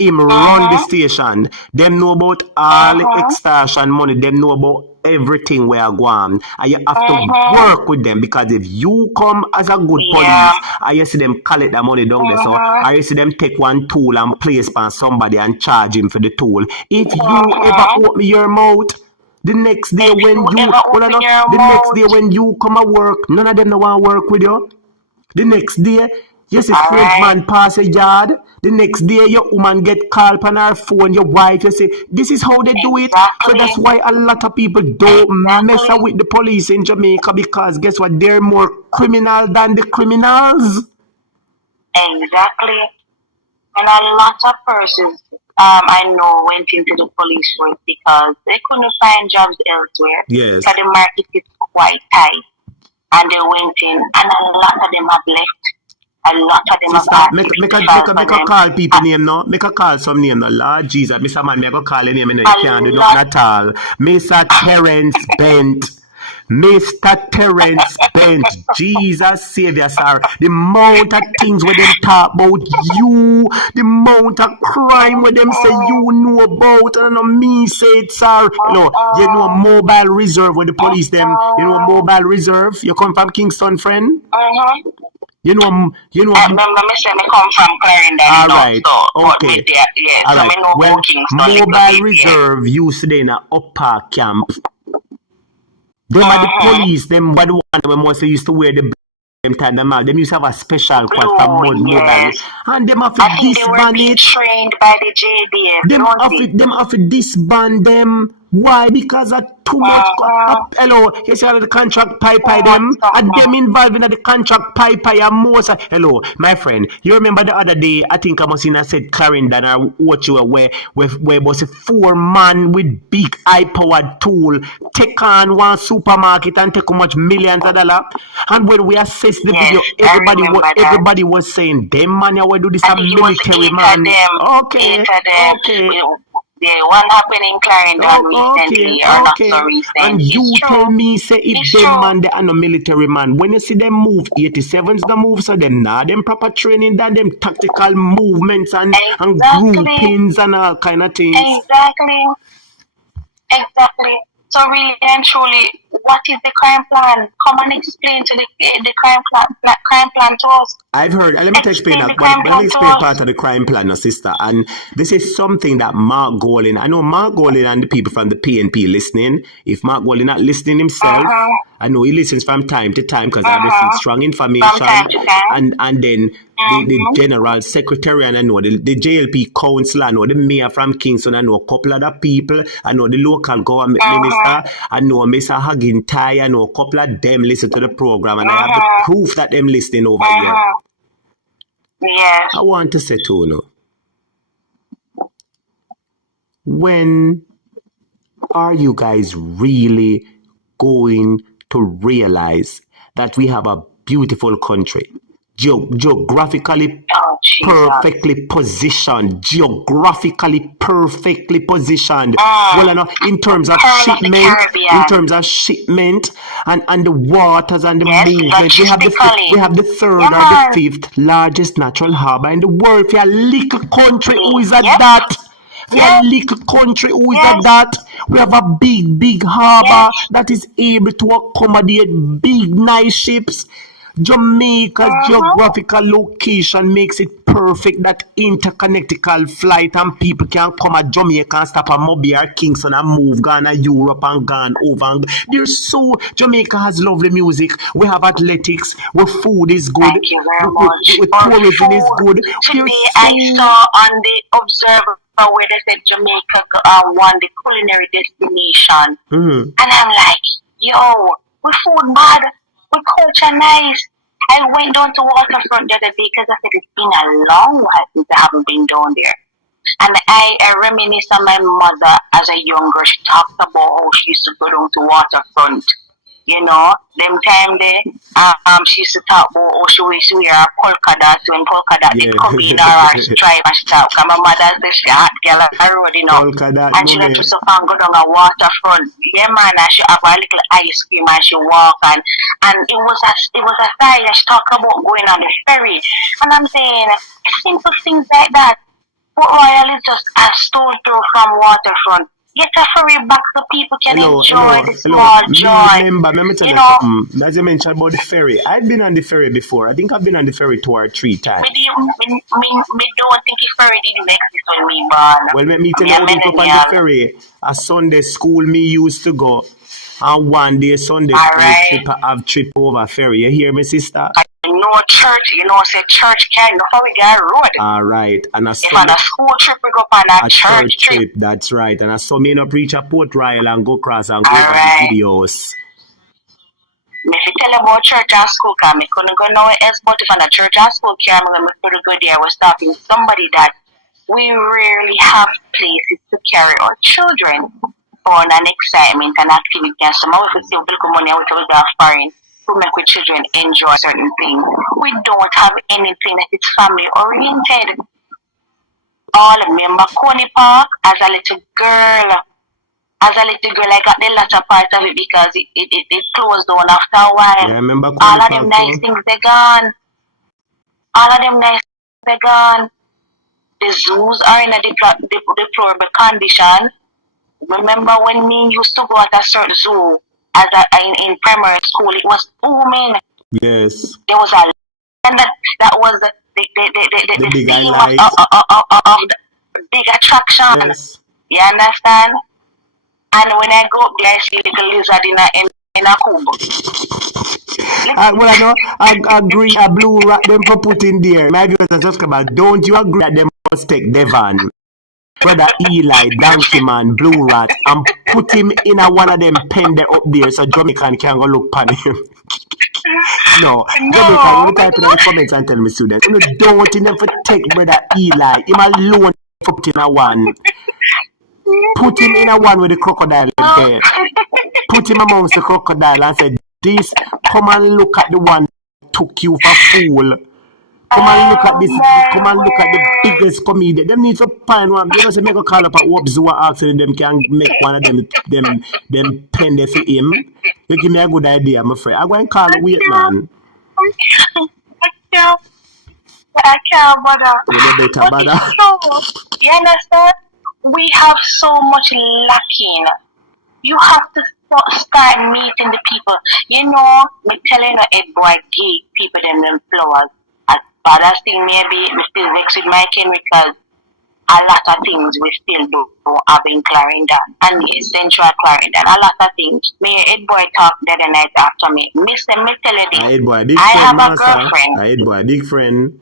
Him run the station. Them know about all the extortion money. Them know about everything where I go on. And you have to work with them, because if you come as a good police, and you see them collect the money down there, so or you see them take one tool and place on somebody and charge him for the tool. If you ever open your mouth, the next day when you come to work, none of them no want to work with you. The next day, you see French man pass a yard. The next day, your woman get called on her phone, your wife, you say, this is how they do it. So that's why a lot of people don't mess up with the police in Jamaica, because guess what? They're more criminal than the criminals. Exactly. And a lot of persons I know went into the police force because they couldn't find jobs elsewhere. Yes. So the market is quite tight. And they went in, and a lot of them have left. A lot of them have make a call people name now. Make a call some name now. Lord Jesus, Mr. Man, make a call your name and you can't do nothing at all. Mr. Terence Bent. Mr. Terence Bent. Jesus Savior, sir. The amount of things where them talk about you, the amount of crime where them say you know about, and I know me say it, sir. No, you know mobile reserve where the police them, you know mobile reserve. You come from Kingston, friend? You know, I remember me say me come from Clarendon, all right, okay. Yeah, All so right. me know Well, about Kingston little Mobile bit, Reserve used to be in a upper camp. Them are the police, them were the one that mostly used to wear the them time them out. Them used to have a special quad for mobile. yes. And them have to I think they were disband being it. trained by the JDF, Them don't have they? to, them have to disband them. Why? Because of too much. Hello, you see how the contract pipe them? And them involved in the contract pipe and most. Hello, my friend. You remember the other day? I think I must have said Clarendon or what you were where was a 4-man with big high-powered tool take on one supermarket and take how much millions of dollars. And when we assess the video, everybody was saying, them man, you will do this a military man. Okay. The one happened in Clarendon recently, or not so recent. And you tell me, say, if them man, they are no military man. When you see them move, 87s the move, so them not them proper training, that them tactical movements and groupings and all kind of things. Exactly. So really and truly, what is the crime plan? Come and explain to the crime plan to us. I've heard. Let me explain that. Let me explain part of the crime plan, sister. And this is something that Mark Golin. I know Mark Golin and the people from the PNP listening. If Mark Golin not listening himself, I know he listens from time to time because I receive strong information. From time to time. And then the general secretary, and I know the JLP council, I know the mayor from Kingston, I know a couple other people, I know the local government minister, I know Mr. Haggintai, I know a couple of them listen to the program, and I have the proof that them listening over here. Yes. I want to say to you, when are you guys really going to realize that we have a beautiful country? Geographically perfectly positioned. Well, in terms of shipment, and the waters and the movement, we have the third or the fifth largest natural harbor in the world. For a little country who is at that. For a little country who is at that. We have a big harbor that is able to accommodate big, nice ships. Jamaica's geographical location makes it perfect that interconnectical flight and people can come at Jamaica and stop at Mobile or Kingston and move Ghana, Europe and Ghana over. Jamaica has lovely music. We have athletics. Where food is good. Thank you very much. Tourism is good. Today I saw on the Observer where they said Jamaica won the culinary destination. And I'm like, yo, we food mad. We culture nice. I went down to Waterfront the other day because I said it's been a long while since I haven't been down there. And I reminisce on my mother as a young girl. She talked about how she used to go down to Waterfront. You know, them time there, she used to talk about how she used to wear a polka dot when polka dot did come in her stripe and she talk. And my mother said she hot girl on the road, you know. And she used to go down a Waterfront. Yeah, man, and she have a little ice cream and she walk and it was a style. She talk about going on the ferry. And I'm saying, simple things like that. But Royal is just a stone throw from Waterfront. Get a ferry back so people can enjoy the small joy. Remember tell you something. As you mentioned about the ferry, I've been on the ferry before. I think I've been on the ferry 2 or 3 times. Me don't think the ferry didn't exist when me born. Well, let me tell you how we go on the ferry. A Sunday school me used to go. And one day Sunday school trip over ferry. You hear me, sister? No church, say church can't go how we get a road. All right. And if on a school trip, we go on a church trip. That's right. And I saw me not preach a Port Royal and go across and go over the videos. If you tell about church and school, because I couldn't go nowhere else but if on a church and school camp, we could go there, we're stopping somebody that we rarely have places to carry our children for an excitement and activity. And somehow if we see people money out of the foreign, to make our children enjoy certain things. We don't have anything that is family oriented. All remember Coney Park as a little girl. I got the latter part of it because it closed down after a while. Yeah, I remember all of them nice things they're gone. The zoos are in a deplorable condition. Remember when me used to go at a certain zoo in primary school, it was booming. Yes. There was a and that was the big theme highlight. of the big attraction. Yes. You understand? And when I go up there, I see little lizard in a cube. Well, I know, I agree, a blue rat them for put in there. My viewers and subscribers, don't you agree that them must take Devon, brother Eli, Donkey Man, Blue Rat, and put him in a one of them pen there up there so Jamaican can go look pan him? No, Jamaican, when you type in the comments and tell me, students, you don't you never take brother Eli, him alone for put in a one. Put him in a one with the crocodile there. Put him amongst the crocodile and say, this, come and look at the one that took you for fool. Come and look at this, come and look at the biggest comedian. Them need to find one. You know, say, make a call up at Wobzua asking them can make one of them pen there for him. You give me a good idea, my friend. I'm going to call it wait, man. I can't bother. You better bother. You understand? We have so much lacking. You have to start meeting the people. You know, me telling you, Ed boy, give people them flowers. As bad as thing maybe, me still vexed with my kin because a lot of things we still don't have in Clarendon and the central Clarendon. A lot of things. Me Ed boy talk the other night after me. Me tell you this. Ed boy, big I friend, have master. A girlfriend. Ed boy, big friend.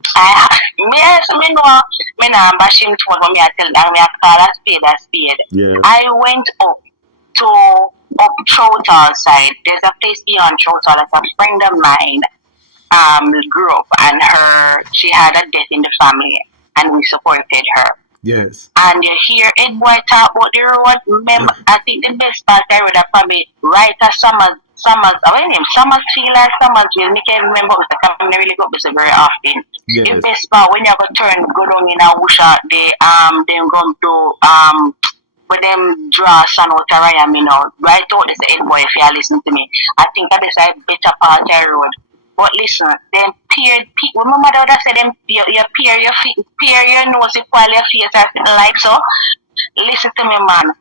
Yes, me know. Me nah bash him too much, but me I tell them, me I call a spade. Yeah. I went up Trotal side. There's a place beyond Trotal. It's a friend of mine grew up, and she had a death in the family, and we supported her. Yes. And you hear Ed boy talk about the road. Remember, I think the best part I read probably right at Summers, Summersfield or Summersville. I can't remember because I can't really go to very often. Yes. The best part when you go turn go down in a Wusha, them come to but them draw sun out of Ryan, you know. Right out this Ed boy if you listen to me. I think that is a better part of the road. But listen, them peer people, remember that I said them you peer your feet, peer your nose, you while your face or something like so. Listen to me, man.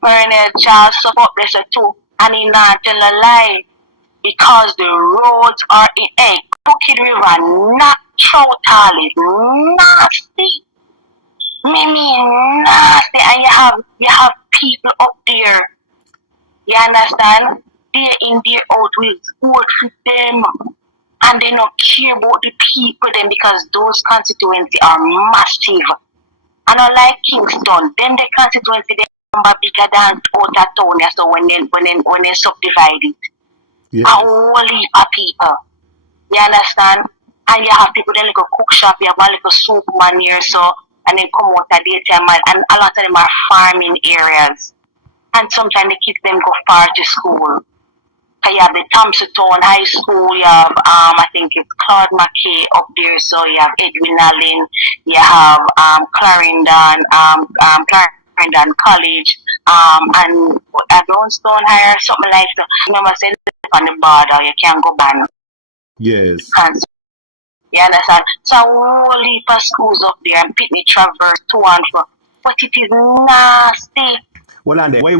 Colonel Charles support this too, and he not tell a lie because the roads are in Crooked River, not Trotal is nasty. Me mean nasty, and you have people up there. You understand? They're in there out with vote for them. And they don't care about the people then because those constituencies are massive. And unlike Kingston, then the constituency they number bigger than out of town. So when they subdivide it, yeah. A whole heap of people. You understand? And you have people then like a cook shop, you have one little soup man here, so and then come out at daytime and a lot of them are farming areas. And sometimes the kids then go far to school. You have the Thompson Town High School, you have I think it's Claude McKay up there, so you have Edwin Allen, you have Clarendon College, and Brownstone High or something like that. Remember I said on the border you can't go ban. Yes. You understand? So a whole heap of schools up there and Pitney Traverse to and fro. But it is nasty. Hold on there. Where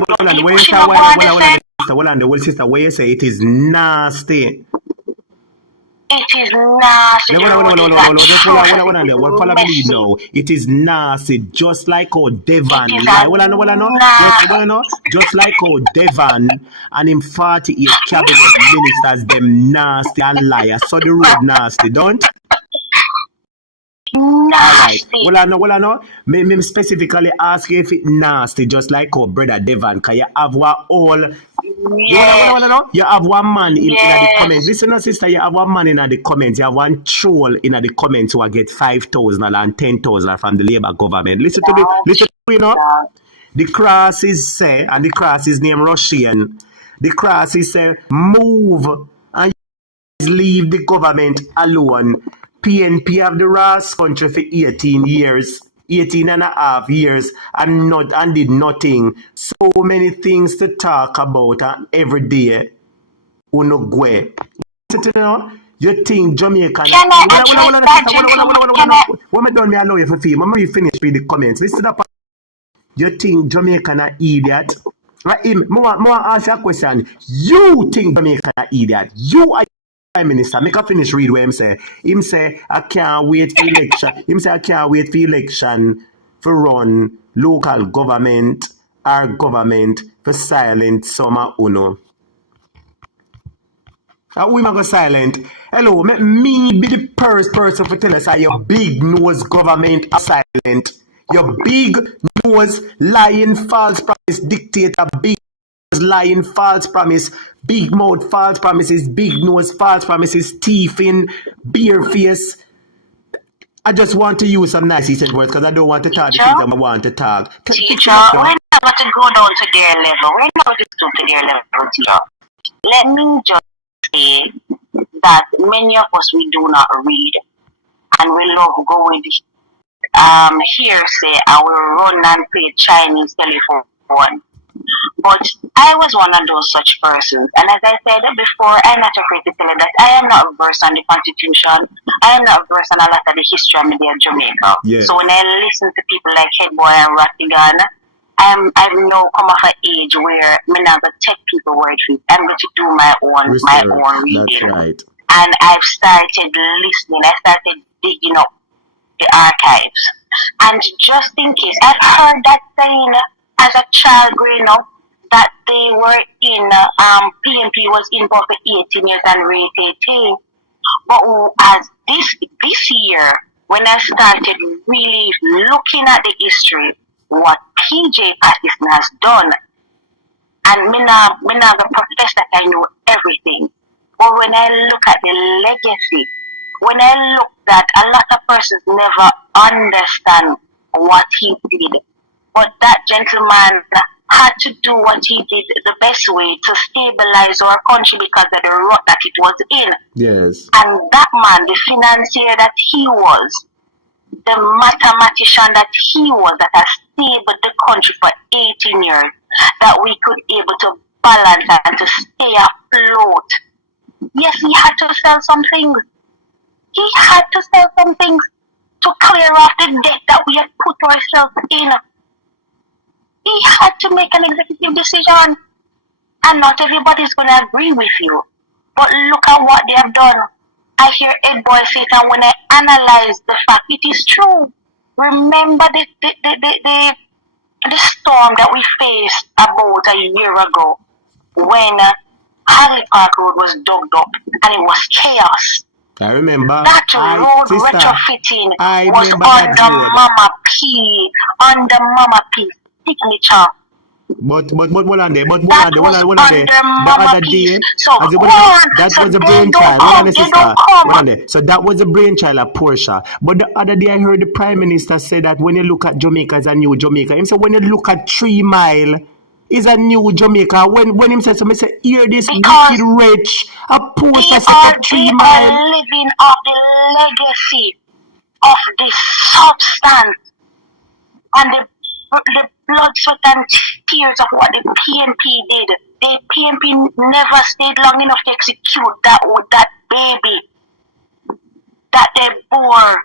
you say it is nasty? It is nasty. Follow me now. It is nasty, just like how Devon. Just like how Devon and him 48 cabinet ministers, them nasty and liars. So the road nasty, don't? Nasty. Well, I know. Me specifically ask you if it nasty, just like our brother Devon. Can you have one all? Yes. You have one man in the comments. Listen, sister, you have one man in the comments. You have one troll in the comments who will get 5,000 and 10,000 from the Labour government. Listen to me, you know. The cross is say, and the cross is named Russian. The cross is say, move and leave the government alone. PNP have the Ross country for 18 and a half years and did nothing. So many things to talk about and every day. You think Jamaica... When I done, me allow you for feel. I'm going to finish with the comments. Listen to that. You think Jamaica an idiot? Right? More ask you a question. You think Jamaica an idiot? You are Prime Minister, make a finish read where him say. Him say, I can't wait for election. Him say, I can't wait for election for run local government or government for silent summer uno. We might go silent. Hello, let me be the first person to tell us how your big nose government are silent. Your big nose lying false promise dictator, big nose lying false promise, big mouth false promises, big nose false promises, teeth in, beer face. I just want to use some nice decent words because I don't want to talk the things I want to talk. Teacher, we're never to go down to their level. We're never to stoop to their level, teacher. Let me just say that many of us, we do not read and we love going hearsay and we run and pay Chinese telephone. But I was one of those such persons, and as I said before, I'm not afraid to tell you that I am not versed on the Constitution. I am not versed on a lot of the history of Jamaica. Yeah. So when I listen to people like Headboy and Rattigan, I've now come of an age where I'm not going to take people word for it. I'm going to do my own reading. That's right. And I've started listening. I started digging up the archives. And just in case, I've heard that saying as a child growing up that they were in PNP was in for 18 years and rate 18. But as this year, when I started really looking at the history, what PJ Patterson has done, and me not profess that I know everything. But when I look at the legacy, when I look that a lot of persons never understand what he did, but that gentleman had to do what he did the best way to stabilize our country because of the rut that it was in. Yes. And that man, the financier that he was, the mathematician that he was, that has stabilized the country for 18 years, that we could able to balance and to stay afloat. Yes, he had to sell some things. He had to sell some things to clear off the debt that we had put ourselves in. He had to make an executive decision. And not everybody's going to agree with you. But look at what they have done. I hear Ed Boy say it, and when I analyze the fact, it is true. Remember the storm that we faced about a year ago when Hadley Park Road was dug up and it was chaos. I remember. That road retrofitting was under Mama P signature. But hold on there. The other day, that was a brainchild. So that was a brainchild of Portia. But the other day I heard the Prime Minister say that when you look at Jamaica as a new Jamaica, him say when you look at 3 Mile is a new Jamaica. When him says so, I say hear this wicked rich a Portia say 3 Mile. They are living off the legacy of the substance and the blood, sweat and tears of what the PNP did. The PNP never stayed long enough to execute that baby that they bore.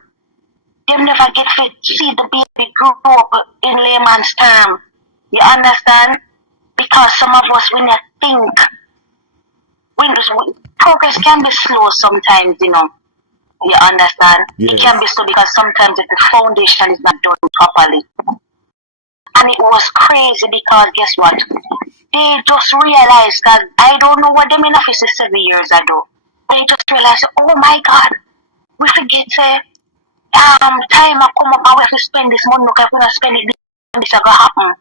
They never get to see the baby grow up in layman's term. You understand? Because some of us, when you think, progress can be slow sometimes, you know. You understand? Yes. It can be slow because sometimes if the foundation is not done properly. And it was crazy because guess what? They just realized that I don't know what them in office is 7 years ago. They just realized, oh my God, we forget time will come up and we have to spend this money. Okay, if we don't spend it, this will happen.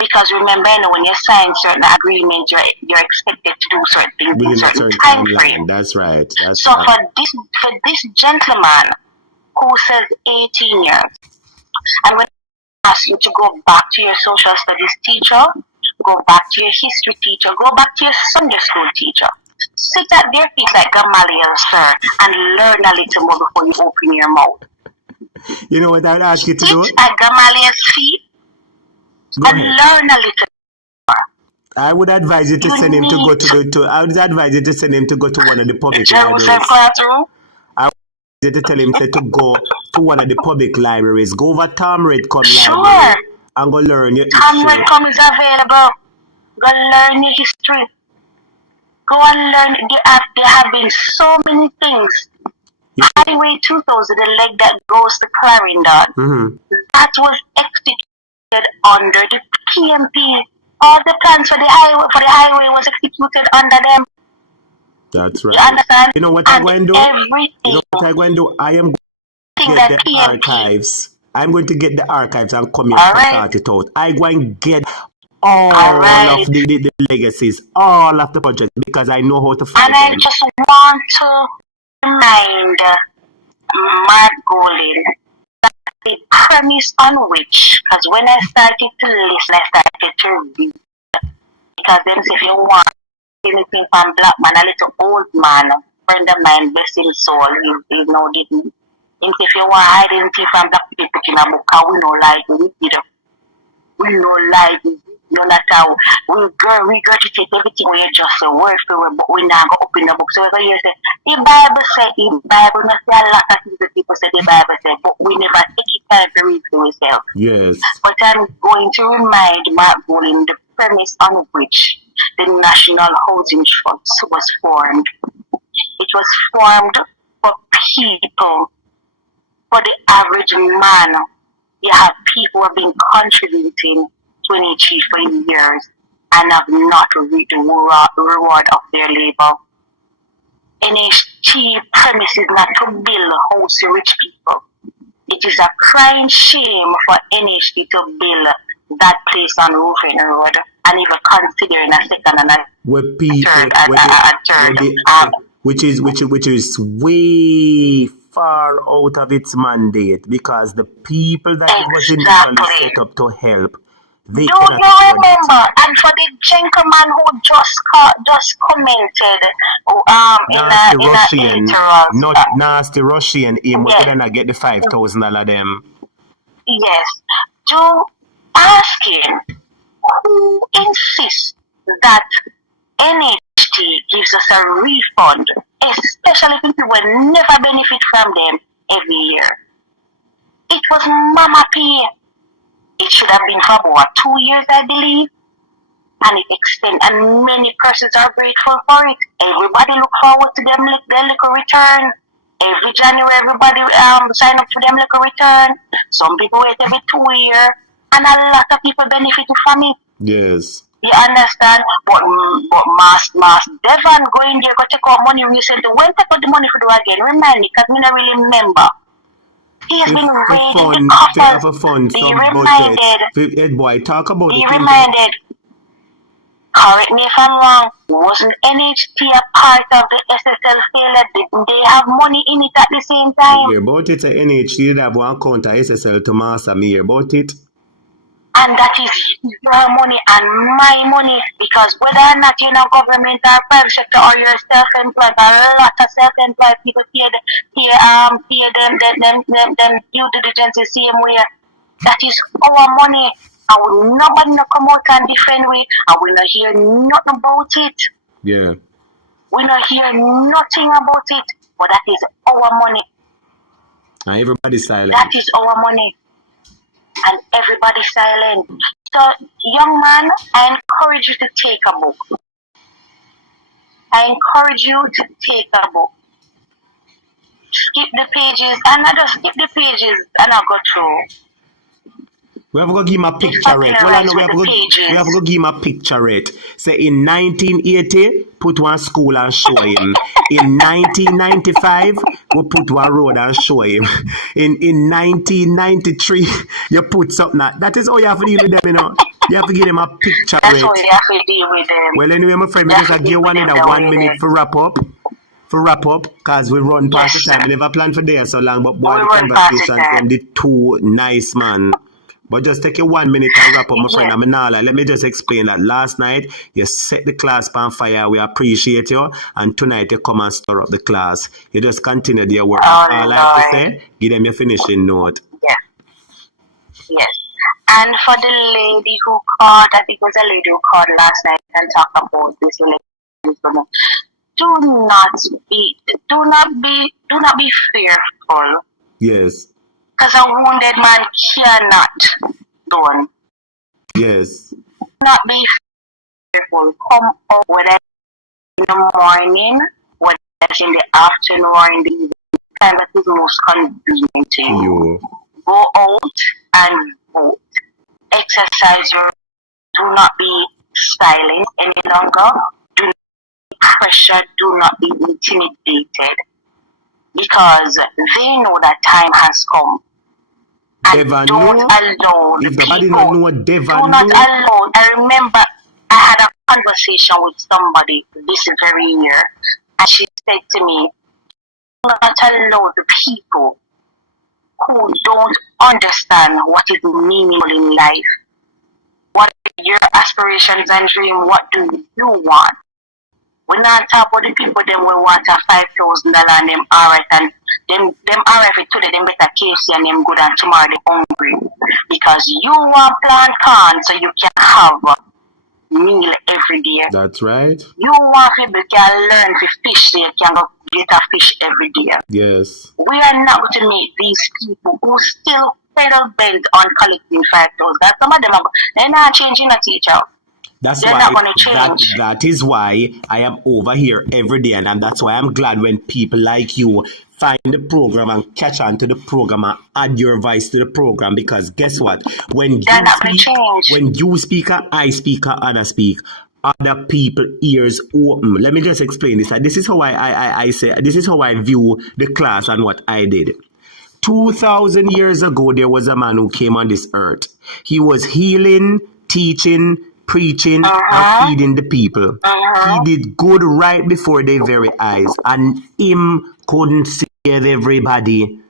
Because remember, when you sign certain agreements, you're expected to do certain things in certain time frame. That's right. So for this gentleman who says 18 years, and when ask you to go back to your social studies teacher, go back to your history teacher, go back to your Sunday school teacher. Sit at their feet like Gamaliel, sir, and learn a little more before you open your mouth. You know what I'd ask you to do? Sit at Gamaliel's feet and learn a little more. I would advise you to send him to go to I would advise you to send him to go to one of the public libraries. Classroom? To tell him to go to one of the public libraries. Go over Tom Redcom Library and go learn your history. Tom Redcom is available. Go learn your history. Go and learn. There have been so many things. Highway 2000, the leg that goes to Clarendon, that was executed under the PMP. All the plans for the highway was executed under them. That's right. You understand? You know what I'm going to do? Everything. You know what I'm going to do? I am going to get the archives. I'm going to get the archives and come here to sort it out. I'm going to get all of the legacies, all of the projects, because I know how to find them. And I just want to remind Mark Golin that the premise on which, because when I started to listen, I started to read, because then if you want anything from black man, a little old man, friend of mine, bless his soul, he now didn't. And if you want identity from black people in a book, we don't like it, we don't like it. No matter we regurgitate everything we just say word for word, but we now go open the book. So we're going to say the Bible said, the Bible not say a lot of things that people say the Bible said, but we never take it time to read for ourselves. Yes. But I'm going to remind Mark Golin the premise on which the National Housing Trust was formed. It was formed for people, for the average man. You have people who have been contributing to NHT for years and have not reaped the reward of their labor. NHT premise is not to build homes to rich people. It is a crying shame for NHT to build that place on Roofing Road and even considering a second and a third. Which is way far out of its mandate, because the people that it was initially set up to help, they do you remember? And for the gentleman who just commented, not nasty Russian, him we're gonna get the $5,000 them. Yes. Do ask him who insists that NHT gives us a refund, especially people will never benefit from them every year. It was Mama P. It should have been for about 2 years, I believe. And it extended, and many persons are grateful for it. Everybody look forward to their little return. Every January, everybody sign up for them little return. Some people wait every 2 years, and a lot of people benefit from it. Yes. You understand? But Mass Devon going there, go take out money recently. When take out the money for do again? Remind me, because I don't really remember. He has been raiding the coffers. Be reminded. Ed boy, talk about Be reminded. Correct me if I'm wrong. Wasn't NHT a part of the SSL failure? Didn't they have money in it at the same time? Yeah, about it, NHT have one counter SSL to master me about it. And that is your money and my money, because whether or not you're in government or private sector or you're self-employed, a lot of self-employed people pay them due diligence the same way. That is our money. And will nobody not come out and defend we, and we not hear nothing about it. Yeah. We not hear nothing about it. But that is our money. And everybody's silent. That is our money. And everybody silent. So, young man, I encourage you to take a book. I encourage you to take a book. Skip the pages, and not just skip the pages, and I'll go through. We have to go give him a picture rate. We have to go give him a picture rate. Say in 1980, put one school and show him. In 1995, we put one road and show him. In 1993, you put something. That is how you have to deal with them, you know. You have to give them a picture That's rate. how you have to deal with them. Well, anyway, my friend, we just give one in a 1 minute for wrap up. Because we run past the time. We never planned for there so long, but boy, the conversation from the two nice man. But just take a 1 minute and wrap up, my friend. Let me just explain that. Last night, you set the class on fire. We appreciate you. And tonight, you come and stir up the class. You just continue your work. All I have to say, give them your finishing note. Yeah. Yes. And for the lady who called, I think it was a lady who called last night and talked about this relationship. Do not be fearful. Yes. Because a wounded man cannot go. Yes. Not be fearful. Come out with in the morning, whether it's in the afternoon or in the evening, time that is most convenient to you. Go out and vote. Exercise your. Do not be silent any longer. Do not be pressured. Do not be intimidated, because they know that time has come. And don't allow the people. Do not allow. I remember I had a conversation with somebody this very year, and she said to me, "Do not allow the people who don't understand what is meaningful in life. What are your aspirations and dreams? What do you want?" We not talk about the people them will want a $5,000 and them alright, and them alright for today them better KFC and them good, and tomorrow they hungry. Because you want plant corn so you can have a meal every day. That's right. You want people can learn to fish so you can go get a fish every day. Yes. We are not going to make these people who still pedal bent on collecting $5,000. Some of them they're not changing a teacher. That's They're why not gonna change. that is why I am over here every day, and that's why I'm glad when people like you find the program and catch on to the program and add your voice to the program, because guess what? When you speak and I speak and others speak, other people ears open. Let me just explain this. This is how I say, this is how I view the class and what I did. 2,000 years ago, there was a man who came on this earth. He was healing, teaching, preaching, and feeding the people. He did good right before their very eyes, and him couldn't save everybody.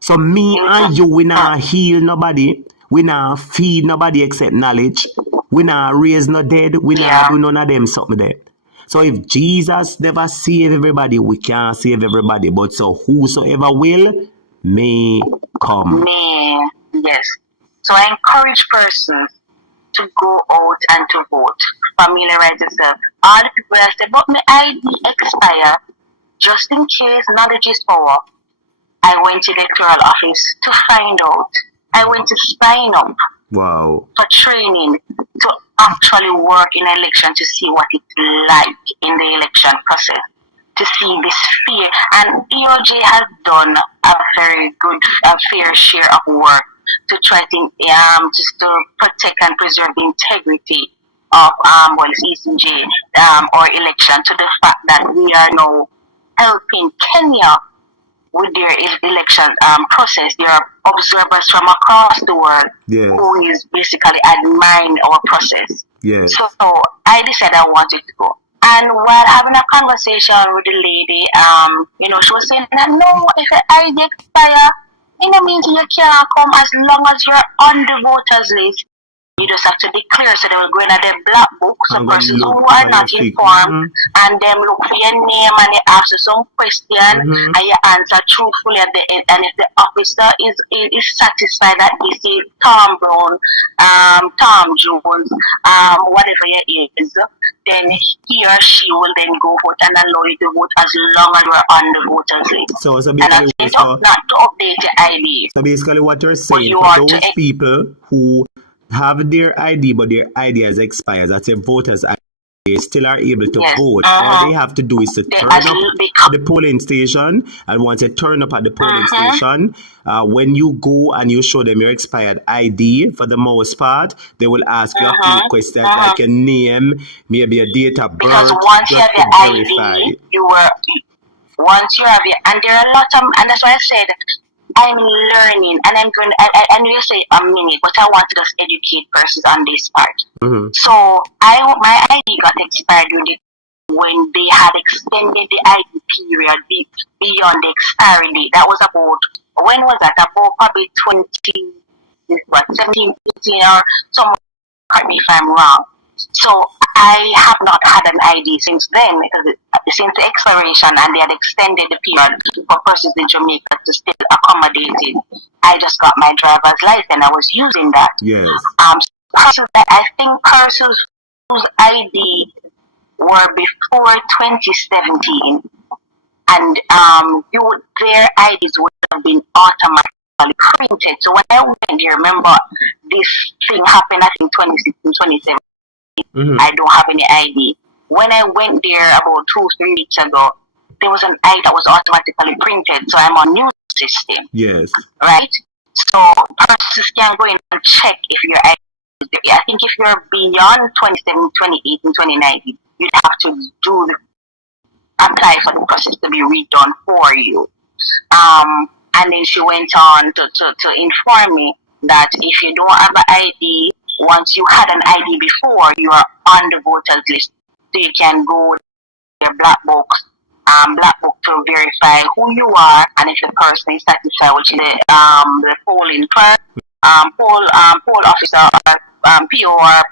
So me and you, we not heal nobody. We not feed nobody except knowledge. We not raise no dead. We not do none of them something there. So if Jesus never save everybody, we can't save everybody. But so whosoever will, may come. May, yes. So I encourage persons to go out and to vote. Familiarize yourself. All the people that say, "But my ID expire," just in case, knowledge is power. I went to the electoral office to find out. I went to sign up for training to actually work in an election, to see what it's like in the election process, to see this fear. And EOJ has done a very good, fair share of work to try to just to protect and preserve the integrity of ECJ or election, to the fact that we are now helping Kenya with their election process. There are observers from across the world who is basically admiring our process. Yes. So I decided I wanted to go. And while having a conversation with the lady, she was saying that no, if your ID expire, it means you can't come as long as you're on the voters list. You just have to declare, so they will go in their black book, so persons who are not informed, and them look for your name and they ask you some question, and you answer truthfully at the end. And if the officer is satisfied that this is Tom Brown, Tom Jones, whatever it is, then he or she will then go vote and allow you to vote as long as you're on the voters list. So and that's not to update your ID. So basically what you're saying, for those people who have their ID, but their ID has expired, that's a voter's ID, they still are able to vote. All they have to do is to turn up at the polling station, and once they turn up at the polling station, when you go and you show them your expired ID, for the most part, they will ask you a few questions like your name, maybe a date of birth. Because once you have your ID, once you have your, and there are a lot of, and that's why I said, I'm learning, and I'm going. I know you say a minute, but I want to just educate persons on this part. So my ID got expired when they had extended the ID period beyond the expiry date. That was about, when was that? About probably 17, 18, or somewhere. Correct me if I'm wrong. So I have not had an ID since then, since the expiration, and they had extended the period for persons in Jamaica to still accommodate it. I just got my driver's license and I was using that. Yes. I think persons whose ID were before 2017, and their IDs would have been automatically printed. So when I went there, remember this thing happened, I think 2016, 2017. I don't have any ID. when I went there about 2-3 weeks ago, there was an ID that was automatically printed, so I'm on new system. Yes. Right? So persons can go in and check if your ID is there. I think if you're beyond 27, 28, and 29, you'd have to apply for the process to be redone for you. And then she went on to inform me that if you don't have an ID, once you had an ID before, you are on the voters list. So you can go to your black book to verify who you are, and if the person is satisfied, which is the polling clerk, poll officer, PO or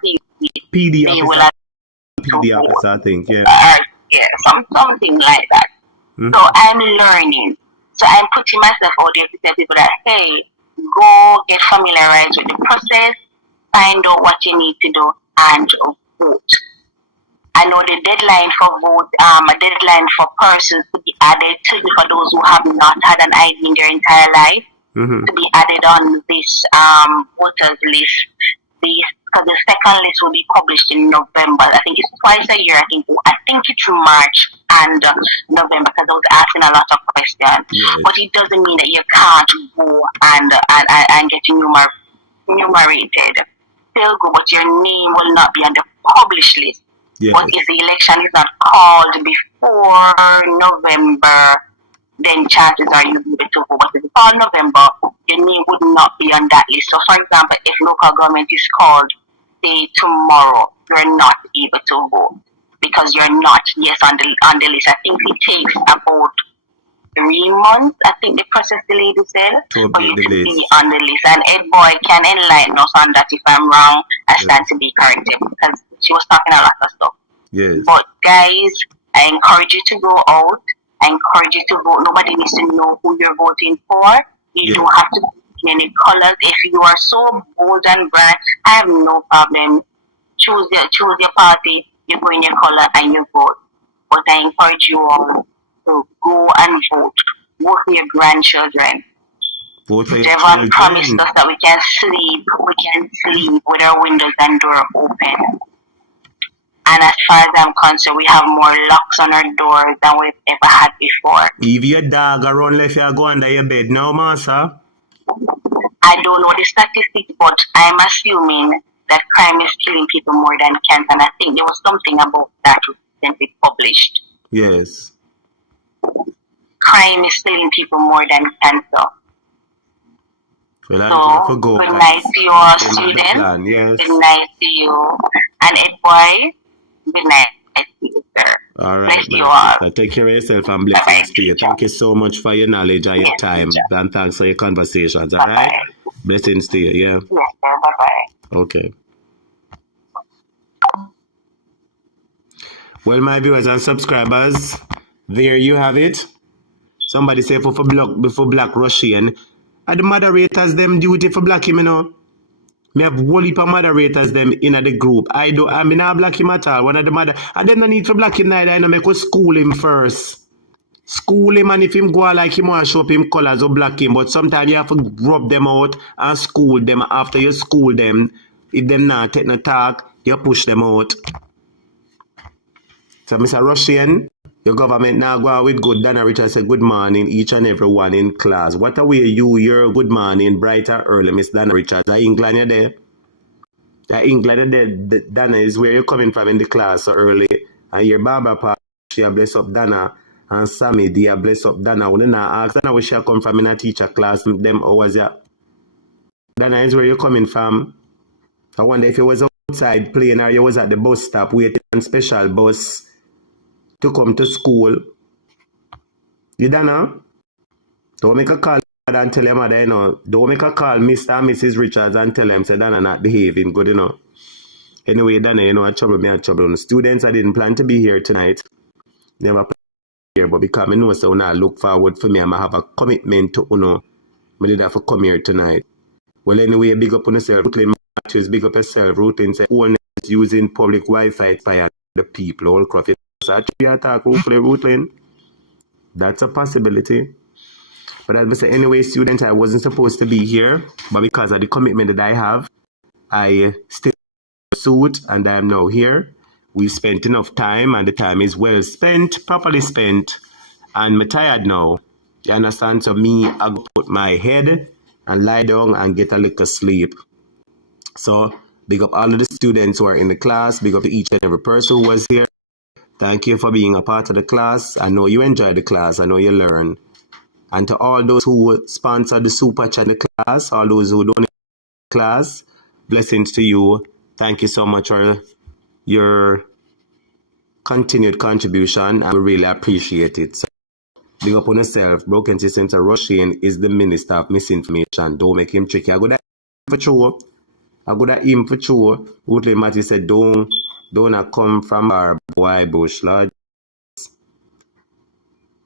PD they officer. will have PD officer, I think, yeah. Yeah, something like that. Mm-hmm. So I'm learning. So I'm putting myself out there to tell people that, hey, go get familiarized with the process, find out what you need to do, and vote. I know the deadline for vote, a deadline for persons to be added for those who have not had an ID in their entire life, to be added on this voters list. Because the second list will be published in November. I think it's twice a year. I think it's March and November, because I was asking a lot of questions. Yes. But it doesn't mean that you can't go and get enumerated. Still go, but your name will not be on the published list. Yes. But if the election is not called before November, then chances are you'll be able to vote. But if it's called November, your name would not be on that list. So, for example, if local government is called, say, tomorrow, you're not able to vote because you're not on the list. I think it takes about 3 months, I think the process, the lady said, for you to be on the list. And Ed Boy can enlighten us on that if I'm wrong. I stand to be corrected, because she was talking a lot of stuff. Yes. But guys, I encourage you to go out. I encourage you to vote. Nobody needs to know who you're voting for. You don't have to pick any colors. If you are so bold and bright, I have no problem. Choose your party. You go in your color and you vote. But I encourage you all to go and vote. Vote for your grandchildren. Vote for your Devon children. promised us that we can sleep with our windows and door open. And as far as I'm concerned, we have more locks on our doors than we've ever had before. If your dog around left you go under your bed now, master. I don't know the statistics, but I'm assuming that crime is killing people more than cancer. And I think there was something about that recently published. Yes. Crime is killing people more than cancer. Well, so, good night to you all, students. Yes. Good night to you. And Ed Boy, good night to you, sir. All right. Bless you all. Take care of yourself and blessings to you. Thank you so much for your knowledge and your time. Teacher. And thanks for your conversations. All right. Blessings to you. Yeah. Yes, sir. Bye-bye. Okay. Well, my viewers and subscribers, there you have it. Somebody say for black Russian. And the moderators them duty for black him, you know. Me have whole heap of moderators them in the group. I mean not black him at all. One of the and then no need for black him neither. I know make us school him first. School him, and if him go like him want to show up him colors or black him. But sometimes you have to rub them out and school them. After you school them, if them not take no talk, you push them out. So Mr. Russian, your government now go out with good Dana Richard say good morning each and every one in class. What a way you're good morning, brighter early, Miss Dana Richards. Are England you're there? Are England you're there? Dana is where you're coming from in the class so early. And your Barbara Park, she bless up Dana. And Sammy, dear bless up Dana. When I ask Dana where she come from in a teacher class, them hours ya. Dana is where you're coming from. I wonder if you was outside playing or you was at the bus stop waiting on special bus to come to school. You Dana? Don't make a call and tell your mother, you know. Don't make a call Mr. and Mrs. Richards and tell them say Dana not behaving good, you know. Anyway, Dana, you know, I trouble. Students, I didn't plan to be here tonight. Never here, but because I know so now look forward for me, I have a commitment to I did have to come here tonight. Well, anyway, big up on yourself, Ruthlin Matthews, big up yourself, Ruthlin say owners using public Wi-Fi inspire the people, all crop. So actually attack Ruthlin. That's a possibility. But as I say, anyway, students, I wasn't supposed to be here, but because of the commitment that I have, I still suit and I am now here. We've spent enough time, and the time is well spent, properly spent, and I'm tired now. You understand? So me, I go put my head and lie down and get a little sleep. So big up all of the students who are in the class. Big up to each and every person who was here. Thank you for being a part of the class. I know you enjoyed the class. I know you learned. And to all those who sponsored the super chat in the class, all those who donated the class, blessings to you. Thank you so much for your continued contribution, and we really appreciate it. So, big up on yourself. Broken Systems Russian is the minister of misinformation. Don't make him tricky. I go that for true. I go that him for true. Woodley Matty said, don't come from our boy bush, Lord.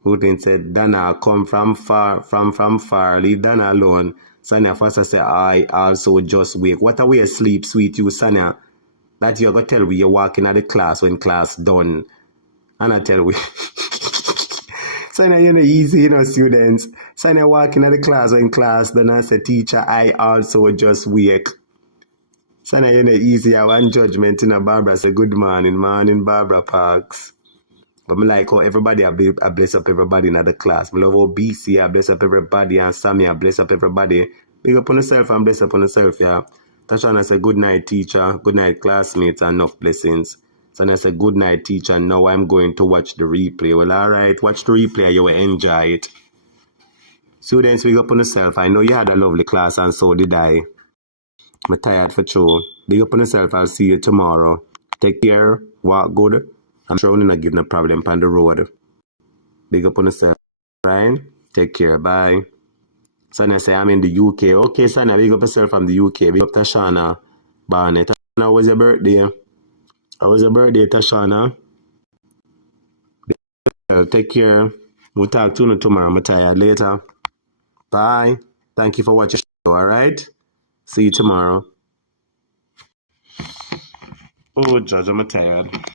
Putin said, Dana come from far, leave Dana alone. Sanya Foster said, I also just wake. What a way of sleep, sweet you, Sanya. That you're going to tell me you're walking at the class when class done. And I tell we. Sanya, you know, easy, you know, students. Sanya walking at the class when class done. I said, teacher, I also just wake. Sanya, you know, easy. I want judgment. You know, Barbara said, good morning, Barbara Parks. But me like how everybody I bless up everybody in the class. Me love how BC I bless up everybody, and Sammy I bless up everybody. Big up on yourself and bless up on yourself, yeah. Tashana said good night teacher, good night classmates, and enough blessings. Sana said good night teacher, now I'm going to watch the replay. Well, alright, watch the replay, you will enjoy it. Students, big up on yourself. I know you had a lovely class and so did I. I'm tired for sure. Big up on yourself, I'll see you tomorrow. Take care, walk good. I'm sure I'm not giving a problem on the road. Big up on yourself, right? Take care, bye. Sana say I'm in the UK. Okay, Sana, big up yourself from the UK. Big up Tashana Barnett. Tashana, how was your birthday? How was your birthday, Tashana? Take care. We'll talk to you tomorrow. I'm tired later. Bye. Thank you for watching the show, alright? See you tomorrow. Oh, Judge, I'm tired.